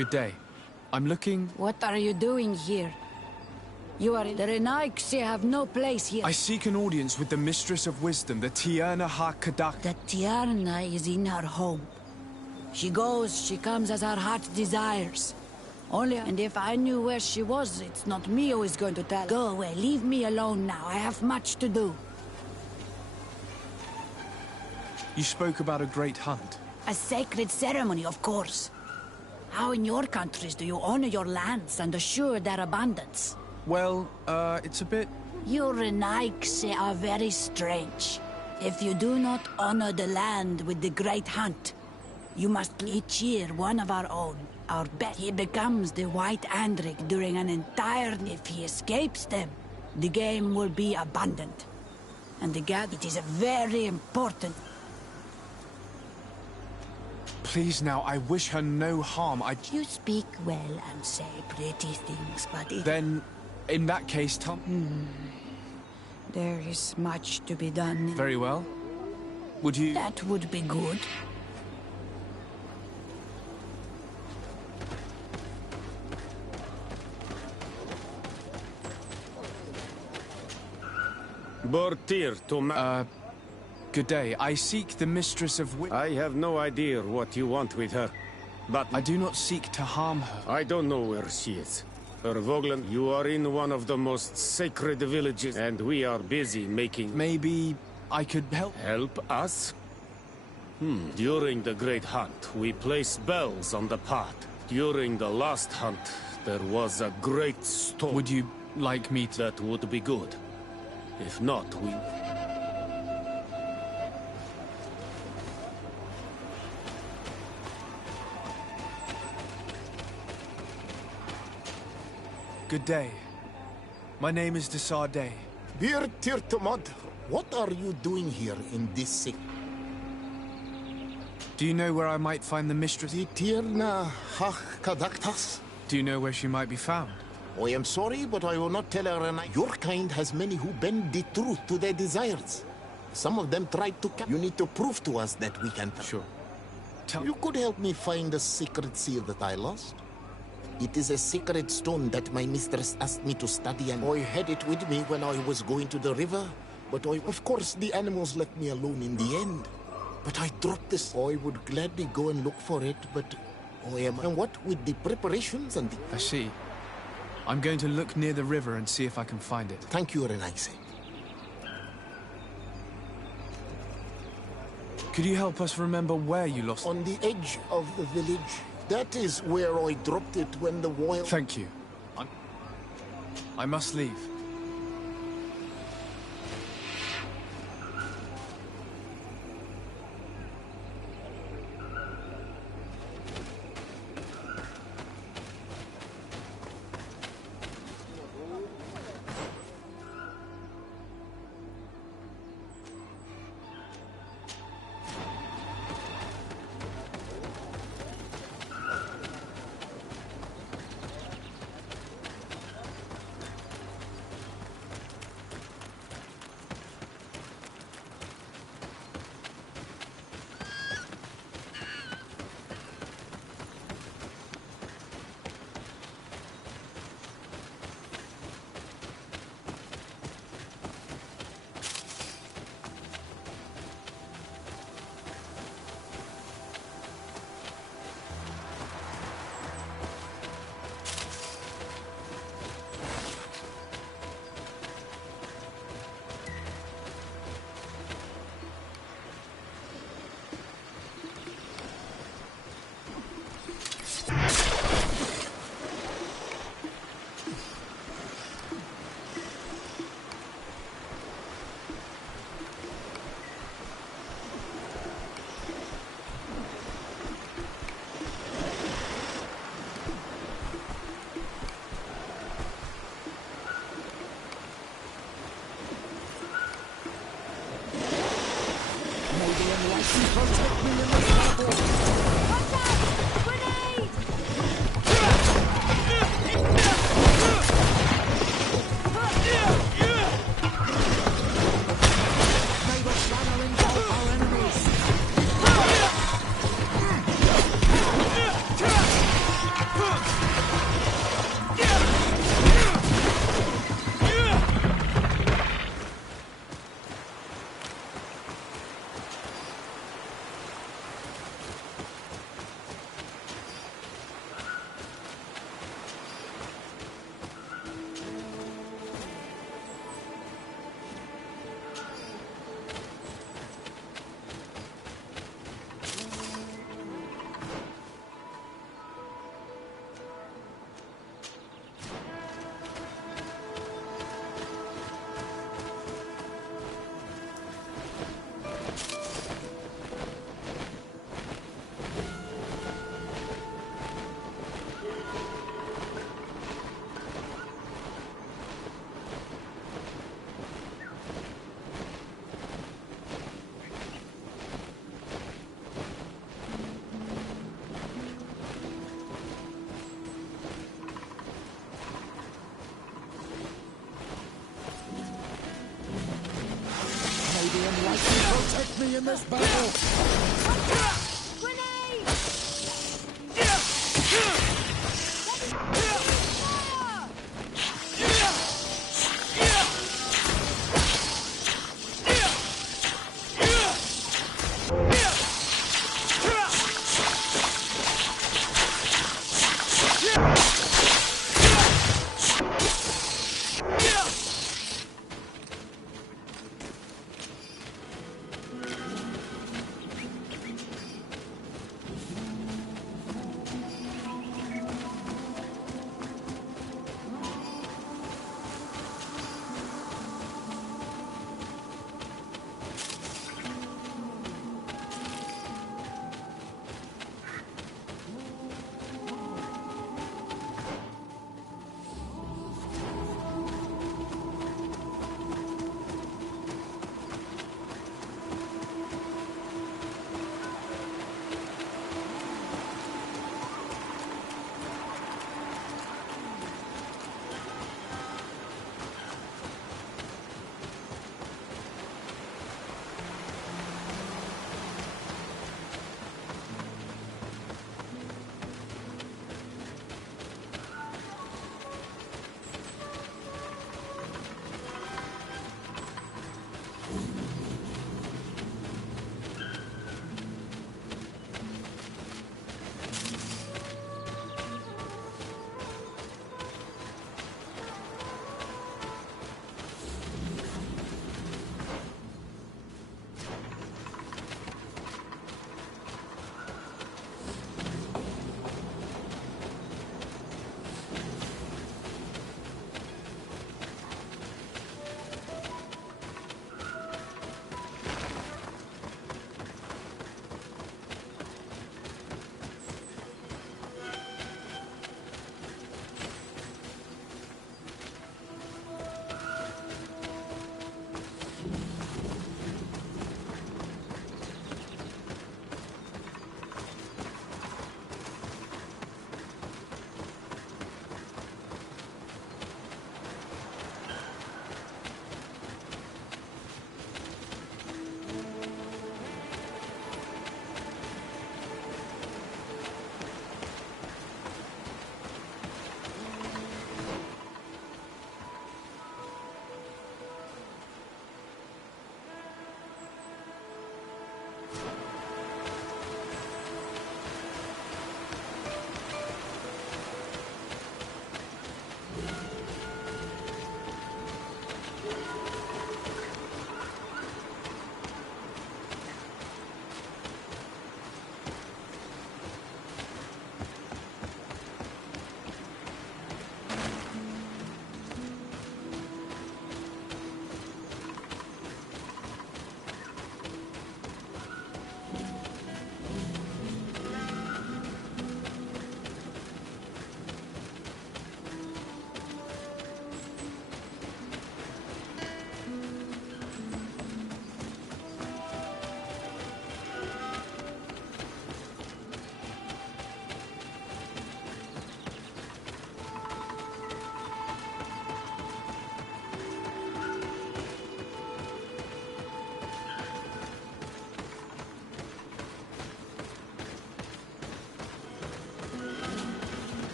Good day. I'm looking... What are you doing here? You are... The Renaigse have no place here. I seek an audience with the Mistress of Wisdom, the Tierna Ha-Kadak. The Tierna is in her home. She goes, she comes as her heart desires. Only... And if I knew where she was, it's not me who is going to tell. Go away, leave me alone now. I have much to do. You spoke about a great hunt. A sacred ceremony, of course. How in your countries do you honor your lands and assure their abundance? Well, it's a bit... You Renaigse are very strange. If you do not honor the land with the great hunt, you must each year one of our own, our best. He becomes the White Andrik during an entire... If he escapes them, the game will be abundant. And it is a very important... Please now, I wish her no harm. You speak well and say pretty things, but Then, in that case, Tom... There is much to be done. Very well. Would you... That would be good. Bortir to Good day. I seek the Mistress of I have no idea what you want with her, but... I do not seek to harm her. I don't know where she is. Voglan, you are in one of the most sacred villages, and we are busy making... Maybe I could help? Help us? During the Great Hunt, we placed bells on the path. During the last hunt, there was a great storm. Would you like me to... That would be good. If not, we... Good day. My name is Desardet. Dear Tirtamod, what are you doing here in this sick? Do you know where I might find the Mistress? The Tierna Ha-Kadaktas? Do you know where she might be found? I am sorry, but I will not tell her. And your kind has many who bend the truth to their desires. Some of them tried to You need to prove to us that we can... Sure. You could help me find the secret seal that I lost. It is a sacred stone that my mistress asked me to study, and I had it with me when I was going to the river. But of course, the animals left me alone in the end. But I dropped this. I would gladly go and look for it, but I am... And what with the preparations and the... I see. I'm going to look near the river and see if I can find it. Thank you, Renaigse. Could you help us remember where you lost it? On the edge of the village. That is where I dropped it when the wild... Thank you. I must leave. me in this battle!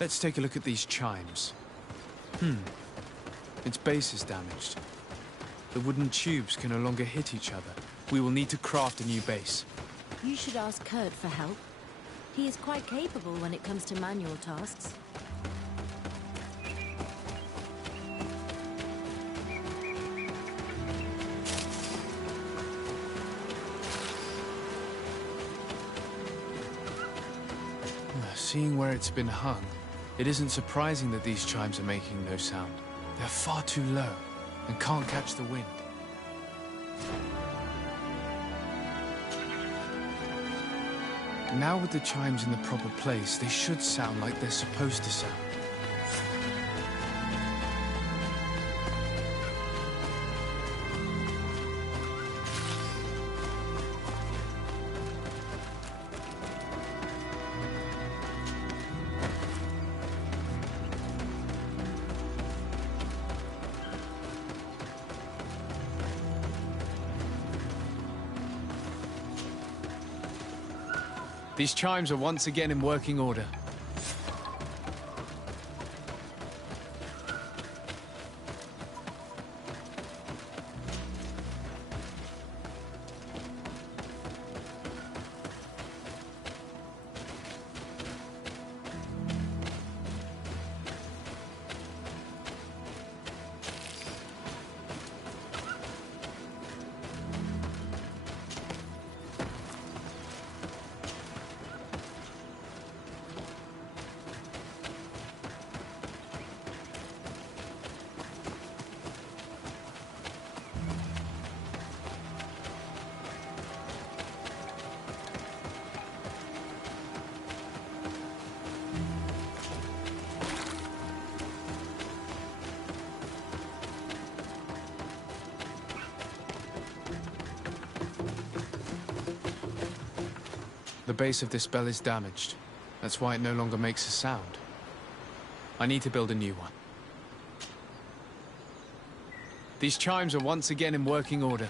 Let's take a look at these chimes. Its base is damaged. The wooden tubes can no longer hit each other. We will need to craft a new base. You should ask Kurt for help. He is quite capable when it comes to manual tasks. Seeing where it's been hung, it isn't surprising that these chimes are making no sound. They're far too low and can't catch the wind. Now with the chimes in the proper place, they should sound like they're supposed to sound. These chimes are once again in working order. The base of this bell is damaged. That's why it no longer makes a sound. I need to build a new one. These chimes are once again in working order.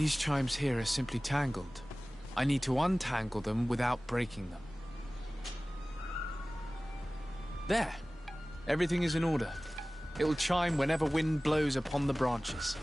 These chimes here are simply tangled. I need to untangle them without breaking them. There! Everything is in order. It will chime whenever wind blows upon the branches.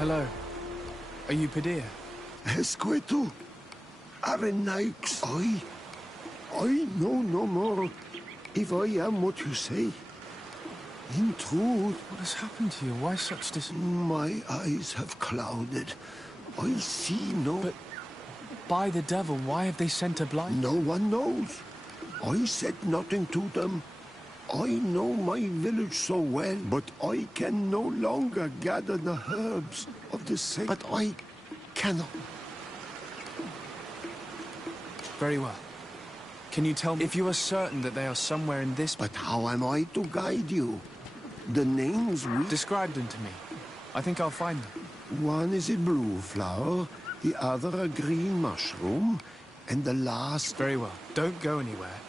Hello. Are you Padilla? Esqueto. Arenaix. I know no more. If I am what you say. In truth... What has happened to you? Why such My eyes have clouded. I see no... But by the devil, why have they sent a blind? No one knows. I said nothing to them. I know my village so well, but I can no longer gather the herbs of the same... But I cannot... Very well. Can you tell me if you are certain that they are somewhere in this... But how am I to guide you? The names we... Describe them to me. I think I'll find them. One is a blue flower, the other a green mushroom, and the last... Very well. Don't go anywhere.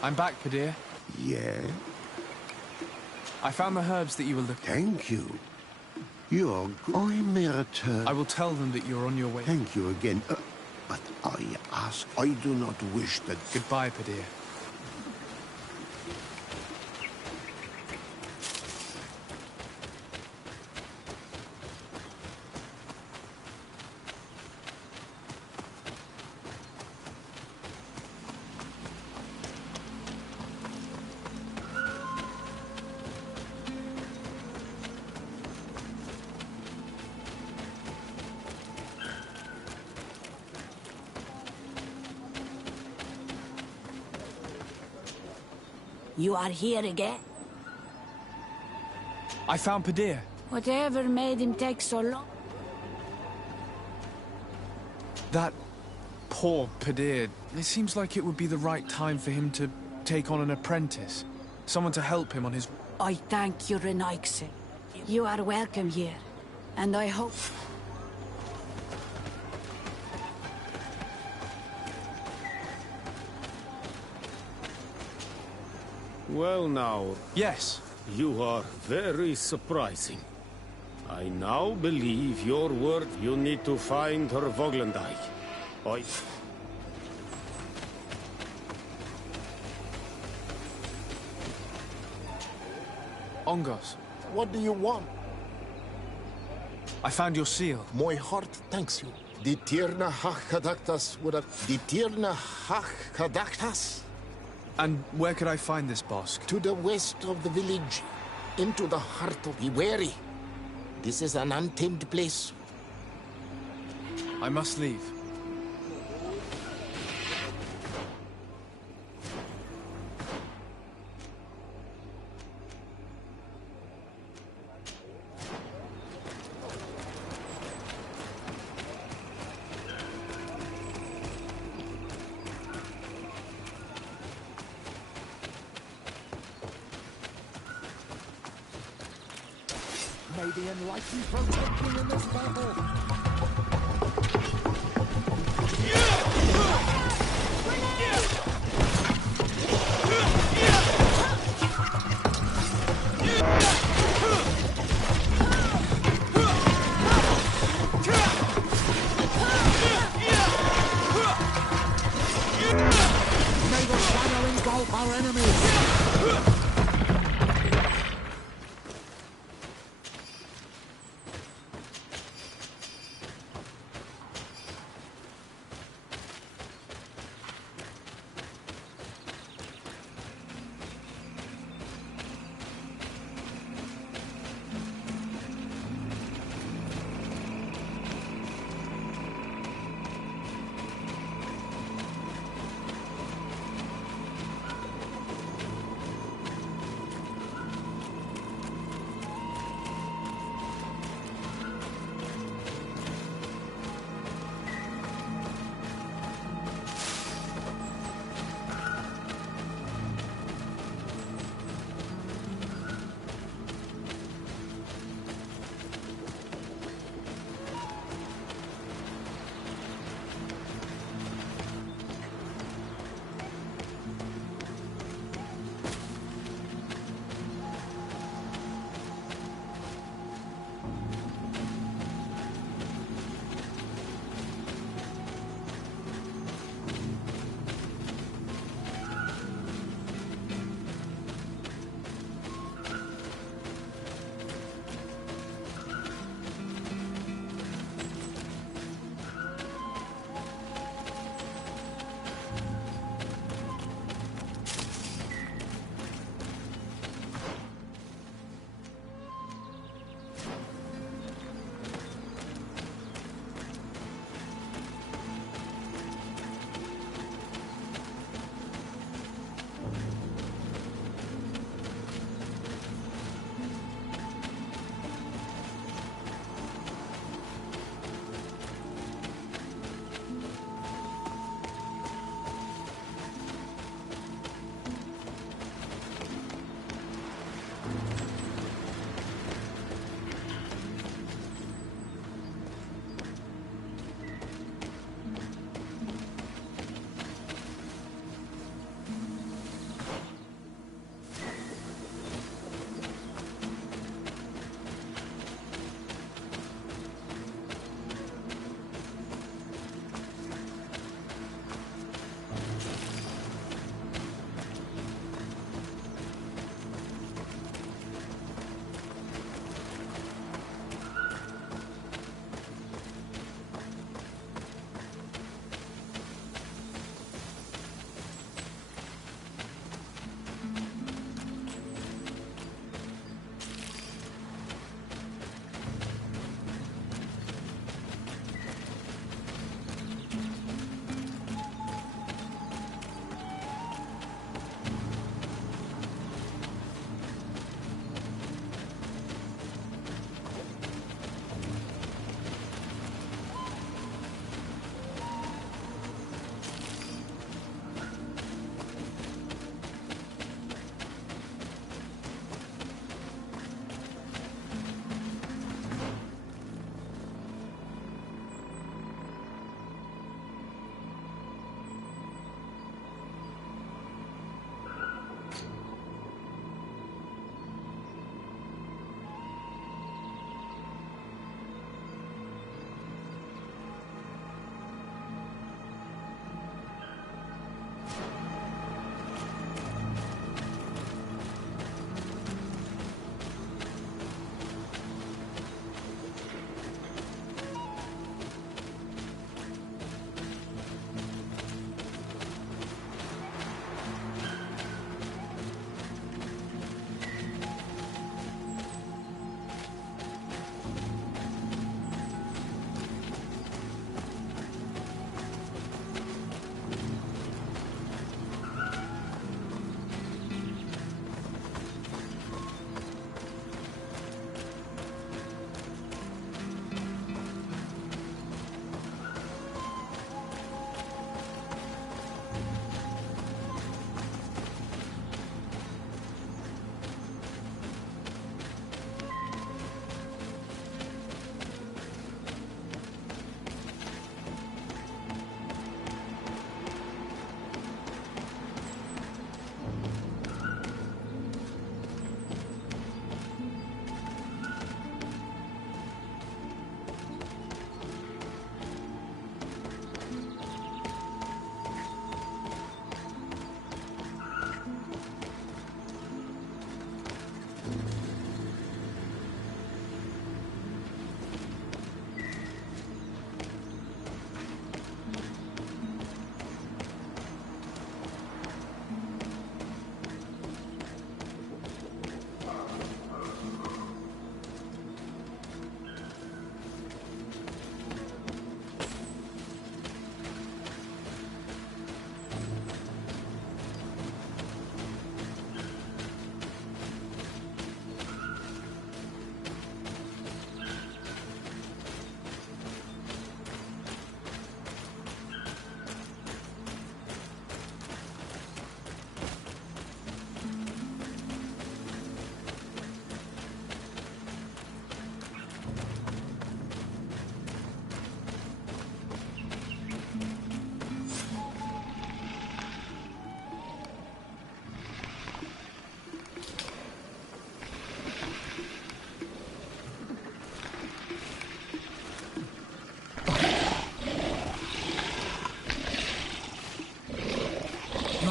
I'm back, Padilla. Yeah? I found the herbs that you were looking... Thank you. You're good. I may return. I will tell them that you're on your way. Thank you again. But I ask, I do not wish that... Goodbye, Padilla. You are here again? I found Padilla. Whatever made him take so long? That poor Padilla. It seems like it would be the right time for him to take on an apprentice. Someone to help him on his... I thank you, Renaixe. You are welcome here. And I hope... Well now... Yes. You are very surprising. I now believe your word. You need to find her Voglendai. Ongos. What do you want? I found your seal. My heart thanks you. The Tierna Hach-Kadaktas would have... The Tierna Hach-Kadaktas? And where could I find this bosque? To the west of the village. Into the heart of... Be wary. This is an untamed place. I must leave. May May the enlightened protect me in this battle. May the shadow engulf our enemies.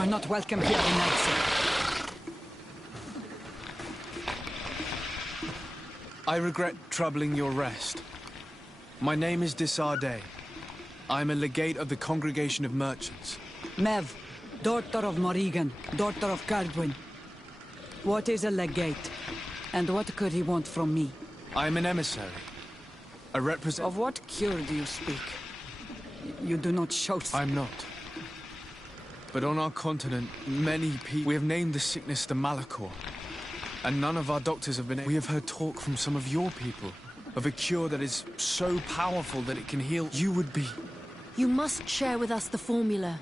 not welcome here in Nazi. I regret troubling your rest. My name is Disarday. I am a legate of the Congregation of Merchants. Mev, daughter of Morrigan, daughter of Cardwin. What is a legate? And what could he want from me? I am an emissary. A representative. Of what cure do you speak? You do not show... I'm not. But on our continent, many people... We have named the sickness the Malachor. And none of our doctors have been... We have heard talk from some of your people of a cure that is so powerful that it can heal. You would be... You must share with us the formula.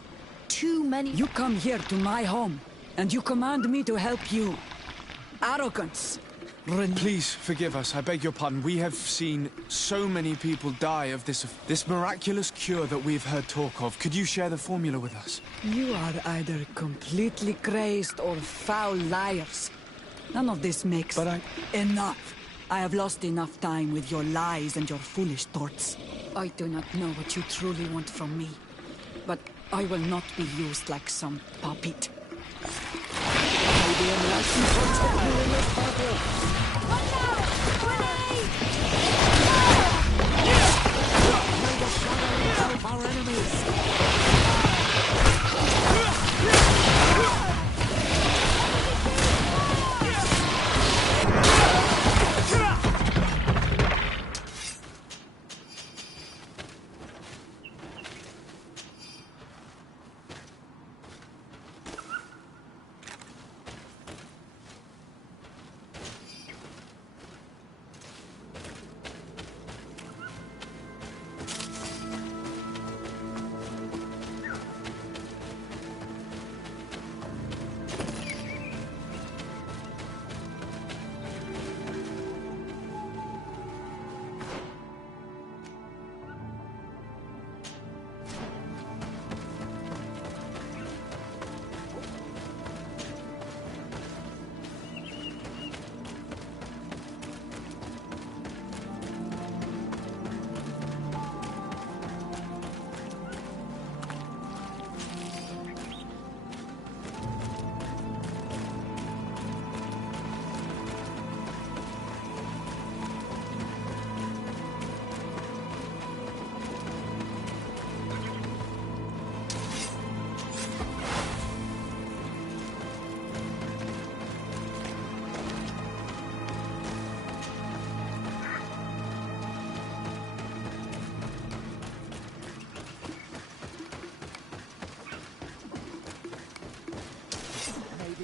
Too many... You come here to my home, and you command me to help you. Arrogance. Please forgive us, I beg your pardon. We have seen so many people die of this miraculous cure that we've heard talk of. Could you share the formula with us? You are either completely crazed or foul liars. None of this makes... But Enough! I have lost enough time with your lies and your foolish thoughts. I do not know what you truly want from me, but I will not be used like some puppet. Maybe unless you protect me in this battle. May the shadow help our enemies.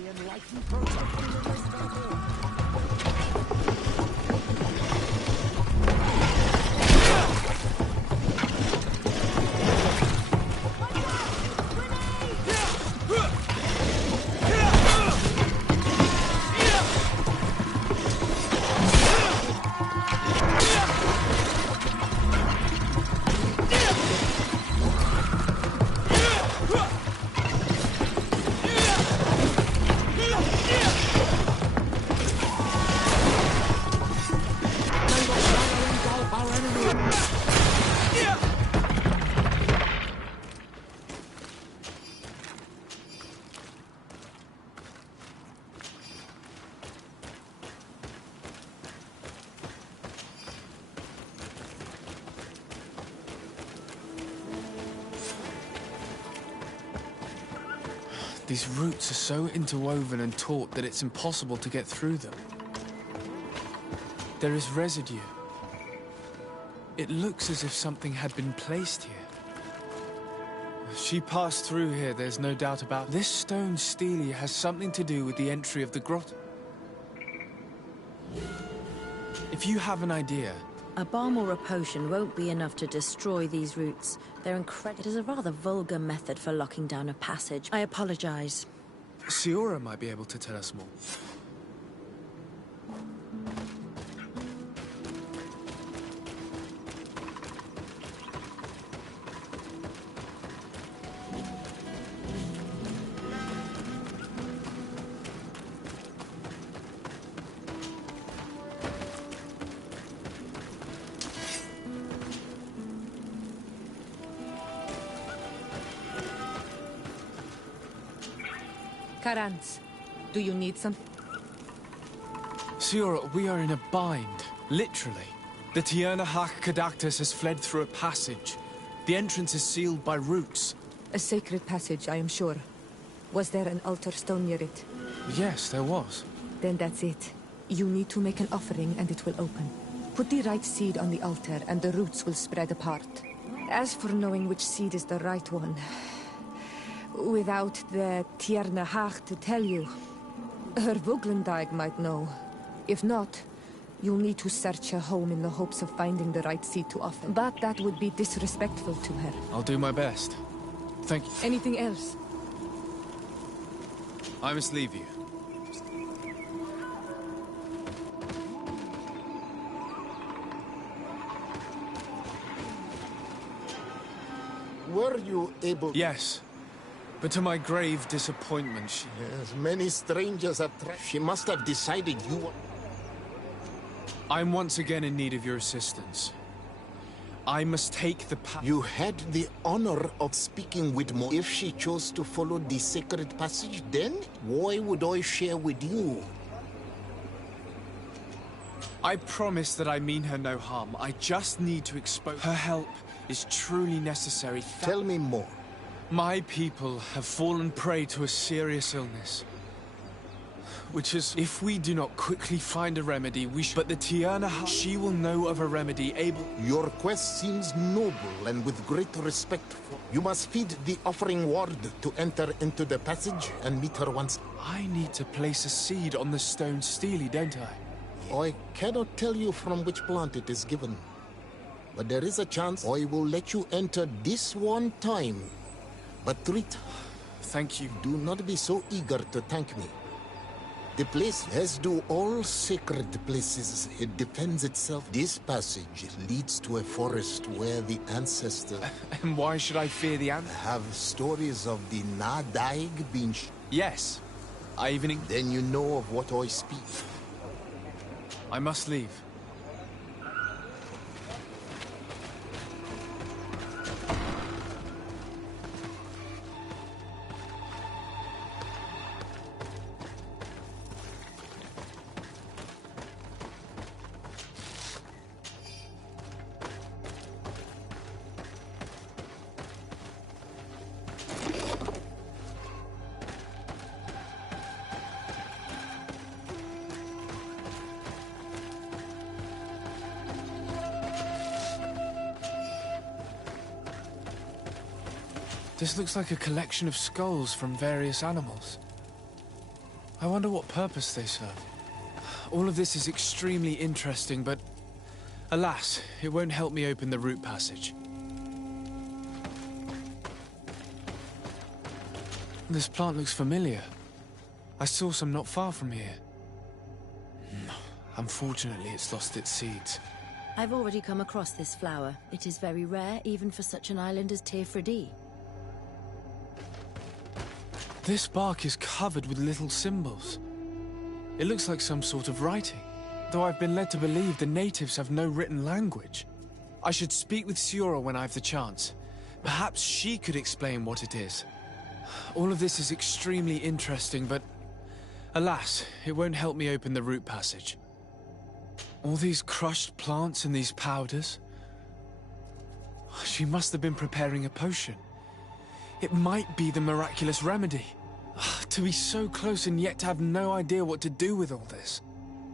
Enlightened protect me in this battle. These roots are so interwoven and taut that it's impossible to get through them. There is residue. It looks as if something had been placed here. She passed through here, there's no doubt about it. This stone stele has something to do with the entry of the grotto. If you have an idea... A balm or a potion won't be enough to destroy these roots. They're incredible. It is a rather vulgar method for locking down a passage. I apologize. Siora might be able to tell us more. Karans, do you need some? Siora, we are in a bind. Literally. The Tierna Hak Kadactus has fled through a passage. The entrance is sealed by roots. A sacred passage, I am sure. Was there an altar stone near it? Yes, there was. Then that's it. You need to make an offering and it will open. Put the right seed on the altar and the roots will spread apart. As for knowing which seed is the right one, without the Tierna Hach to tell you, her Vuglendag might know. If not, you'll need to search her home in the hopes of finding the right seed to offer. But that would be disrespectful to her. I'll do my best. Thank you. Anything else? I must leave you. Were you able... Yes. But to my grave disappointment, she... Yes, many strangers have tried. She must have decided you were... I'm once again in need of your assistance. I must take the path... You had the honor of speaking with Mo. If she chose to follow the sacred passage, then why would I share with you? I promise that I mean her no harm. I just need to expose... Her help is truly necessary. Tell me more. My people have fallen prey to a serious illness. Which is, if we do not quickly find a remedy, But the Tierna, she will know of a remedy able... Your quest seems noble and with great respect for... You must feed the offering ward to enter into the passage and meet her once... I need to place a seed on the stone steely, don't I? I cannot tell you from which plant it is given. But there is a chance I will let you enter this one time. But treat... Thank you. Do not be so eager to thank me. The place, as do all sacred places, it defends itself. This passage leads to a forest where the ancestors... And why should I fear the ant? Have stories of the Nadaig being... Yes. I even... Then you know of what I speak. I must leave. This looks like a collection of skulls from various animals. I wonder what purpose they serve. All of this is extremely interesting, but alas, it won't help me open the root passage. This plant looks familiar. I saw some not far from here. Unfortunately, it's lost its seeds. I've already come across this flower. It is very rare, even for such an island as Teifredi. This bark is covered with little symbols. It looks like some sort of writing, though I've been led to believe the natives have no written language. I should speak with Siora when I have the chance. Perhaps she could explain what it is. All of this is extremely interesting, but alas, it won't help me open the root passage. All these crushed plants and these powders. She must have been preparing a potion. It might be the miraculous remedy. To be so close and yet to have no idea what to do with all this.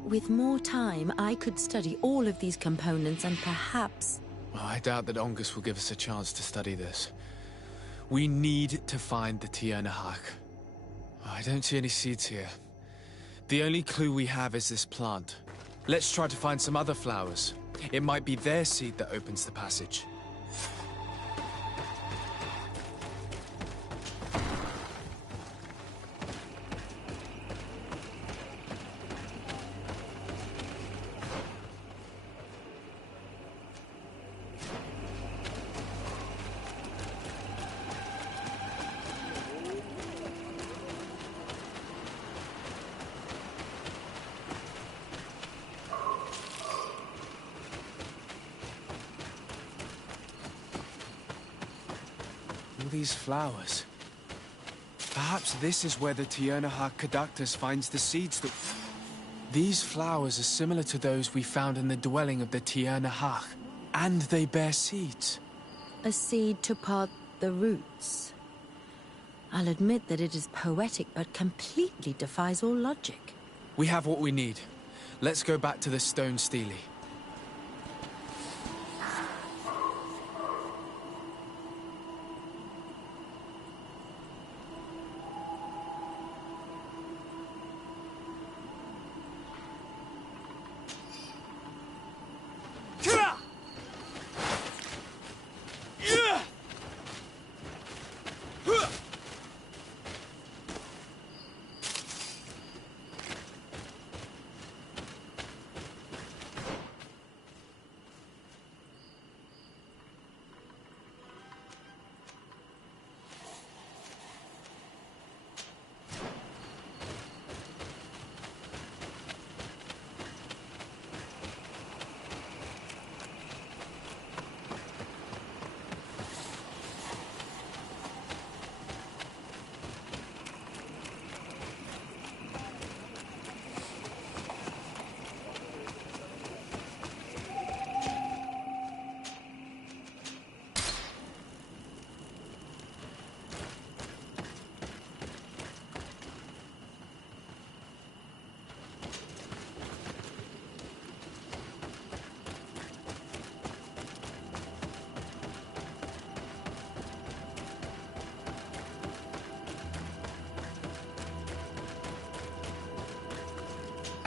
With more time, I could study all of these components and perhaps... Well, I doubt that Ongus will give us a chance to study this. We need to find the Tierna Hak. I don't see any seeds here. The only clue we have is this plant. Let's try to find some other flowers. It might be their seed that opens the passage. All these flowers. Perhaps this is where the Tiernahar Caductus finds the seeds that... These flowers are similar to those we found in the dwelling of the Tiernahar, and they bear seeds. A seed to part the roots. I'll admit that it is poetic, but completely defies all logic. We have what we need. Let's go back to the stone stele.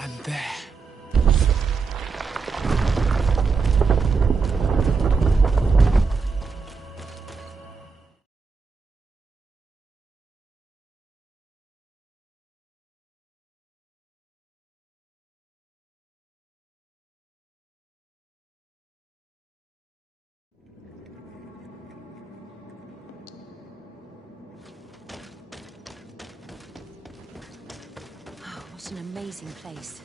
And there. What an amazing place.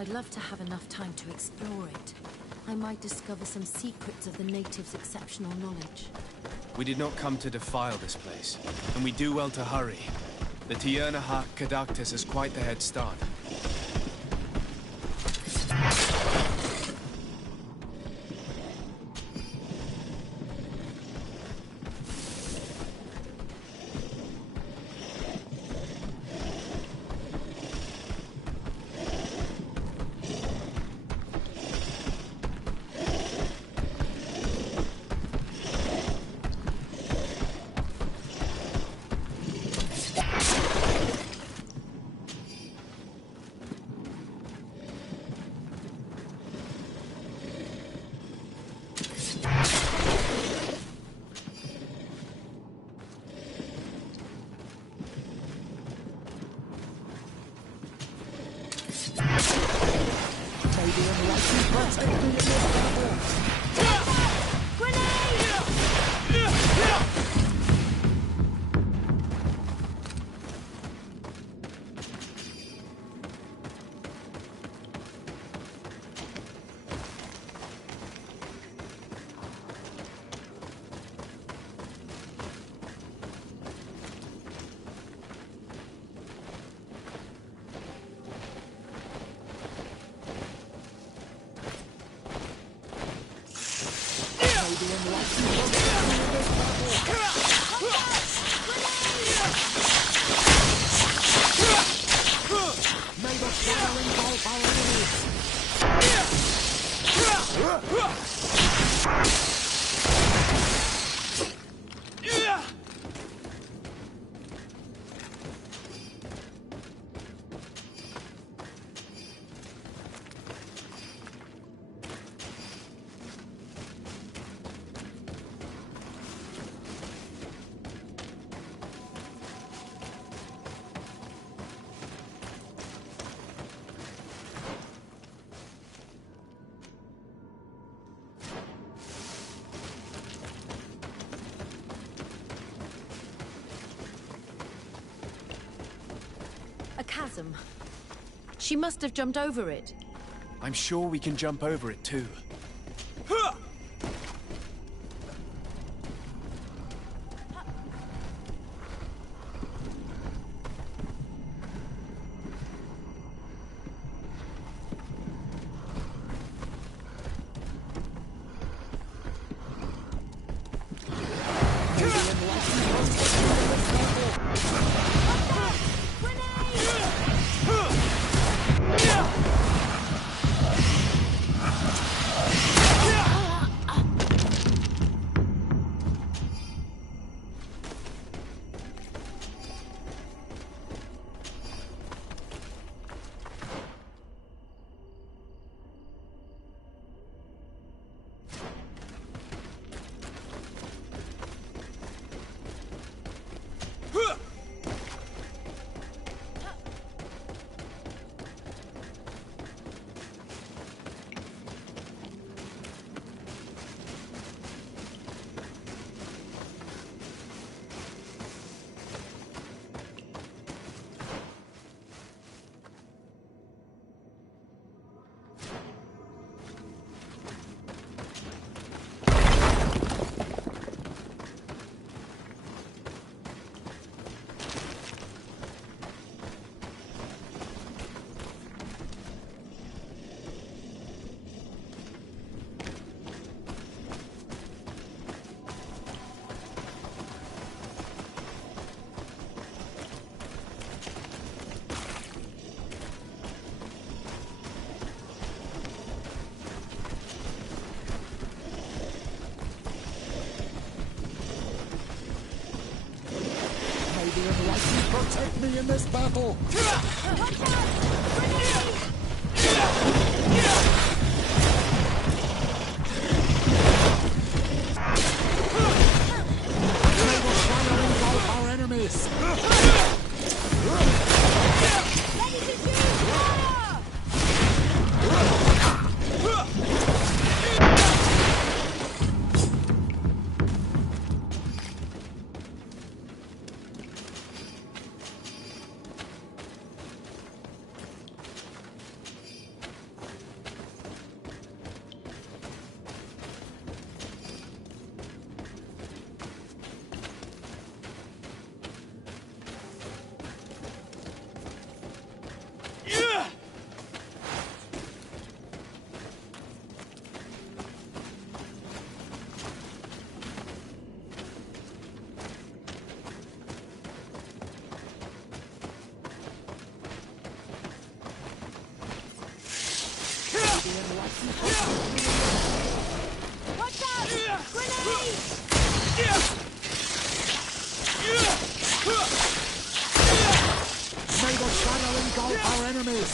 I'd love to have enough time to explore it. I might discover some secrets of the natives' exceptional knowledge. We did not come to defile this place, and we do well to hurry. The Tiernahar Caductus has quite the head start. A chasm. She must have jumped over it. I'm sure we can jump over it too. Protect me in this battle! May the fire engulf our enemies! Watch out! Grenade! May the shadow engulf our enemies!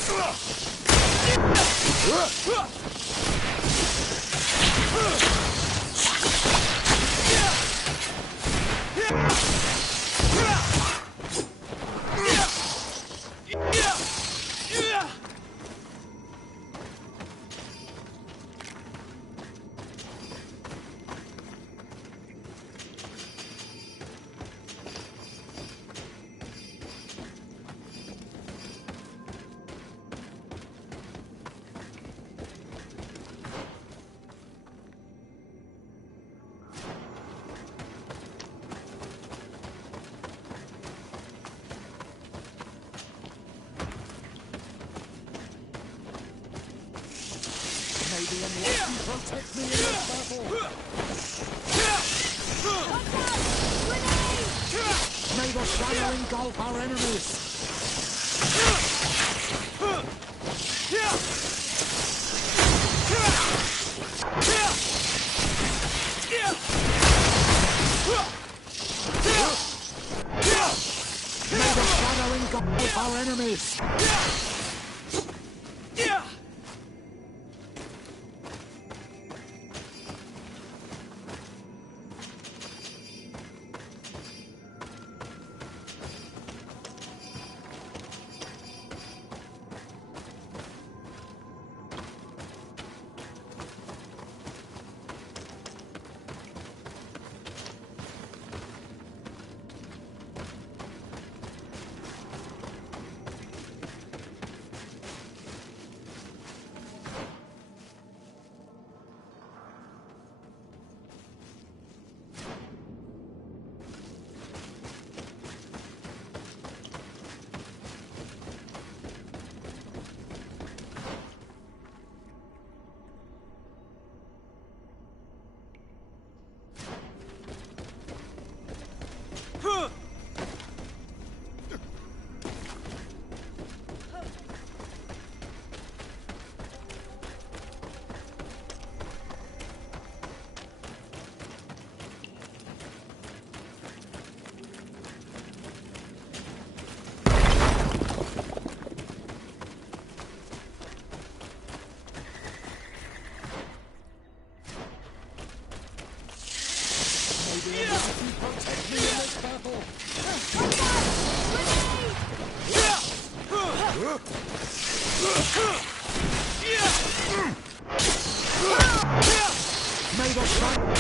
May the enlightened protect me in this battle! May the shadow engulf our enemies! May the shadow engulf our enemies! protect me in this battle! May the sun...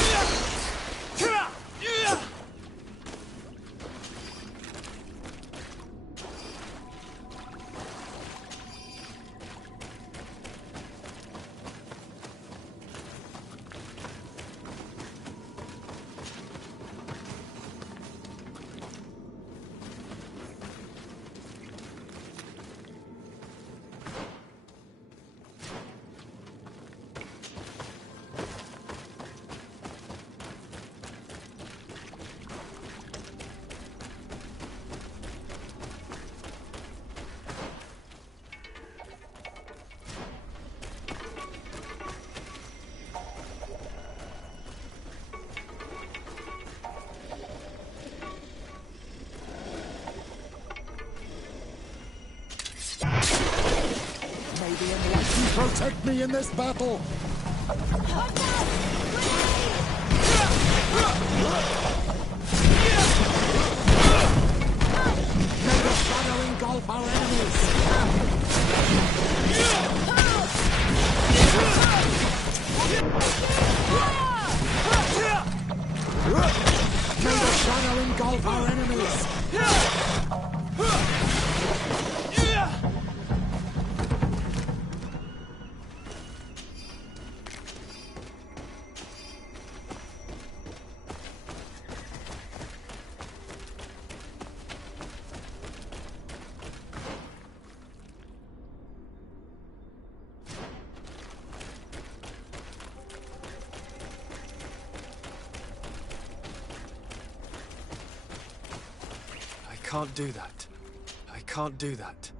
May the enlightened protect me in this battle! May the shadow engulf our enemies! May the shadow engulf our enemies! I can't do that. I can't do that.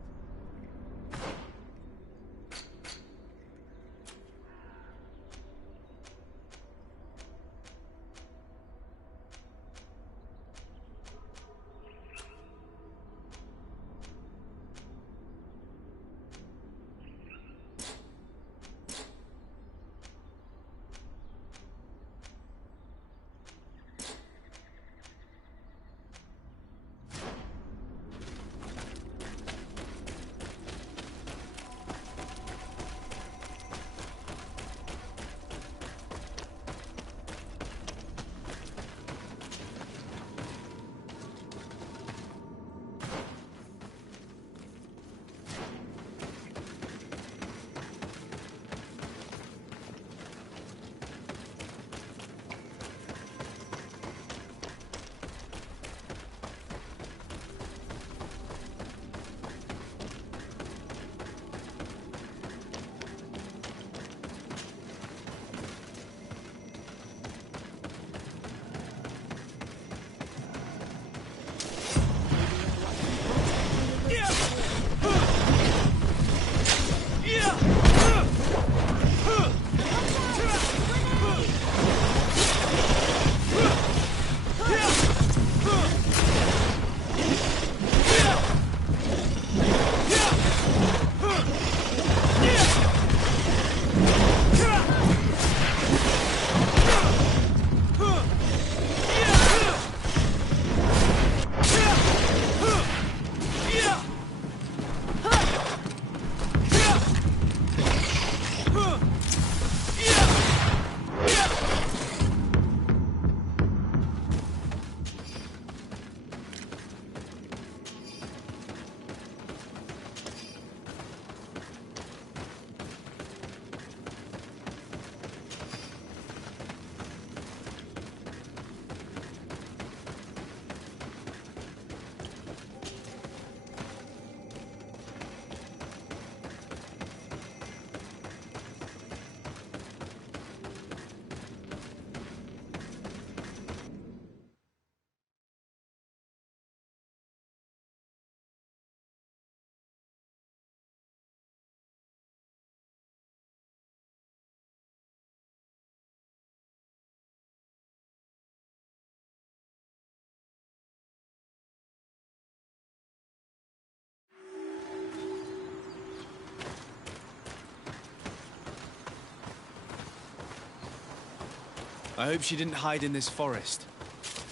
I hope she didn't hide in this forest.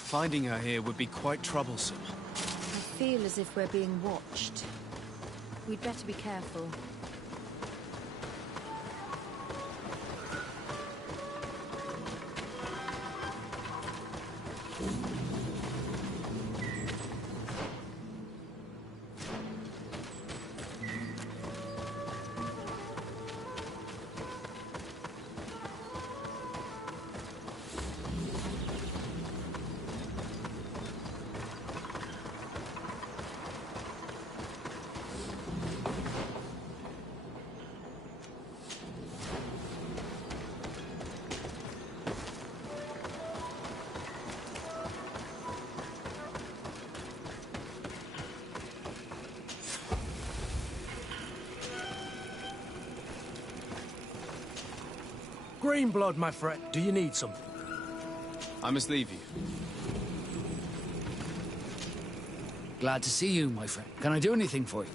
Finding her here would be quite troublesome. I feel as if we're being watched. We'd better be careful. Greenblood, my friend. Do you need something? I must leave you. Glad to see you, my friend. Can I do anything for you?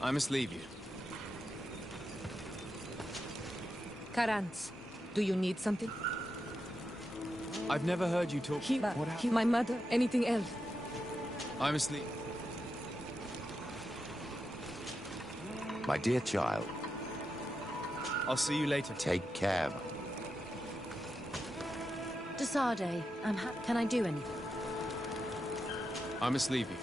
I must leave you. Karans, do you need something? I've never heard you talk. My mother, anything else? I must leave. My dear child. I'll see you later. Take care. Desade, can I do anything? I must leave you.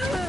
Ugh!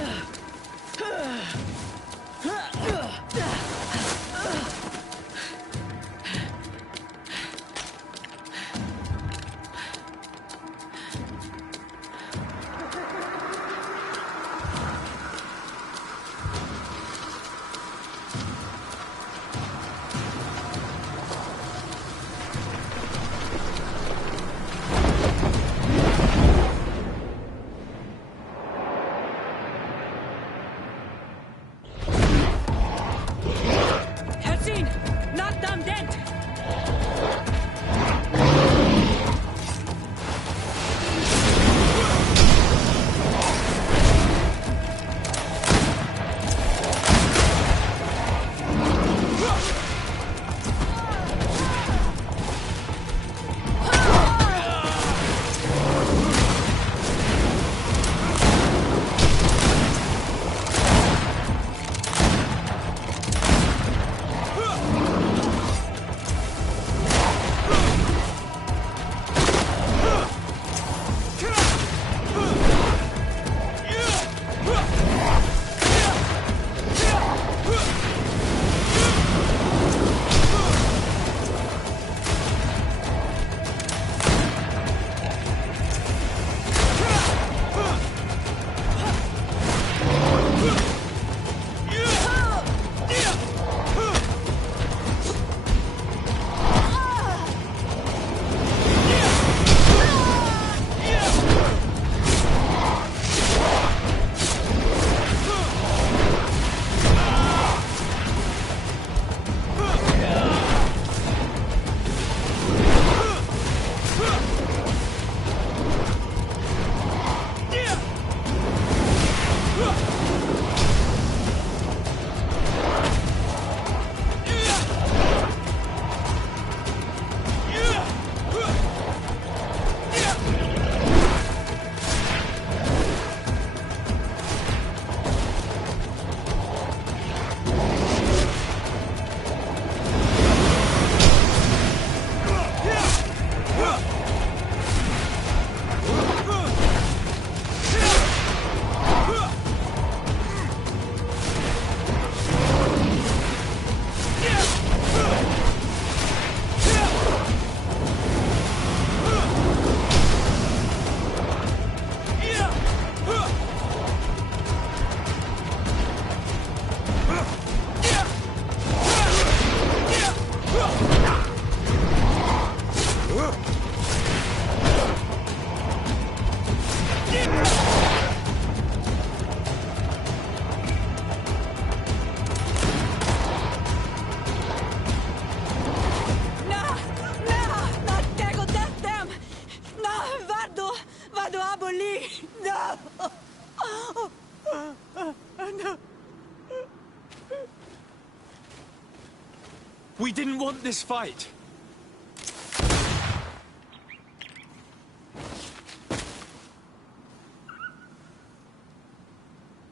We didn't want this fight.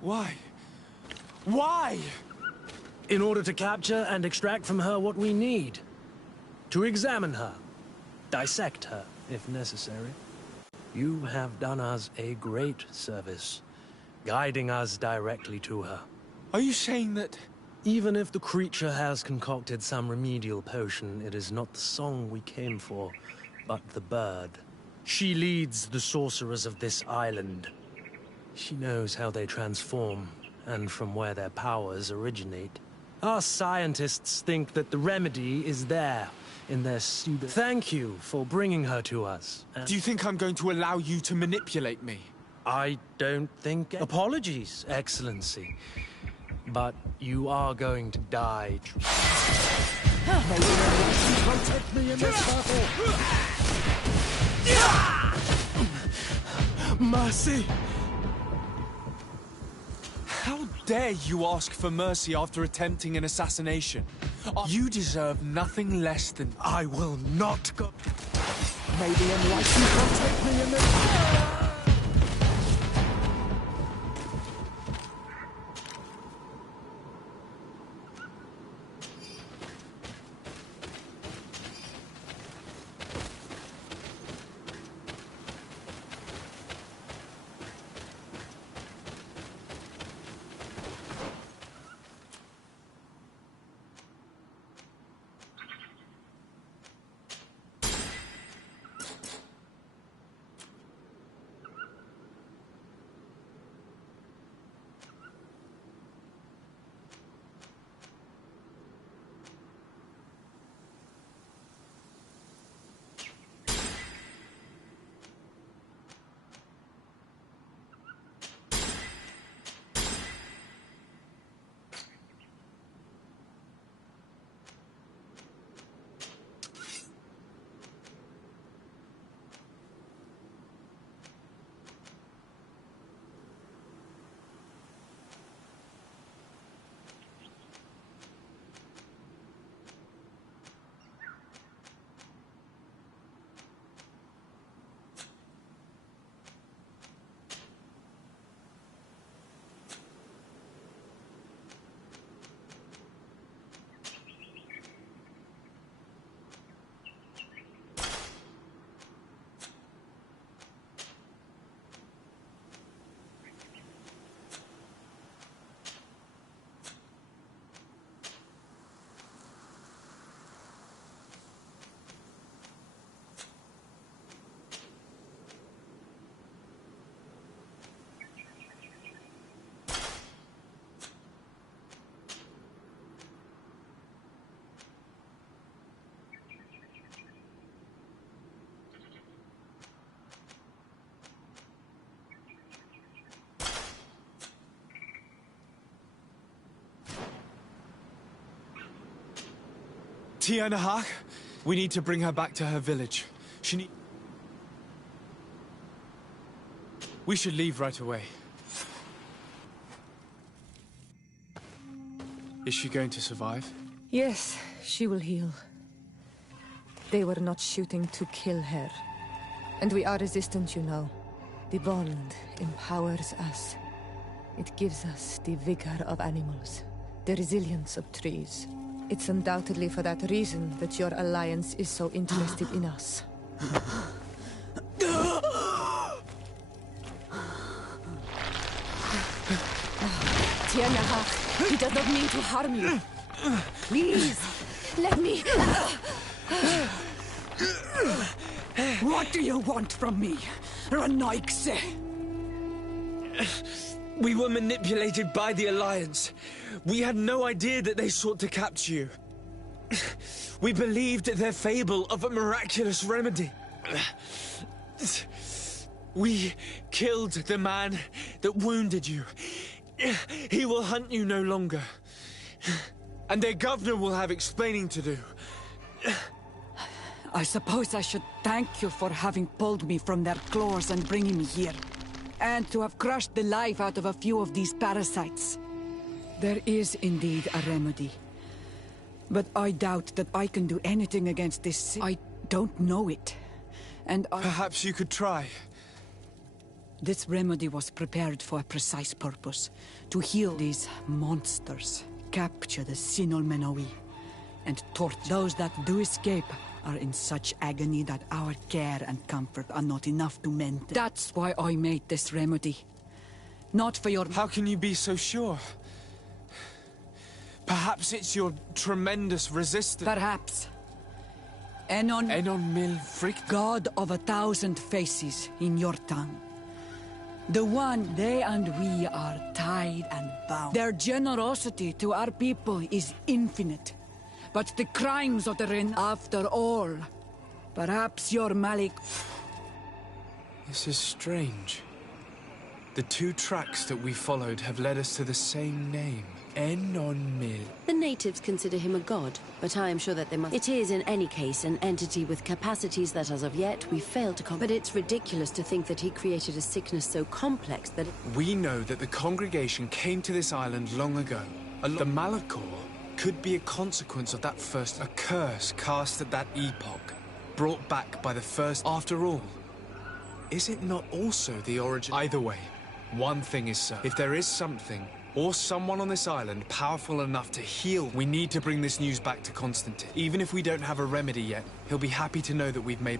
Why? Why? In order to capture and extract from her what we need. To examine her. Dissect her, if necessary. You have done us a great service, guiding us directly to her. Are you saying that... Even if the creature has concocted some remedial potion, it is not the song we came for, but the bird. She leads the sorcerers of this island. She knows how they transform, and from where their powers originate. Our scientists think that the remedy is there, in their pseudo... Thank you for bringing her to us. Do you think I'm going to allow you to manipulate me? I don't think... Apologies, Excellency. But you are going to die. Protect me in this battle! Mercy! How dare you ask for mercy after attempting an assassination? You deserve nothing less than... I will not go... May the enlightened protect me in this... Tianahak, we need to bring her back to her village. We should leave right away. Is she going to survive? Yes, she will heal. They were not shooting to kill her. And we are resistant, you know. The bond empowers us. It gives us the vigor of animals, the resilience of trees. It's undoubtedly for that reason that your alliance is so interested in us. Tianahak, he does not mean to harm you. Please, let me... What do you want from me, Ranaikse? We were manipulated by the Alliance. We had no idea that they sought to capture you. We believed their fable of a miraculous remedy. We killed the man that wounded you. He will hunt you no longer. And their governor will have explaining to do. I suppose I should thank you for having pulled me from their claws and bringing me here. and to have crushed the life out of a few of these parasites. There is indeed a remedy. But I doubt that I can do anything against this. I don't know it. And Perhaps you could try. This remedy was prepared for a precise purpose. To heal these monsters, capture the Sinol Menoi, and torture those that do escape are in such agony that our care and comfort are not enough to mend them. That's why I made this remedy. Not for your... How can you be so sure? Perhaps it's your tremendous resistance. Perhaps. Enon Mil Frick, God of 1,000 faces in your tongue. The one they and we are tied and bound. Their generosity to our people is infinite. But the crimes of the Ren, after all, perhaps your Malik... This is strange. The two tracks that we followed have led us to the same name. Enon Mil. The natives consider him a god, but I am sure that they must... It is, in any case, an entity with capacities that, as of yet, we fail to comprehend. But it's ridiculous to think that he created a sickness so complex that... We know that the congregation came to this island long ago. The Malachor could be a consequence of that first... A curse cast at that epoch, brought back by the first... After all, is it not also the origin... Either way, one thing is certain. If there is something... or someone on this island powerful enough to heal, we need to bring this news back to Constantine. Even if we don't have a remedy yet, he'll be happy to know that we've made...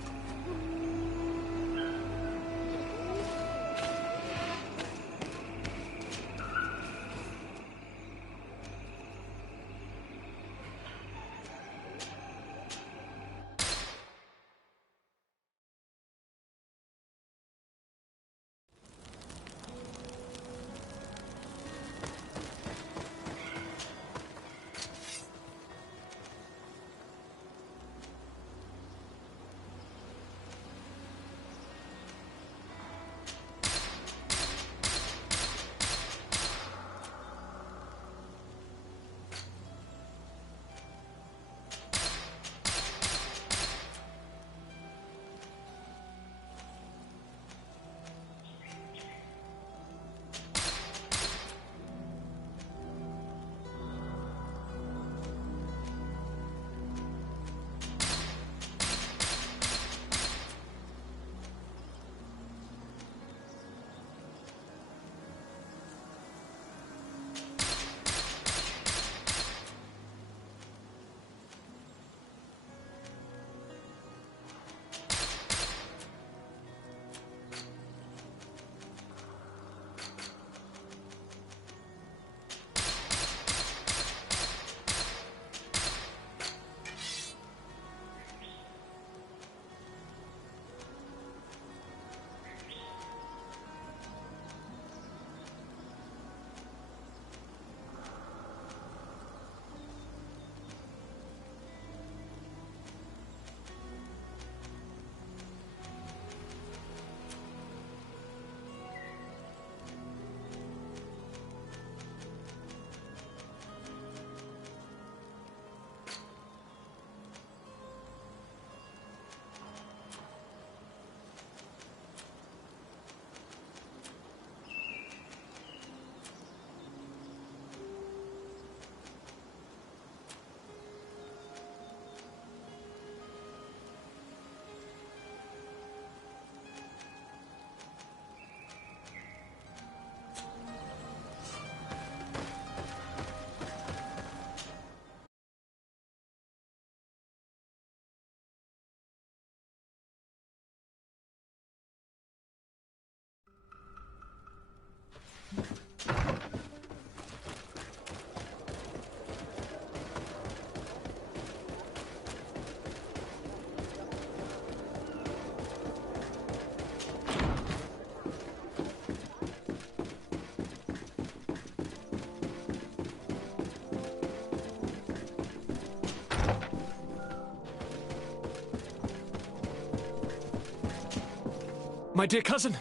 My dear cousin!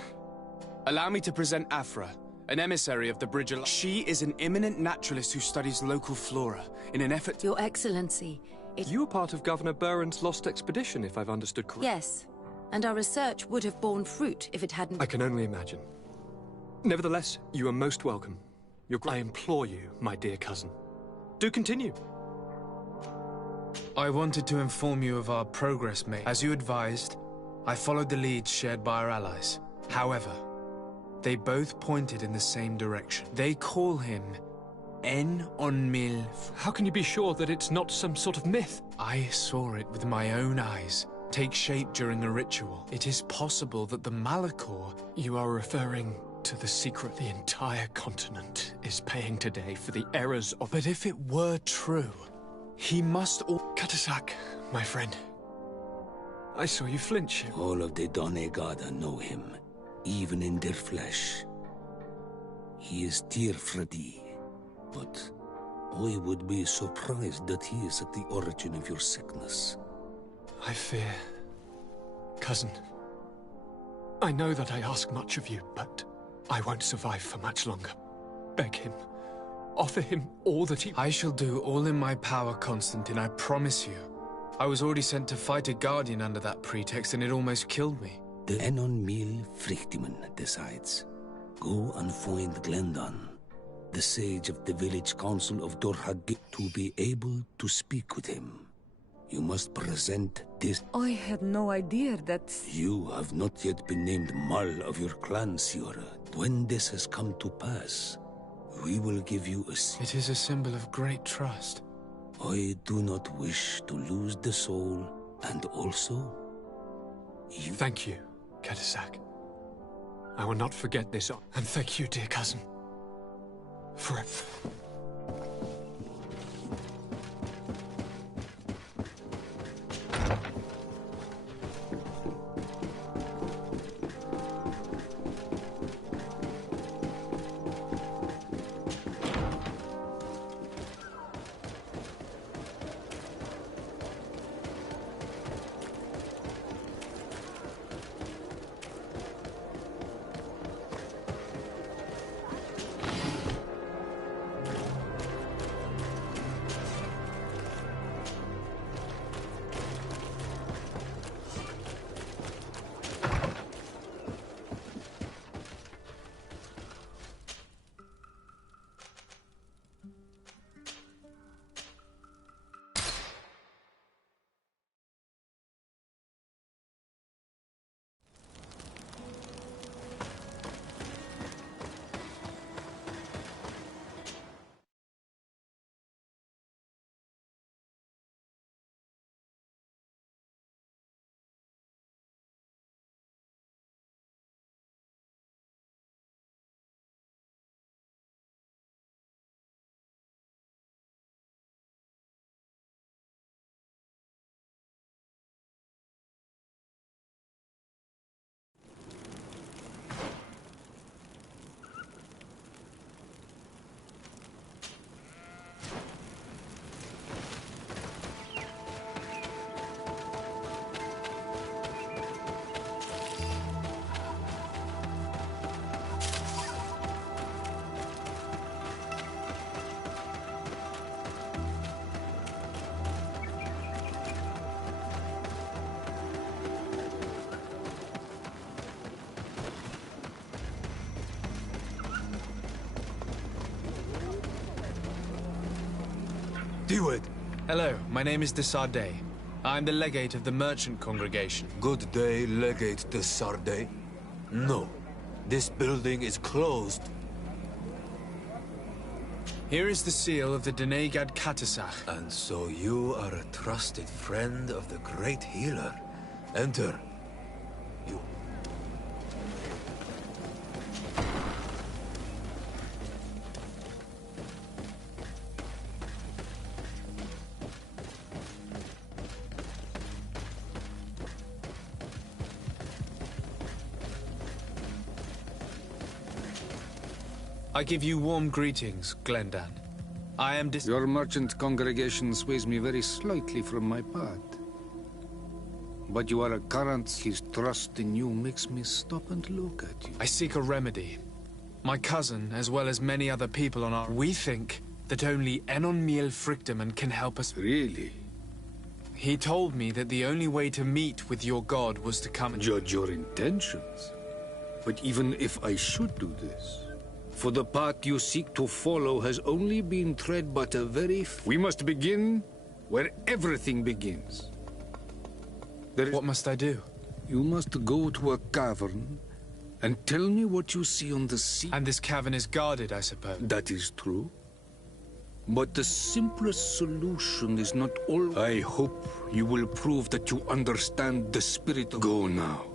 Allow me to present Afra, an emissary of the Bridge. She is an eminent naturalist who studies local flora in an effort... Your Excellency, You were part of Governor Buren's lost expedition, if I've understood correctly. Yes, and our research would have borne fruit if it hadn't... I can only imagine. Nevertheless, you are most welcome. I implore you, my dear cousin. Do continue. I wanted to inform you of our progress made. As you advised, I followed the leads shared by our allies. However, they both pointed in the same direction. They call him En-on-Mil. How can you be sure that it's not some sort of myth? I saw it with my own eyes take shape during a ritual. It is possible that the Malachor... You are referring to the secret the entire continent is paying today for the errors of... But if it were true, he must all... Katasak, my friend. I saw you flinch. All of the Donegada know him, even in their flesh. He is Tirfredi, but I would be surprised that he is at the origin of your sickness. I fear, cousin. I know that I ask much of you, but I won't survive for much longer. Beg him. Offer him all that he... I shall do all in my power, Constantine, I promise you. I was already sent to fight a guardian under that pretext, and it almost killed me. The En-on-Mil Frichtiman decides. Go and find Glendan, the sage of the village council of Dorhag, to be able to speak with him. You must present this... I had no idea that... You have not yet been named Mal of your clan, Siora. When this has come to pass, we will give you a... It is a symbol of great trust. I do not wish to lose the soul, and also... you... Thank you, Katasak. I will not forget this, and thank you, dear cousin. Forever. Deward. Hello, my name is de Sardet. I'm the legate of the merchant congregation. Good day, Legate de Sardet. No, this building is closed. Here is the seal of the Denegad Katasach. And so you are a trusted friend of the great healer. Enter. You... I give you warm greetings, Glendan. I am Your merchant congregation sways me very slightly from my path. But your current's trust in you makes me stop and look at you. I seek a remedy. My cousin, as well as many other people on our... We think that only En-on-Mil Frichteman can help us. Really? He told me that the only way to meet with your god was to come and... Judge your intentions. But even if I should do this, for the path you seek to follow has only been tread but a very... We must begin where everything begins. What must I do? You must go to a cavern and tell me what you see on the sea. And this cavern is guarded, I suppose? That is true. But the simplest solution is not all... I hope you will prove that you understand the spirit of... Go now.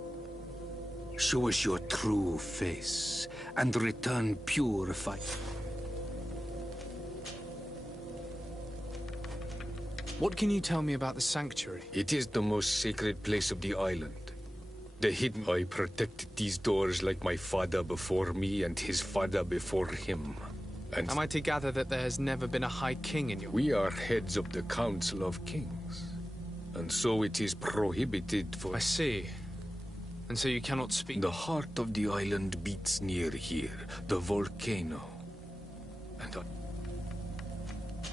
Show us your true face, and return purified. What can you tell me about the sanctuary? It is the most sacred place of the island. The hidden... I protected these doors like my father before me and his father before him. And am I to gather that there has never been a High King in your... We are heads of the Council of Kings. And so it is prohibited for... I see. And so you cannot speak... The heart of the island beats near here, the volcano. And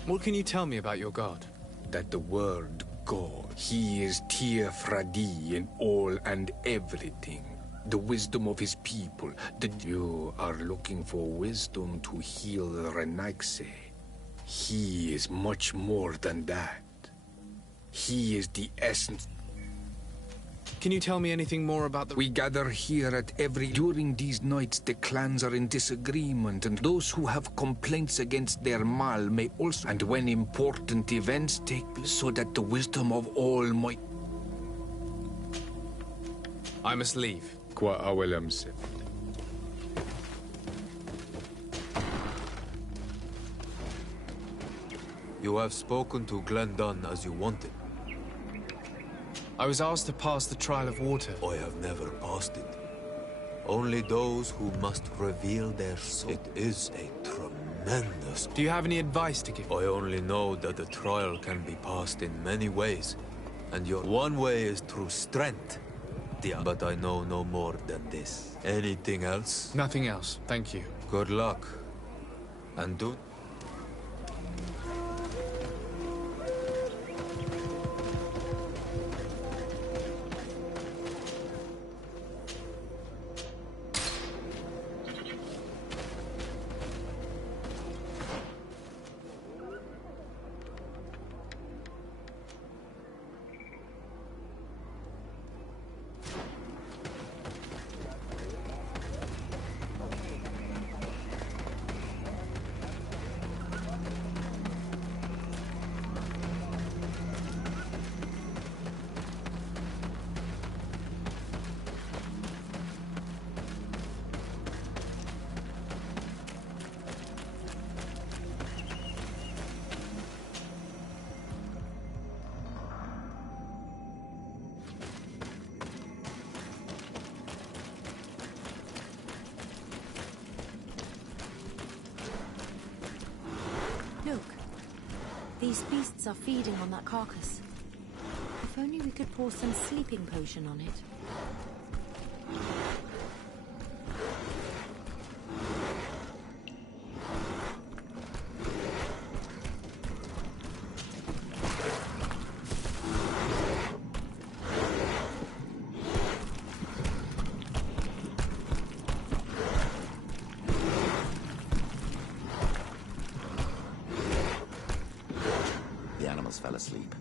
what can you tell me about your god? That the word God, he is Tir Fradi in all and everything. The wisdom of his people. You are looking for wisdom to heal Renaxe. He is much more than that. He is the essence... Can you tell me anything more about the... We gather here at every... During these nights, the clans are in disagreement, and those who have complaints against their mal may also... And when important events take place, so that the wisdom of all might... I must leave. Qua awelam se. You have spoken to Glendon as you wanted. I was asked to pass the trial of water. I have never passed it. Only those who must reveal their soul. It is a tremendous... Do you have any advice to give? I only know that the trial can be passed in many ways. And your one way is through strength. But I know no more than this. Anything else? Nothing else, thank you. Good luck. And do... Look. These beasts are feeding on that carcass. If only we could pour some sleeping potion on it. Fell asleep.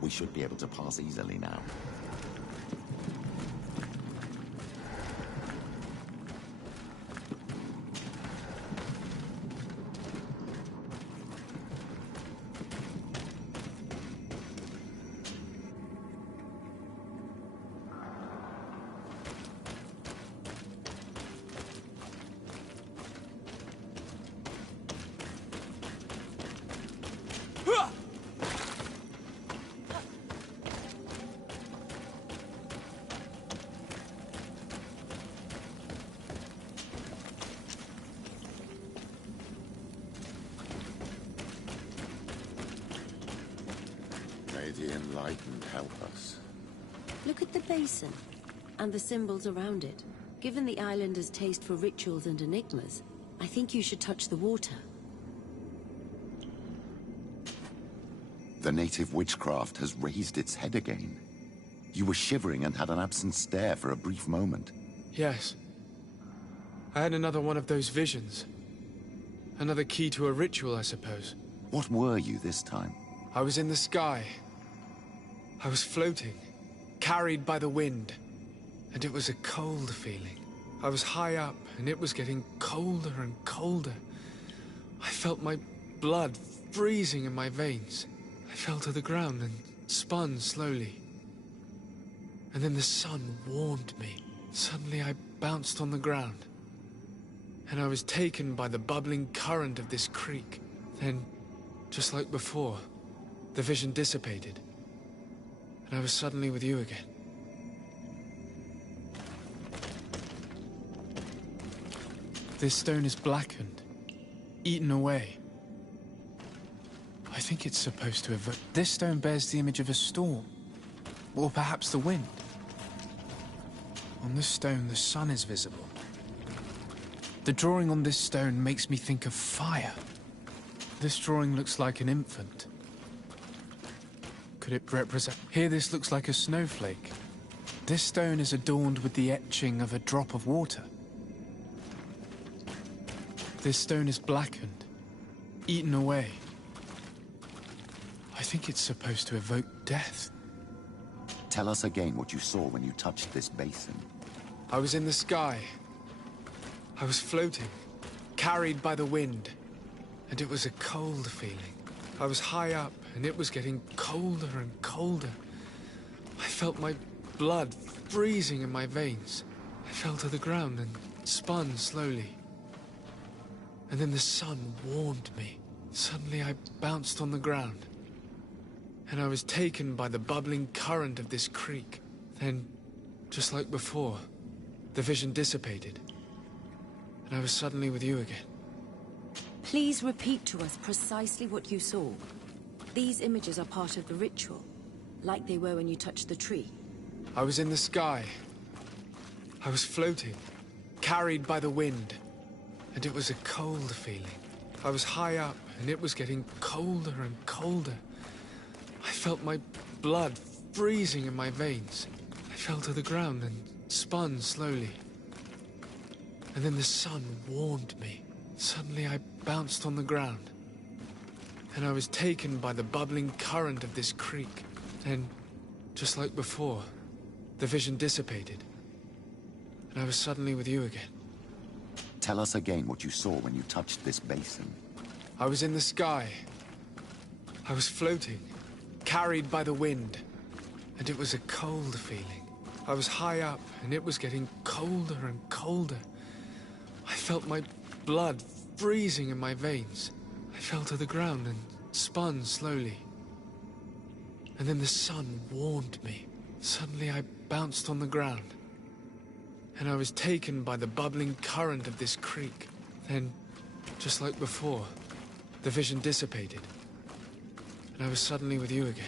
We should be able to pass easily now. The enlightened help us. Look at the basin, and the symbols around it. Given the islanders' taste for rituals and enigmas, I think you should touch the water. The native witchcraft has raised its head again. You were shivering and had an absent stare for a brief moment. Yes. I had another one of those visions. Another key to a ritual, I suppose. What were you this time? I was in the sky. I was floating, carried by the wind. And it was a cold feeling. I was high up, and it was getting colder and colder. I felt my blood freezing in my veins. I fell to the ground and spun slowly. And then the sun warmed me. Suddenly I bounced on the ground. And I was taken by the bubbling current of this creek. Then, just like before, the vision dissipated. And I was suddenly with you again. This stone is blackened, eaten away. I think it's supposed to evoke... This stone bears the image of a storm, or perhaps the wind. On this stone, the sun is visible. The drawing on this stone makes me think of fire. This drawing looks like an infant. Could it represent... Here this looks like a snowflake. This stone is adorned with the etching of a drop of water. This stone is blackened, eaten away. I think it's supposed to evoke death. Tell us again what you saw when you touched this basin. I was in the sky. I was floating, carried by the wind. And it was a cold feeling. I was high up, and it was getting colder and colder. I felt my blood freezing in my veins. I fell to the ground and spun slowly. And then the sun warmed me. Suddenly I bounced on the ground. And I was taken by the bubbling current of this creek. Then, just like before, the vision dissipated. And I was suddenly with you again. Please repeat to us precisely what you saw. These images are part of the ritual, like they were when you touched the tree. I was in the sky. I was floating, carried by the wind. And it was a cold feeling. I was high up, and it was getting colder and colder. I felt my blood freezing in my veins. I fell to the ground and spun slowly. And then the sun warmed me. Suddenly I bounced on the ground. And I was taken by the bubbling current of this creek. Then, just like before, the vision dissipated. And I was suddenly with you again. Tell us again what you saw when you touched this basin. I was in the sky. I was floating, carried by the wind. And it was a cold feeling. I was high up, and it was getting colder and colder. I felt my blood freezing in my veins. I fell to the ground and spun slowly. And then the sun warmed me. Suddenly I bounced on the ground. And I was taken by the bubbling current of this creek. Then, just like before, the vision dissipated. And I was suddenly with you again.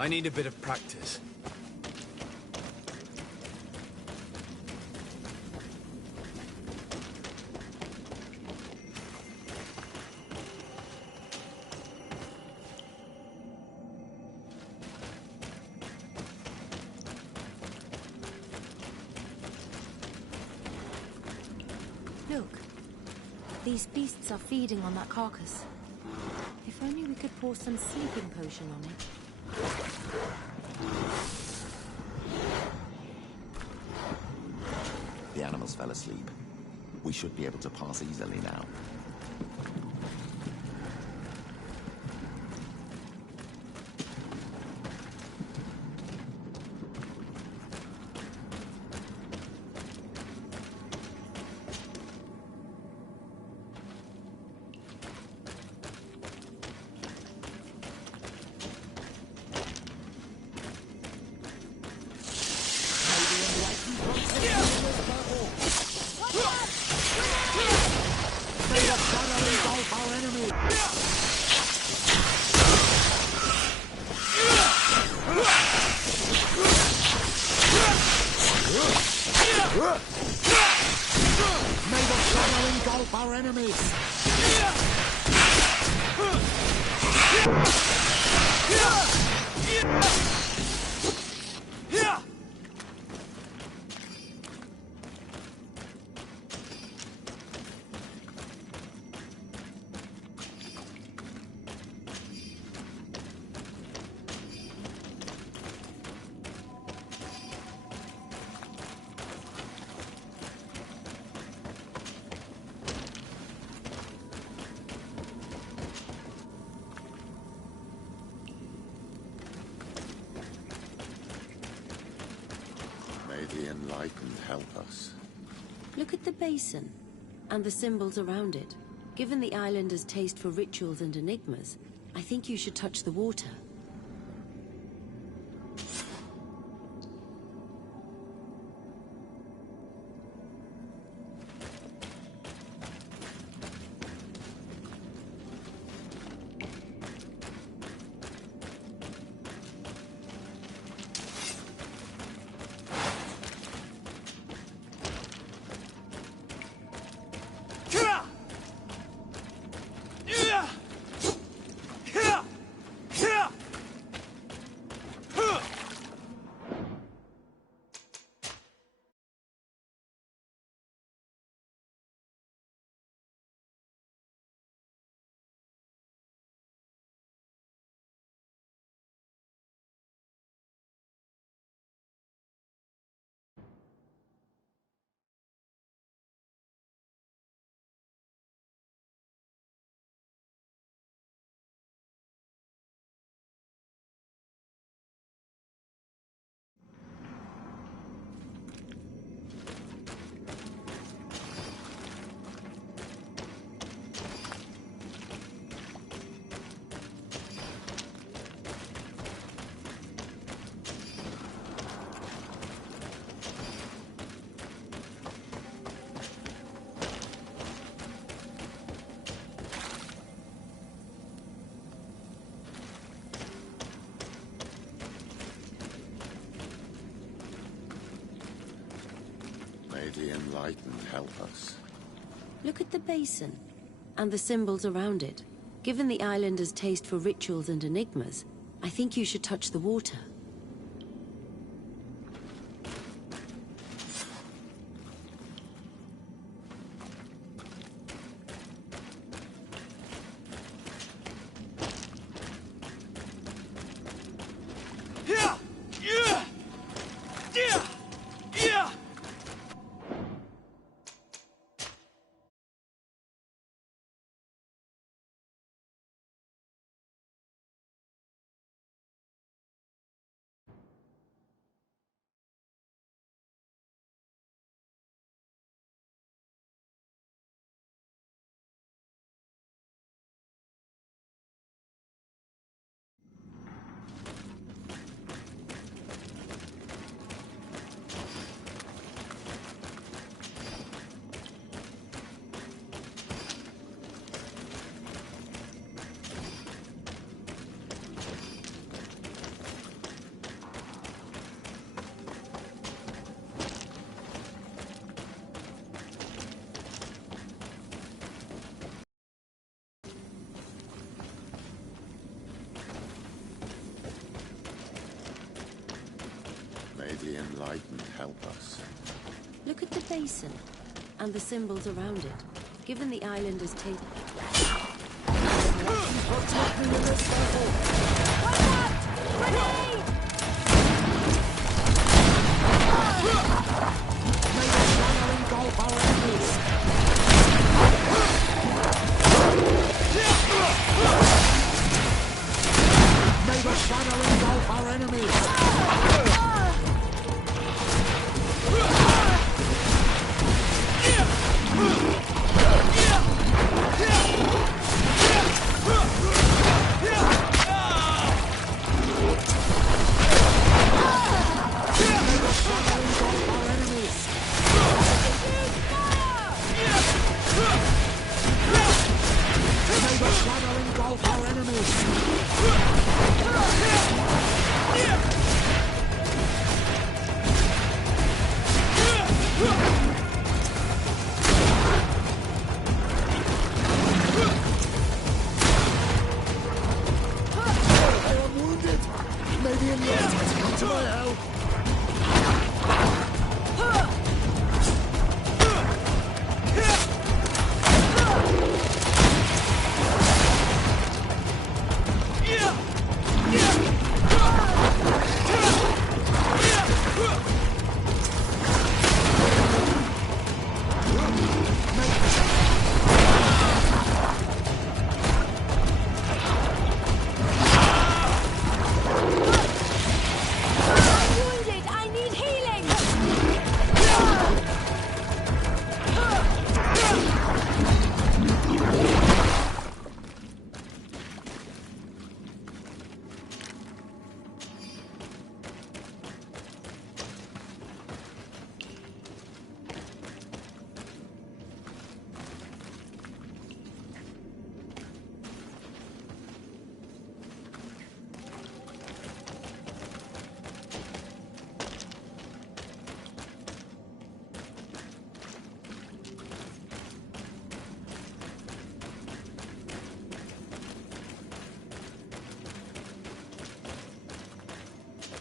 I need a bit of practice. These beasts are feeding on that carcass. If only we could pour some sleeping potion on it. The animals fell asleep. We should be able to pass easily now. The enlightened help us. Look at the basin, and the symbols around it. Given the islanders' taste for rituals and enigmas, I think you should touch the water. May the enlightened help us. Look at the basin, and the symbols around it. Given the islanders' taste for rituals and enigmas, I think you should touch the water. May the enlightened help us. Look at the basin, and the symbols around it. Given the islanders taste... Protect me in this battle! Watch out! Grenade! May the shadow engulf our enemies! May the shadow engulf our enemies!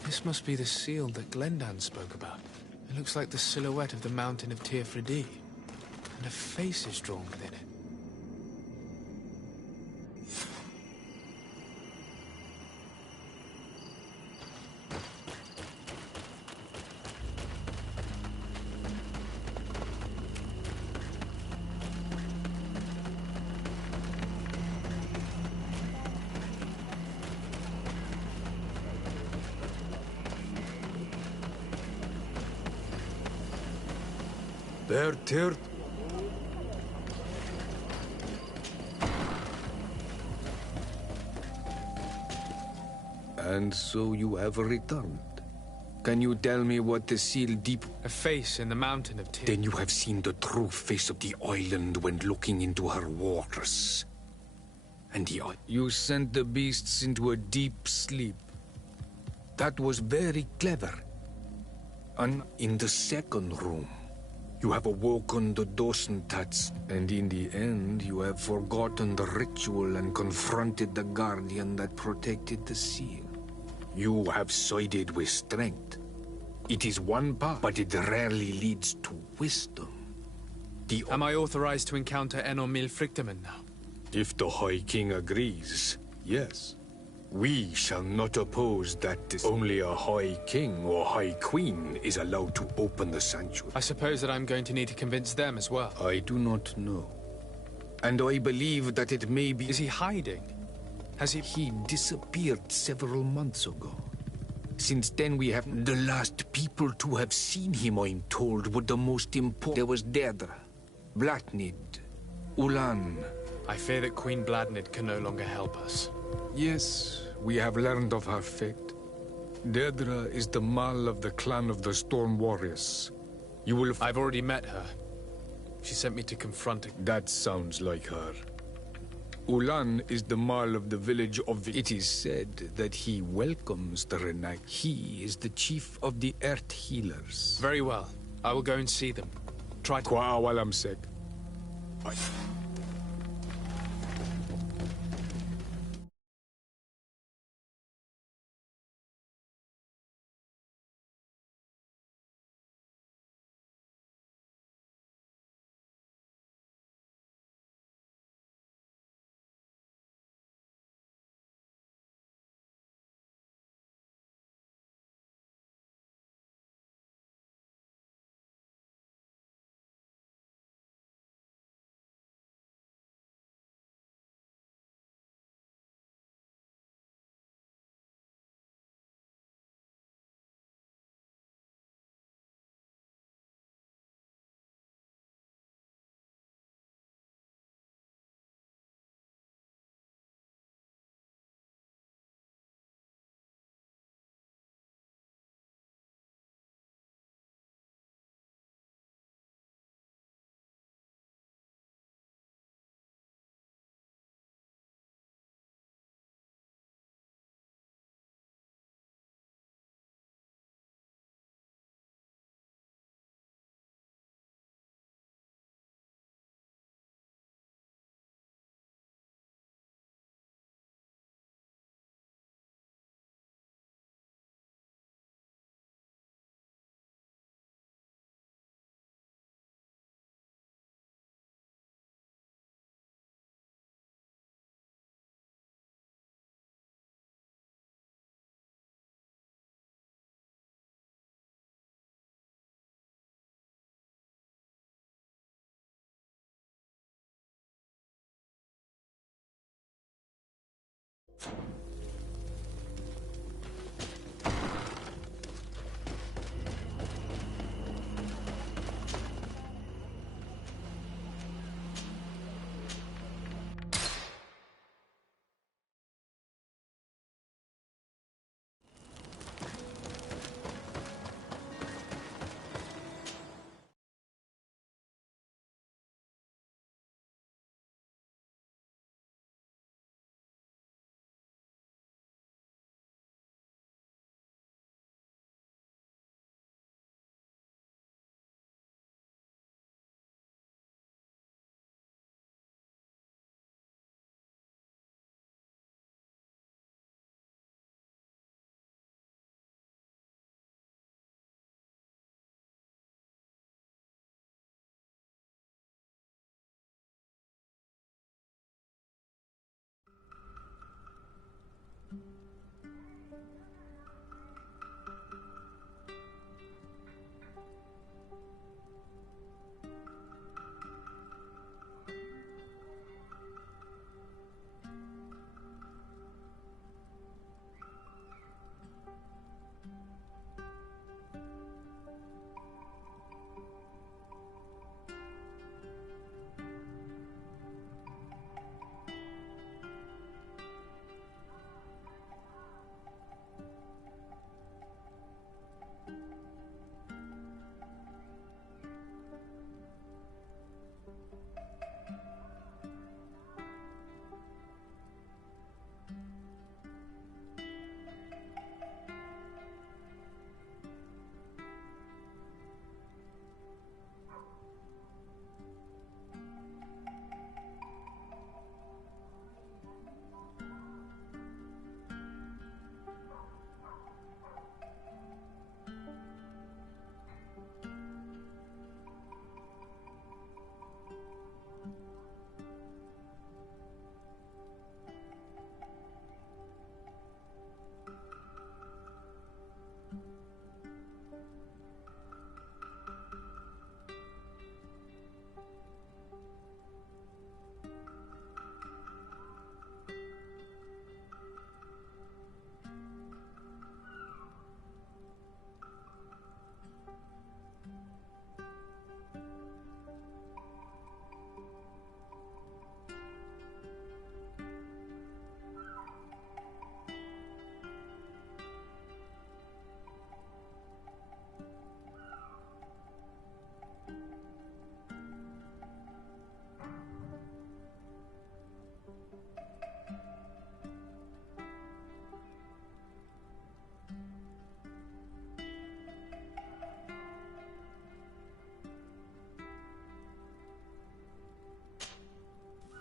This must be the seal that Glendan spoke about. It looks like the silhouette of the mountain of Tirfredi, and a face is drawn within it. Bertirt. And so you have returned. Can you tell me what the seal deep... A face in the mountain of Tyr. Then you have seen the true face of the island when looking into her waters. And you sent the beasts into a deep sleep. That was very clever. And in the second room, you have awoken the Dosentats, and in the end, you have forgotten the ritual and confronted the guardian that protected the seal. You have sided with strength. It is one path, but it rarely leads to wisdom. Am I authorized to encounter Enormil Frichtemann now? If the High King agrees, yes. We shall not oppose that. Only a High King or High Queen is allowed to open the sanctuary. I suppose that I'm going to need to convince them as well. I do not know. And I believe that it may be... Is he hiding? Has he... He disappeared several months ago. Since then we have... The last people to have seen him, I'm told, were the most important. There was Deirdre, Blatnid, Ulan. I fear that Queen Bladnid can no longer help us. Yes, we have learned of her fate. Deirdre is the Mal of the clan of the Storm Warriors. You will... I've already met her. She sent me to confront her. That sounds like her. Ulan is the Mal of the village of... It is said that he welcomes the Renak. He is the chief of the Earth Healers. Very well. I will go and see them. Try to... Kwa awalam sek.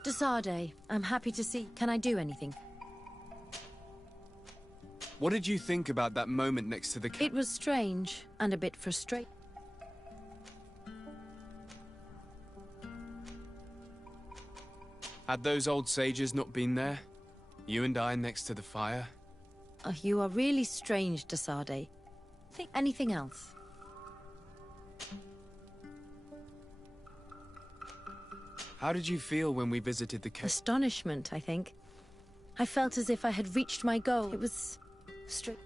Desade, I'm happy to see. Can I do anything? What did you think about that moment next to the It was strange and a bit frustrating. Had those old sages not been there? You and I next to the fire? You are really strange, Desade. Think anything else? How did you feel when we visited the cave? Astonishment, I think. I felt as if I had reached my goal. It was straight.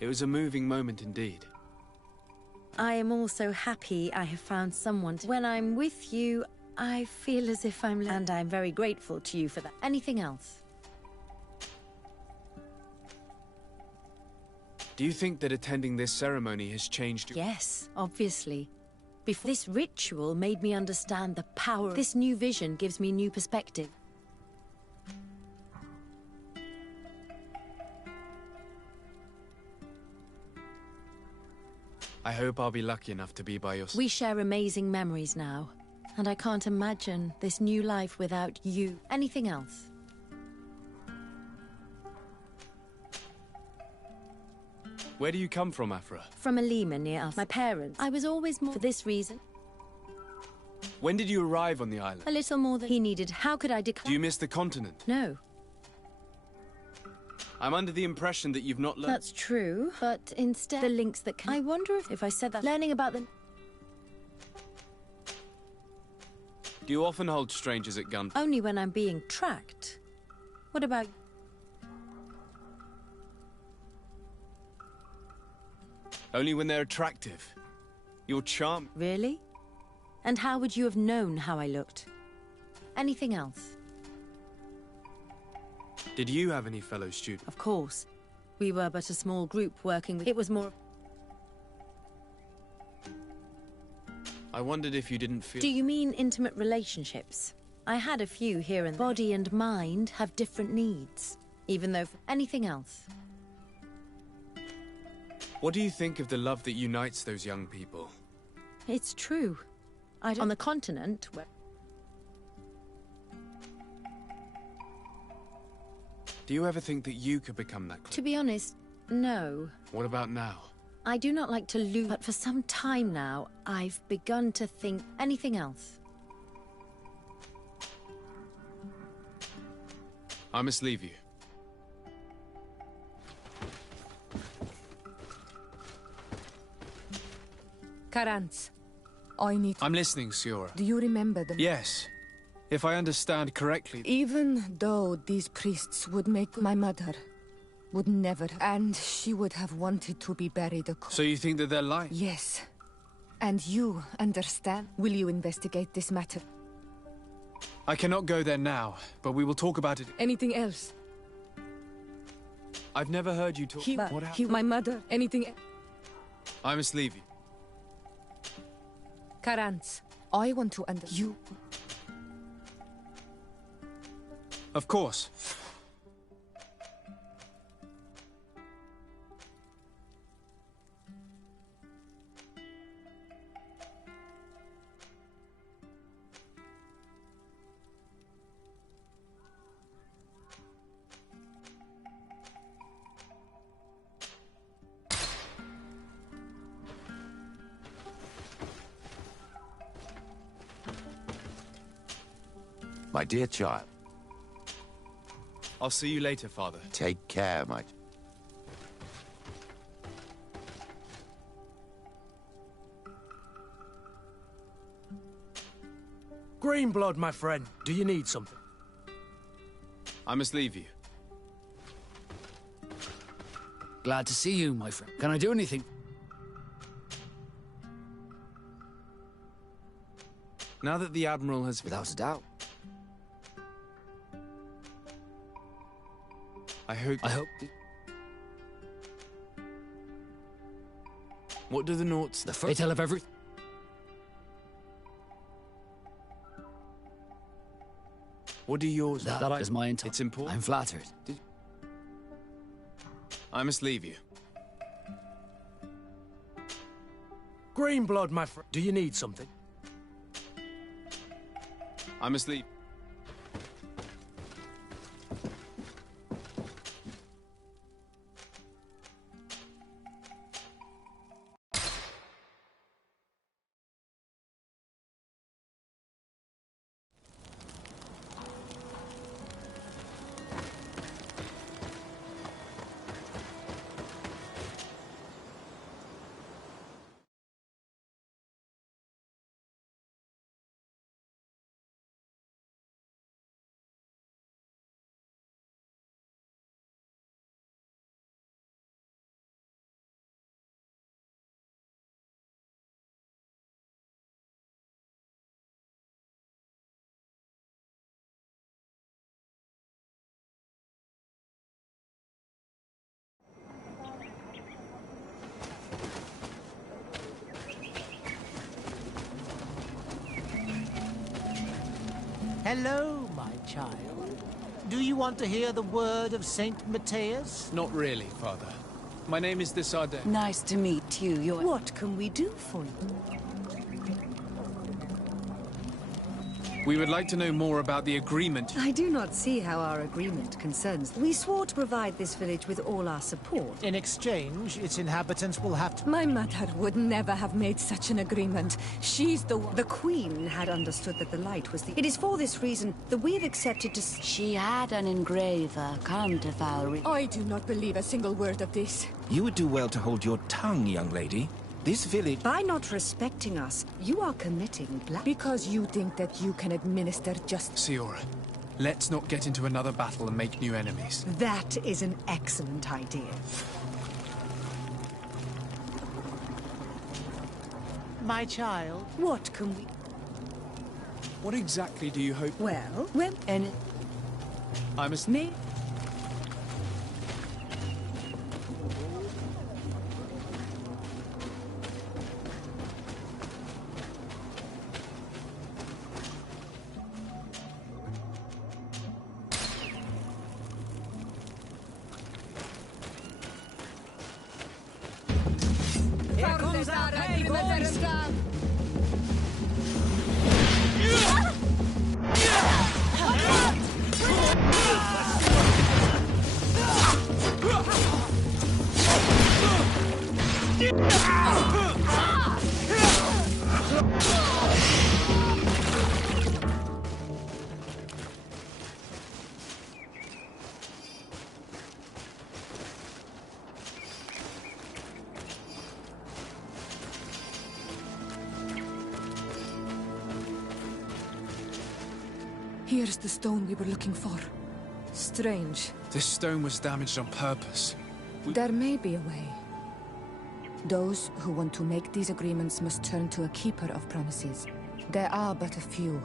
It was a moving moment indeed. I am also happy I have found someone when I'm with you, I feel as if and I'm very grateful to you for that. Anything else? Do you think that attending this ceremony has changed you? Yes, obviously. This ritual made me understand the power. This new vision gives me new perspective. I hope I'll be lucky enough to be by your side. We share amazing memories now, and I can't imagine this new life without you. Anything else? Where do you come from, Afra? From a Lima near us. My parents. I was always more for this reason. When did you arrive on the island? A little more than he needed. How could I declare? Do you miss the continent? No. I'm under the impression that you've not learned. That's true, but instead the links that can... I wonder if I said that... Learning about them... Do you often hold strangers at gun? Only when I'm being tracked. What about... Only when they're attractive. Your charm... Really? And how would you have known how I looked? Anything else? Did you have any fellow students? Of course. We were but a small group working with... It was more... I wondered if you didn't feel... Do you mean intimate relationships? I had a few here and... Body and mind have different needs. Even though... Anything else? What do you think of the love that unites those young people? It's true. On the continent, where... Do you ever think that you could become that close? To be honest, no. What about now? I do not like to lose, but for some time now, I've begun to think anything else. I must leave you. Karantz, I need... I'm listening, Siora. Do you remember them? Yes. If I understand correctly... Even though these priests would make my mother... would never... And she would have wanted to be buried a... So you think that they're lying? Yes. And you understand? Will you investigate this matter? I cannot go there now, but we will talk about it... Anything else? I've never heard you talk... What happened? My mother, anything... I must leave you. Karantz, I want to you... Of course. My dear child. I'll see you later, Father. Take care, my... Greenblood, my friend. Do you need something? I must leave you. Glad to see you, my friend. Can I do anything? Now that the Admiral has... Without a doubt. I hope... What do the Nauts... They tell of everything. What do yours... That is my intent. It's important. I'm flattered. I must leave you. Greenblood, my friend. Do you need something? I must leave. Hello, my child. Do you want to hear the word of Saint Matthias? Not really, Father. My name is Desardet. Nice to meet you. What can we do for you? We would like to know more about the agreement. I do not see how our agreement concerns. We swore to provide this village with all our support. In exchange, its inhabitants will have to... My mother would never have made such an agreement. She's the one... The Queen had understood that the light was the... It is for this reason that we have accepted to... She had an engraver, Counterfowl. I do not believe a single word of this. You would do well to hold your tongue, young lady. This village... By not respecting us, you are committing black... Because you think that you can administer justice. Siora, let's not get into another battle and make new enemies. That is an excellent idea. My child. What can we... What exactly do you hope... Well, and... I must... Me? Here comes our heavy boys! Here's the stone we were looking for. Strange. This stone was damaged on purpose. There may be a way. Those who want to make these agreements must turn to a keeper of promises. There are but a few.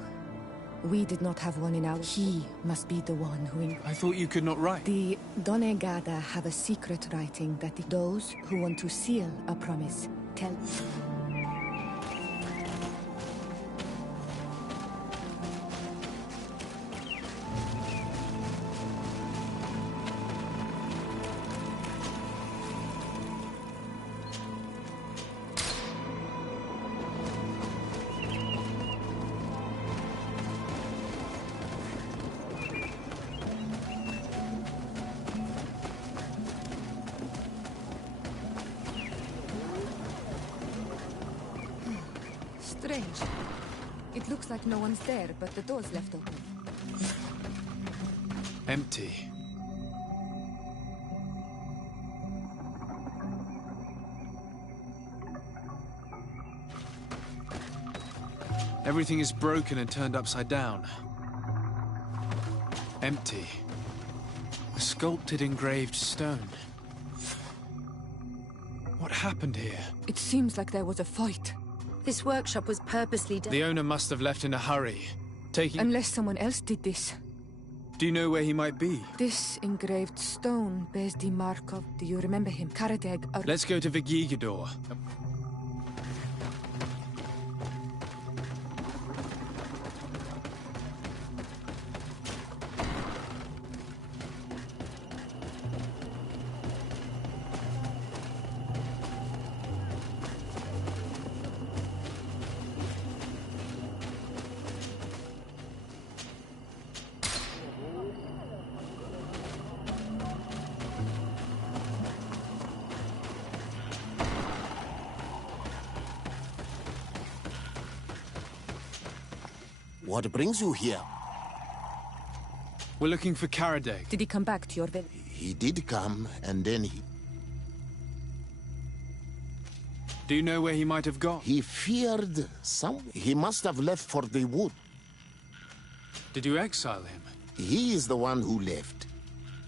We did not have one in our... He must be the one who... I thought you could not write. The Donegada have a secret writing that those who want to seal a promise tell... Strange. It looks like no one's there, but the door's left open. Empty. Everything is broken and turned upside down. Empty. A sculpted engraved stone. What happened here? It seems like there was a fight. This workshop was purposely done. The owner must have left in a hurry, taking... Unless someone else did this. Do you know where he might be? This engraved stone bears the mark of... Do you remember him? Karadeg... Let's go to Vigigador. What brings you here? We're looking for Karadeg. Did he come back to your village? He did come, and then he... Do you know where he might have gone? He feared some... He must have left for the wood. Did you exile him? He is the one who left.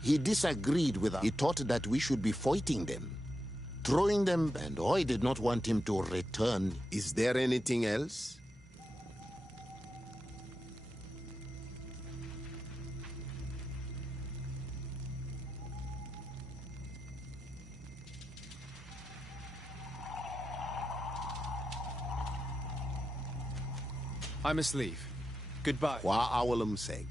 He disagreed with us. He thought that we should be fighting them, throwing them, and I did not want him to return. Is there anything else? I must leave. Goodbye. Wa awalam seg.